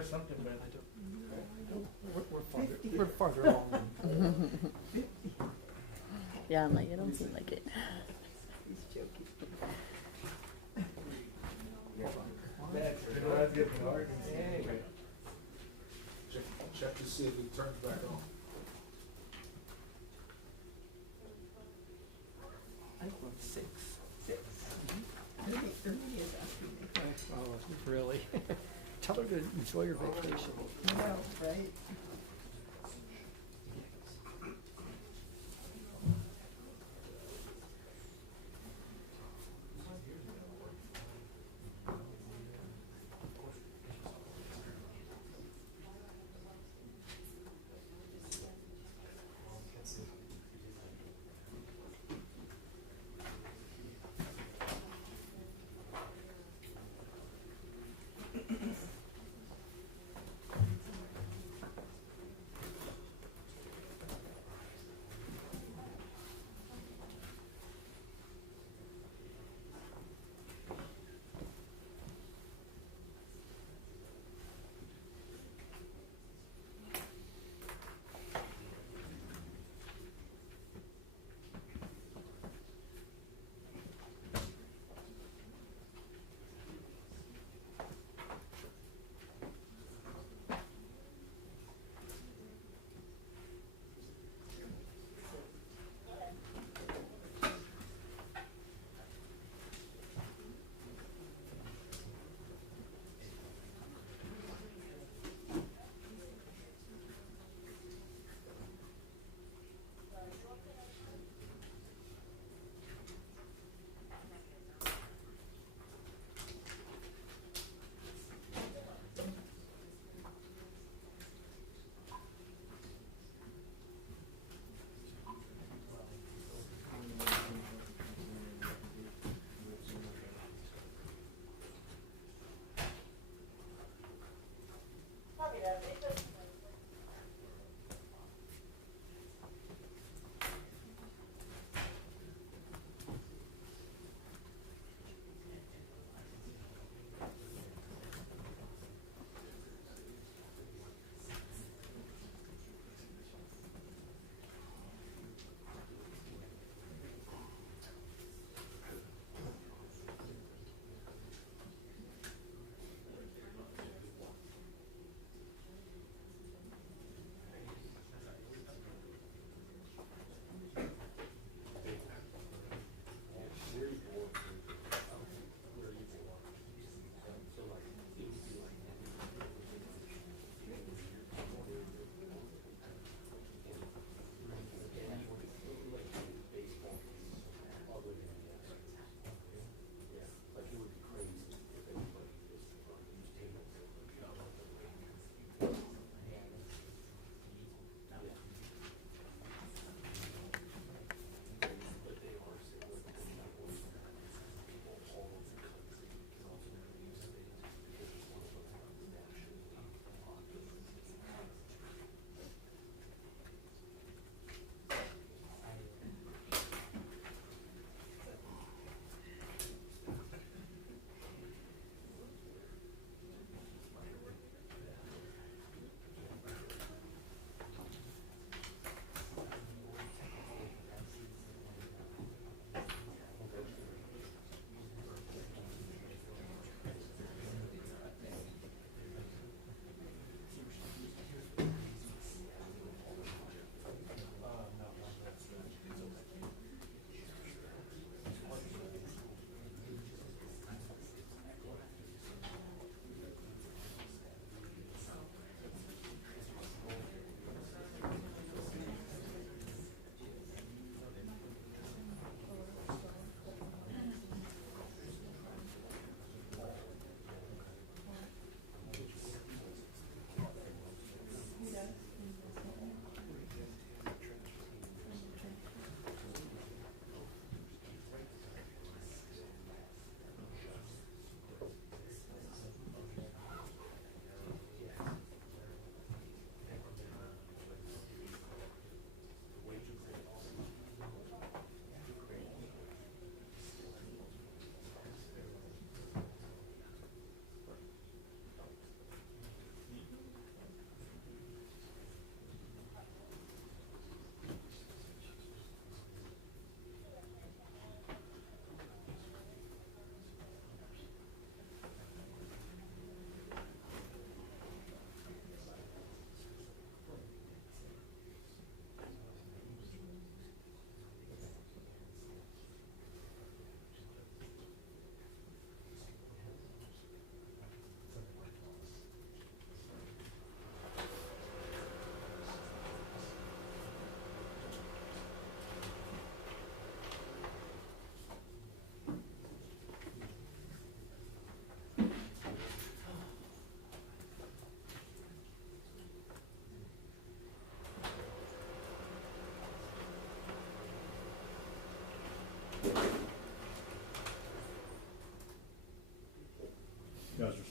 press something, but We're farther along. Yeah, I'm like, it don't seem like it. He's joking. That's good for hard. Check to see if it turns back on. I want 6. 6. Ernie is asking me. Oh, really? Tell her to enjoy your vacation. I know, right?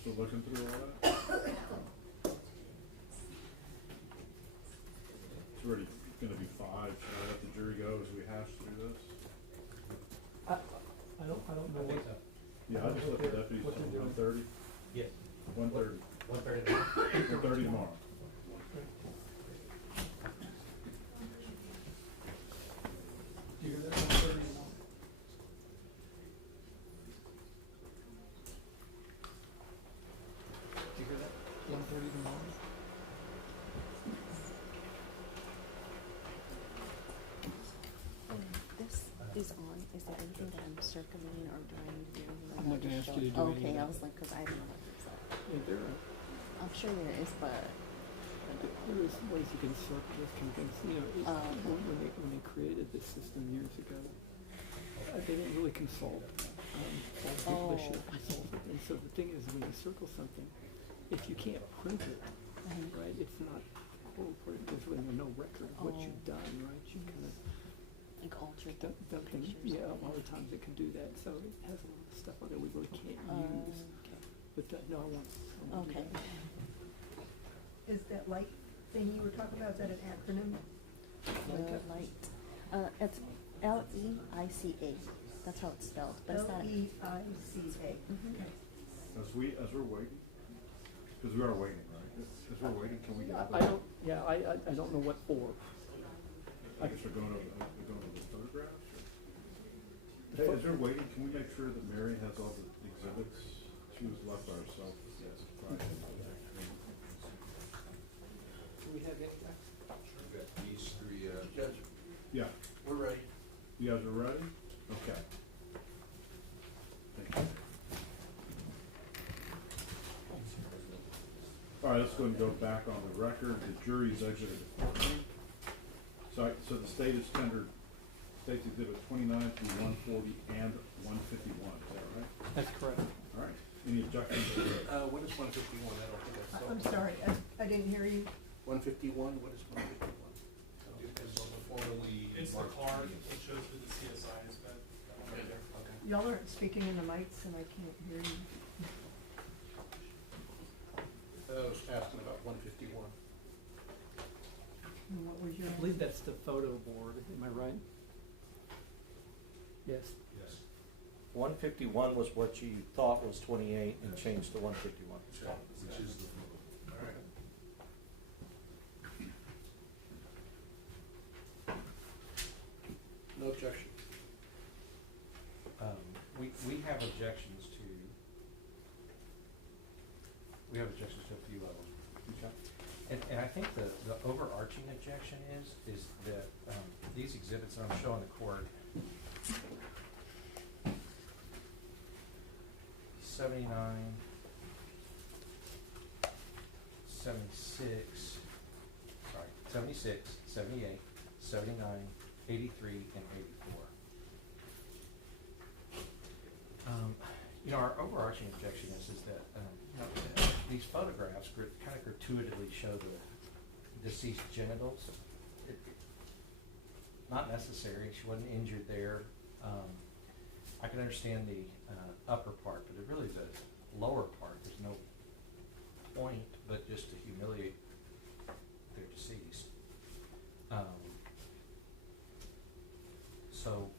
Still looking through all that? It's already gonna be 5, should I let the jury go as we hash through this? I don't know I think what. so. Yeah, I just let the deputies what till they're doing. 1:30. Yes. 1:30. 1:30. 1:30 tomorrow. Do you hear that? 1:30 tomorrow. Do you hear that? 1:30 tomorrow. This is on. Is there anything that I'm circling or do I need to do? I'm not gonna ask you to do Okay, anything. I was like, because I don't know what this is. Yeah, there are. I'm sure there is, but There is ways you can circle this kind of things. You know, when they created this system years ago, they didn't really consult. All the people they should have consulted. And so the thing is, when you circle something, if you can't print it, right, it's not whole important. There's really no record of what you've done, right? You kind of like altered the things. Yeah, a lot of times it can do that. So it has a lot of stuff on it we really can't use. okay. But no, I won't do Okay. that. Is that light thing you were talking about, is that an acronym? The light. It's LEICA. That's how it's spelled, but it's not. LEICA. As we're waiting, because we are waiting, right? As we're waiting, can we get I don't. Yeah, I don't know what for. I guess we're going over the photographs. Hey, as we're waiting, can we make sure that Mary has all the exhibits? She was left by herself. Yes, Friday. Do we have it? We've got these 3, Judge. Yeah. We're ready. You guys are ready? Okay. Thank you. All right, let's go ahead and go back on the record. The jury's exited the courtroom. So the state has tendered State's Exhibit 29 through 140 and 151. Is that right? That's correct. All right. Any objections to this? What is 151? I don't think I saw. I'm sorry, I didn't hear you. 151, what is 151? It's on the formally. It's the card that shows who the CSI is, but right there. Okay. Y'all aren't speaking in the mics and I can't hear you. I was asking about 151. And what was your? I believe that's the photo board. Am I right? Yes. Yes. 151 was what you thought was 28 and changed to 151. Which is the photo. All right. No objection. We have objections to, a few of them. Okay. And I think the overarching objection is that these exhibits that I'm showing the court, 79, 76, 78, 79, 83, and 84. Our overarching objection is that these photographs kind of gratuitously show the deceased genitals. Not necessary. She wasn't injured there. I can understand the upper part, but it really is the lower part. There's no point but just to humiliate their deceased. So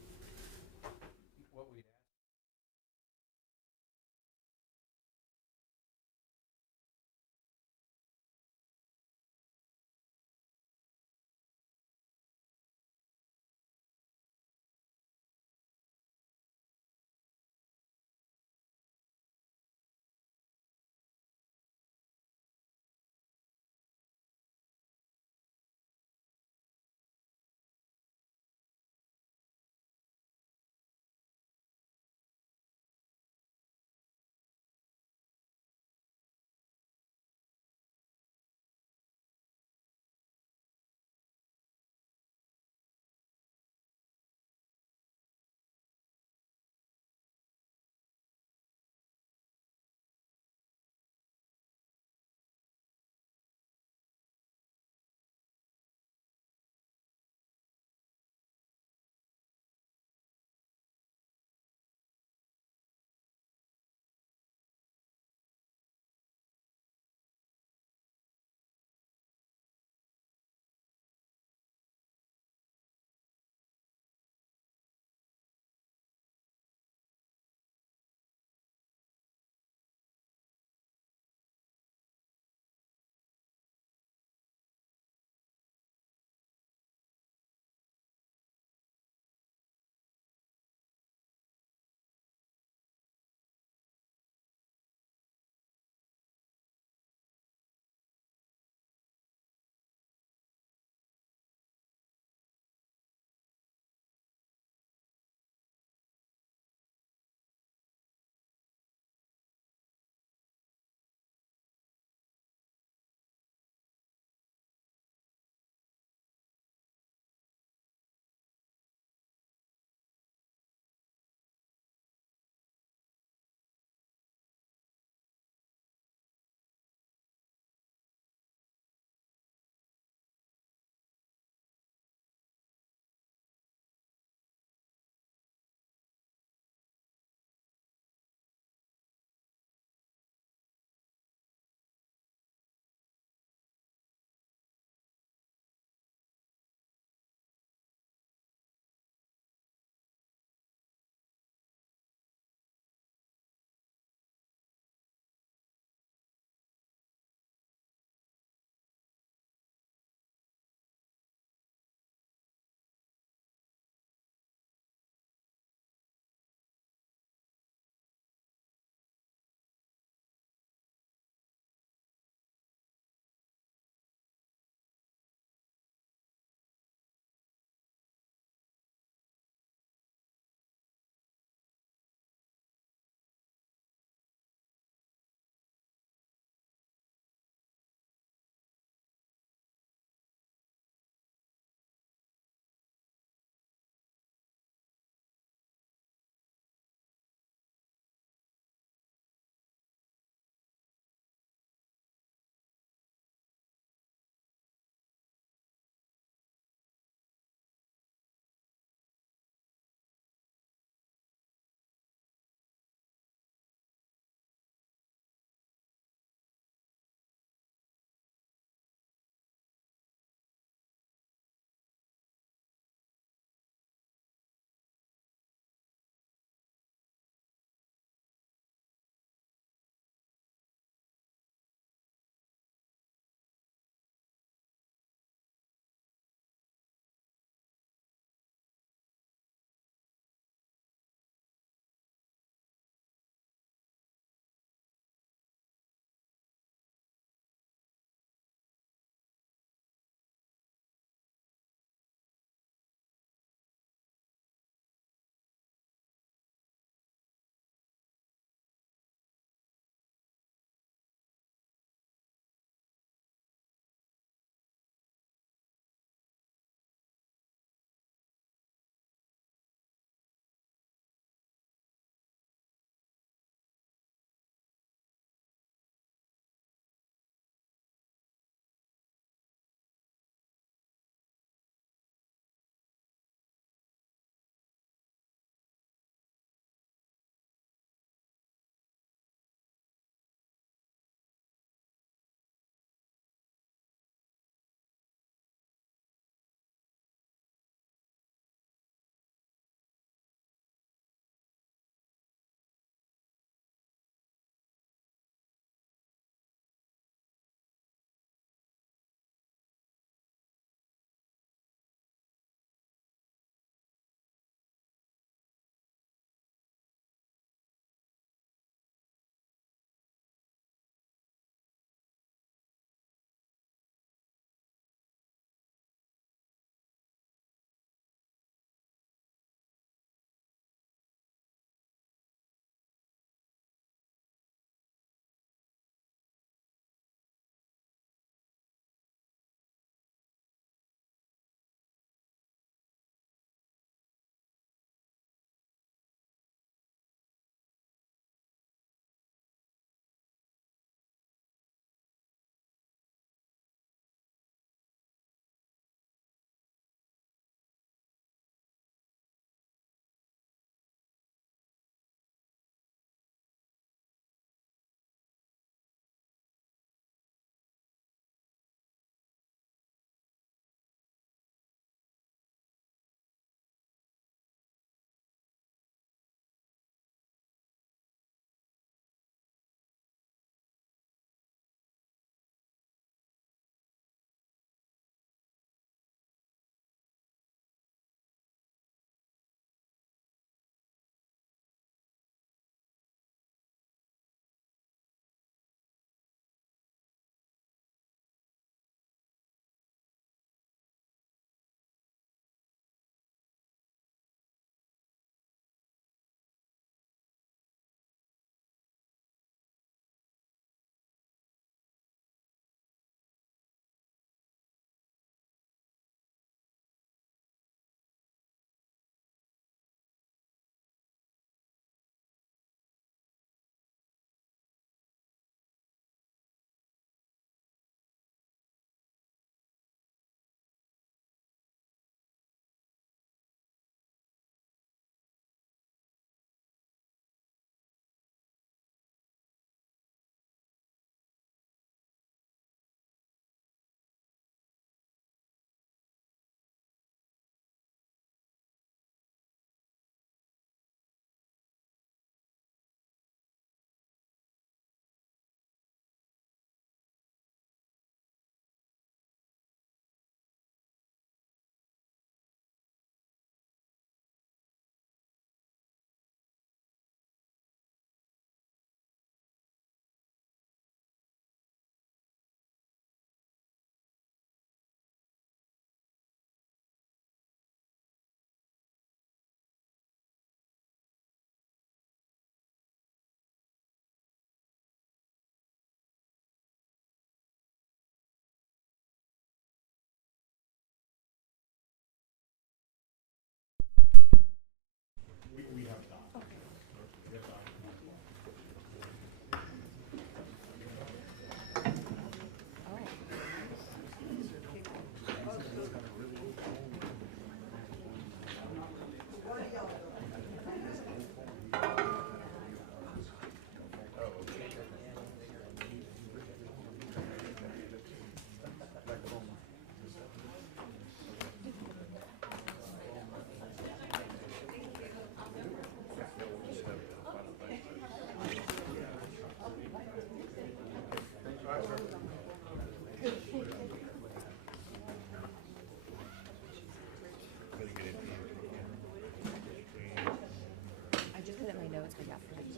after the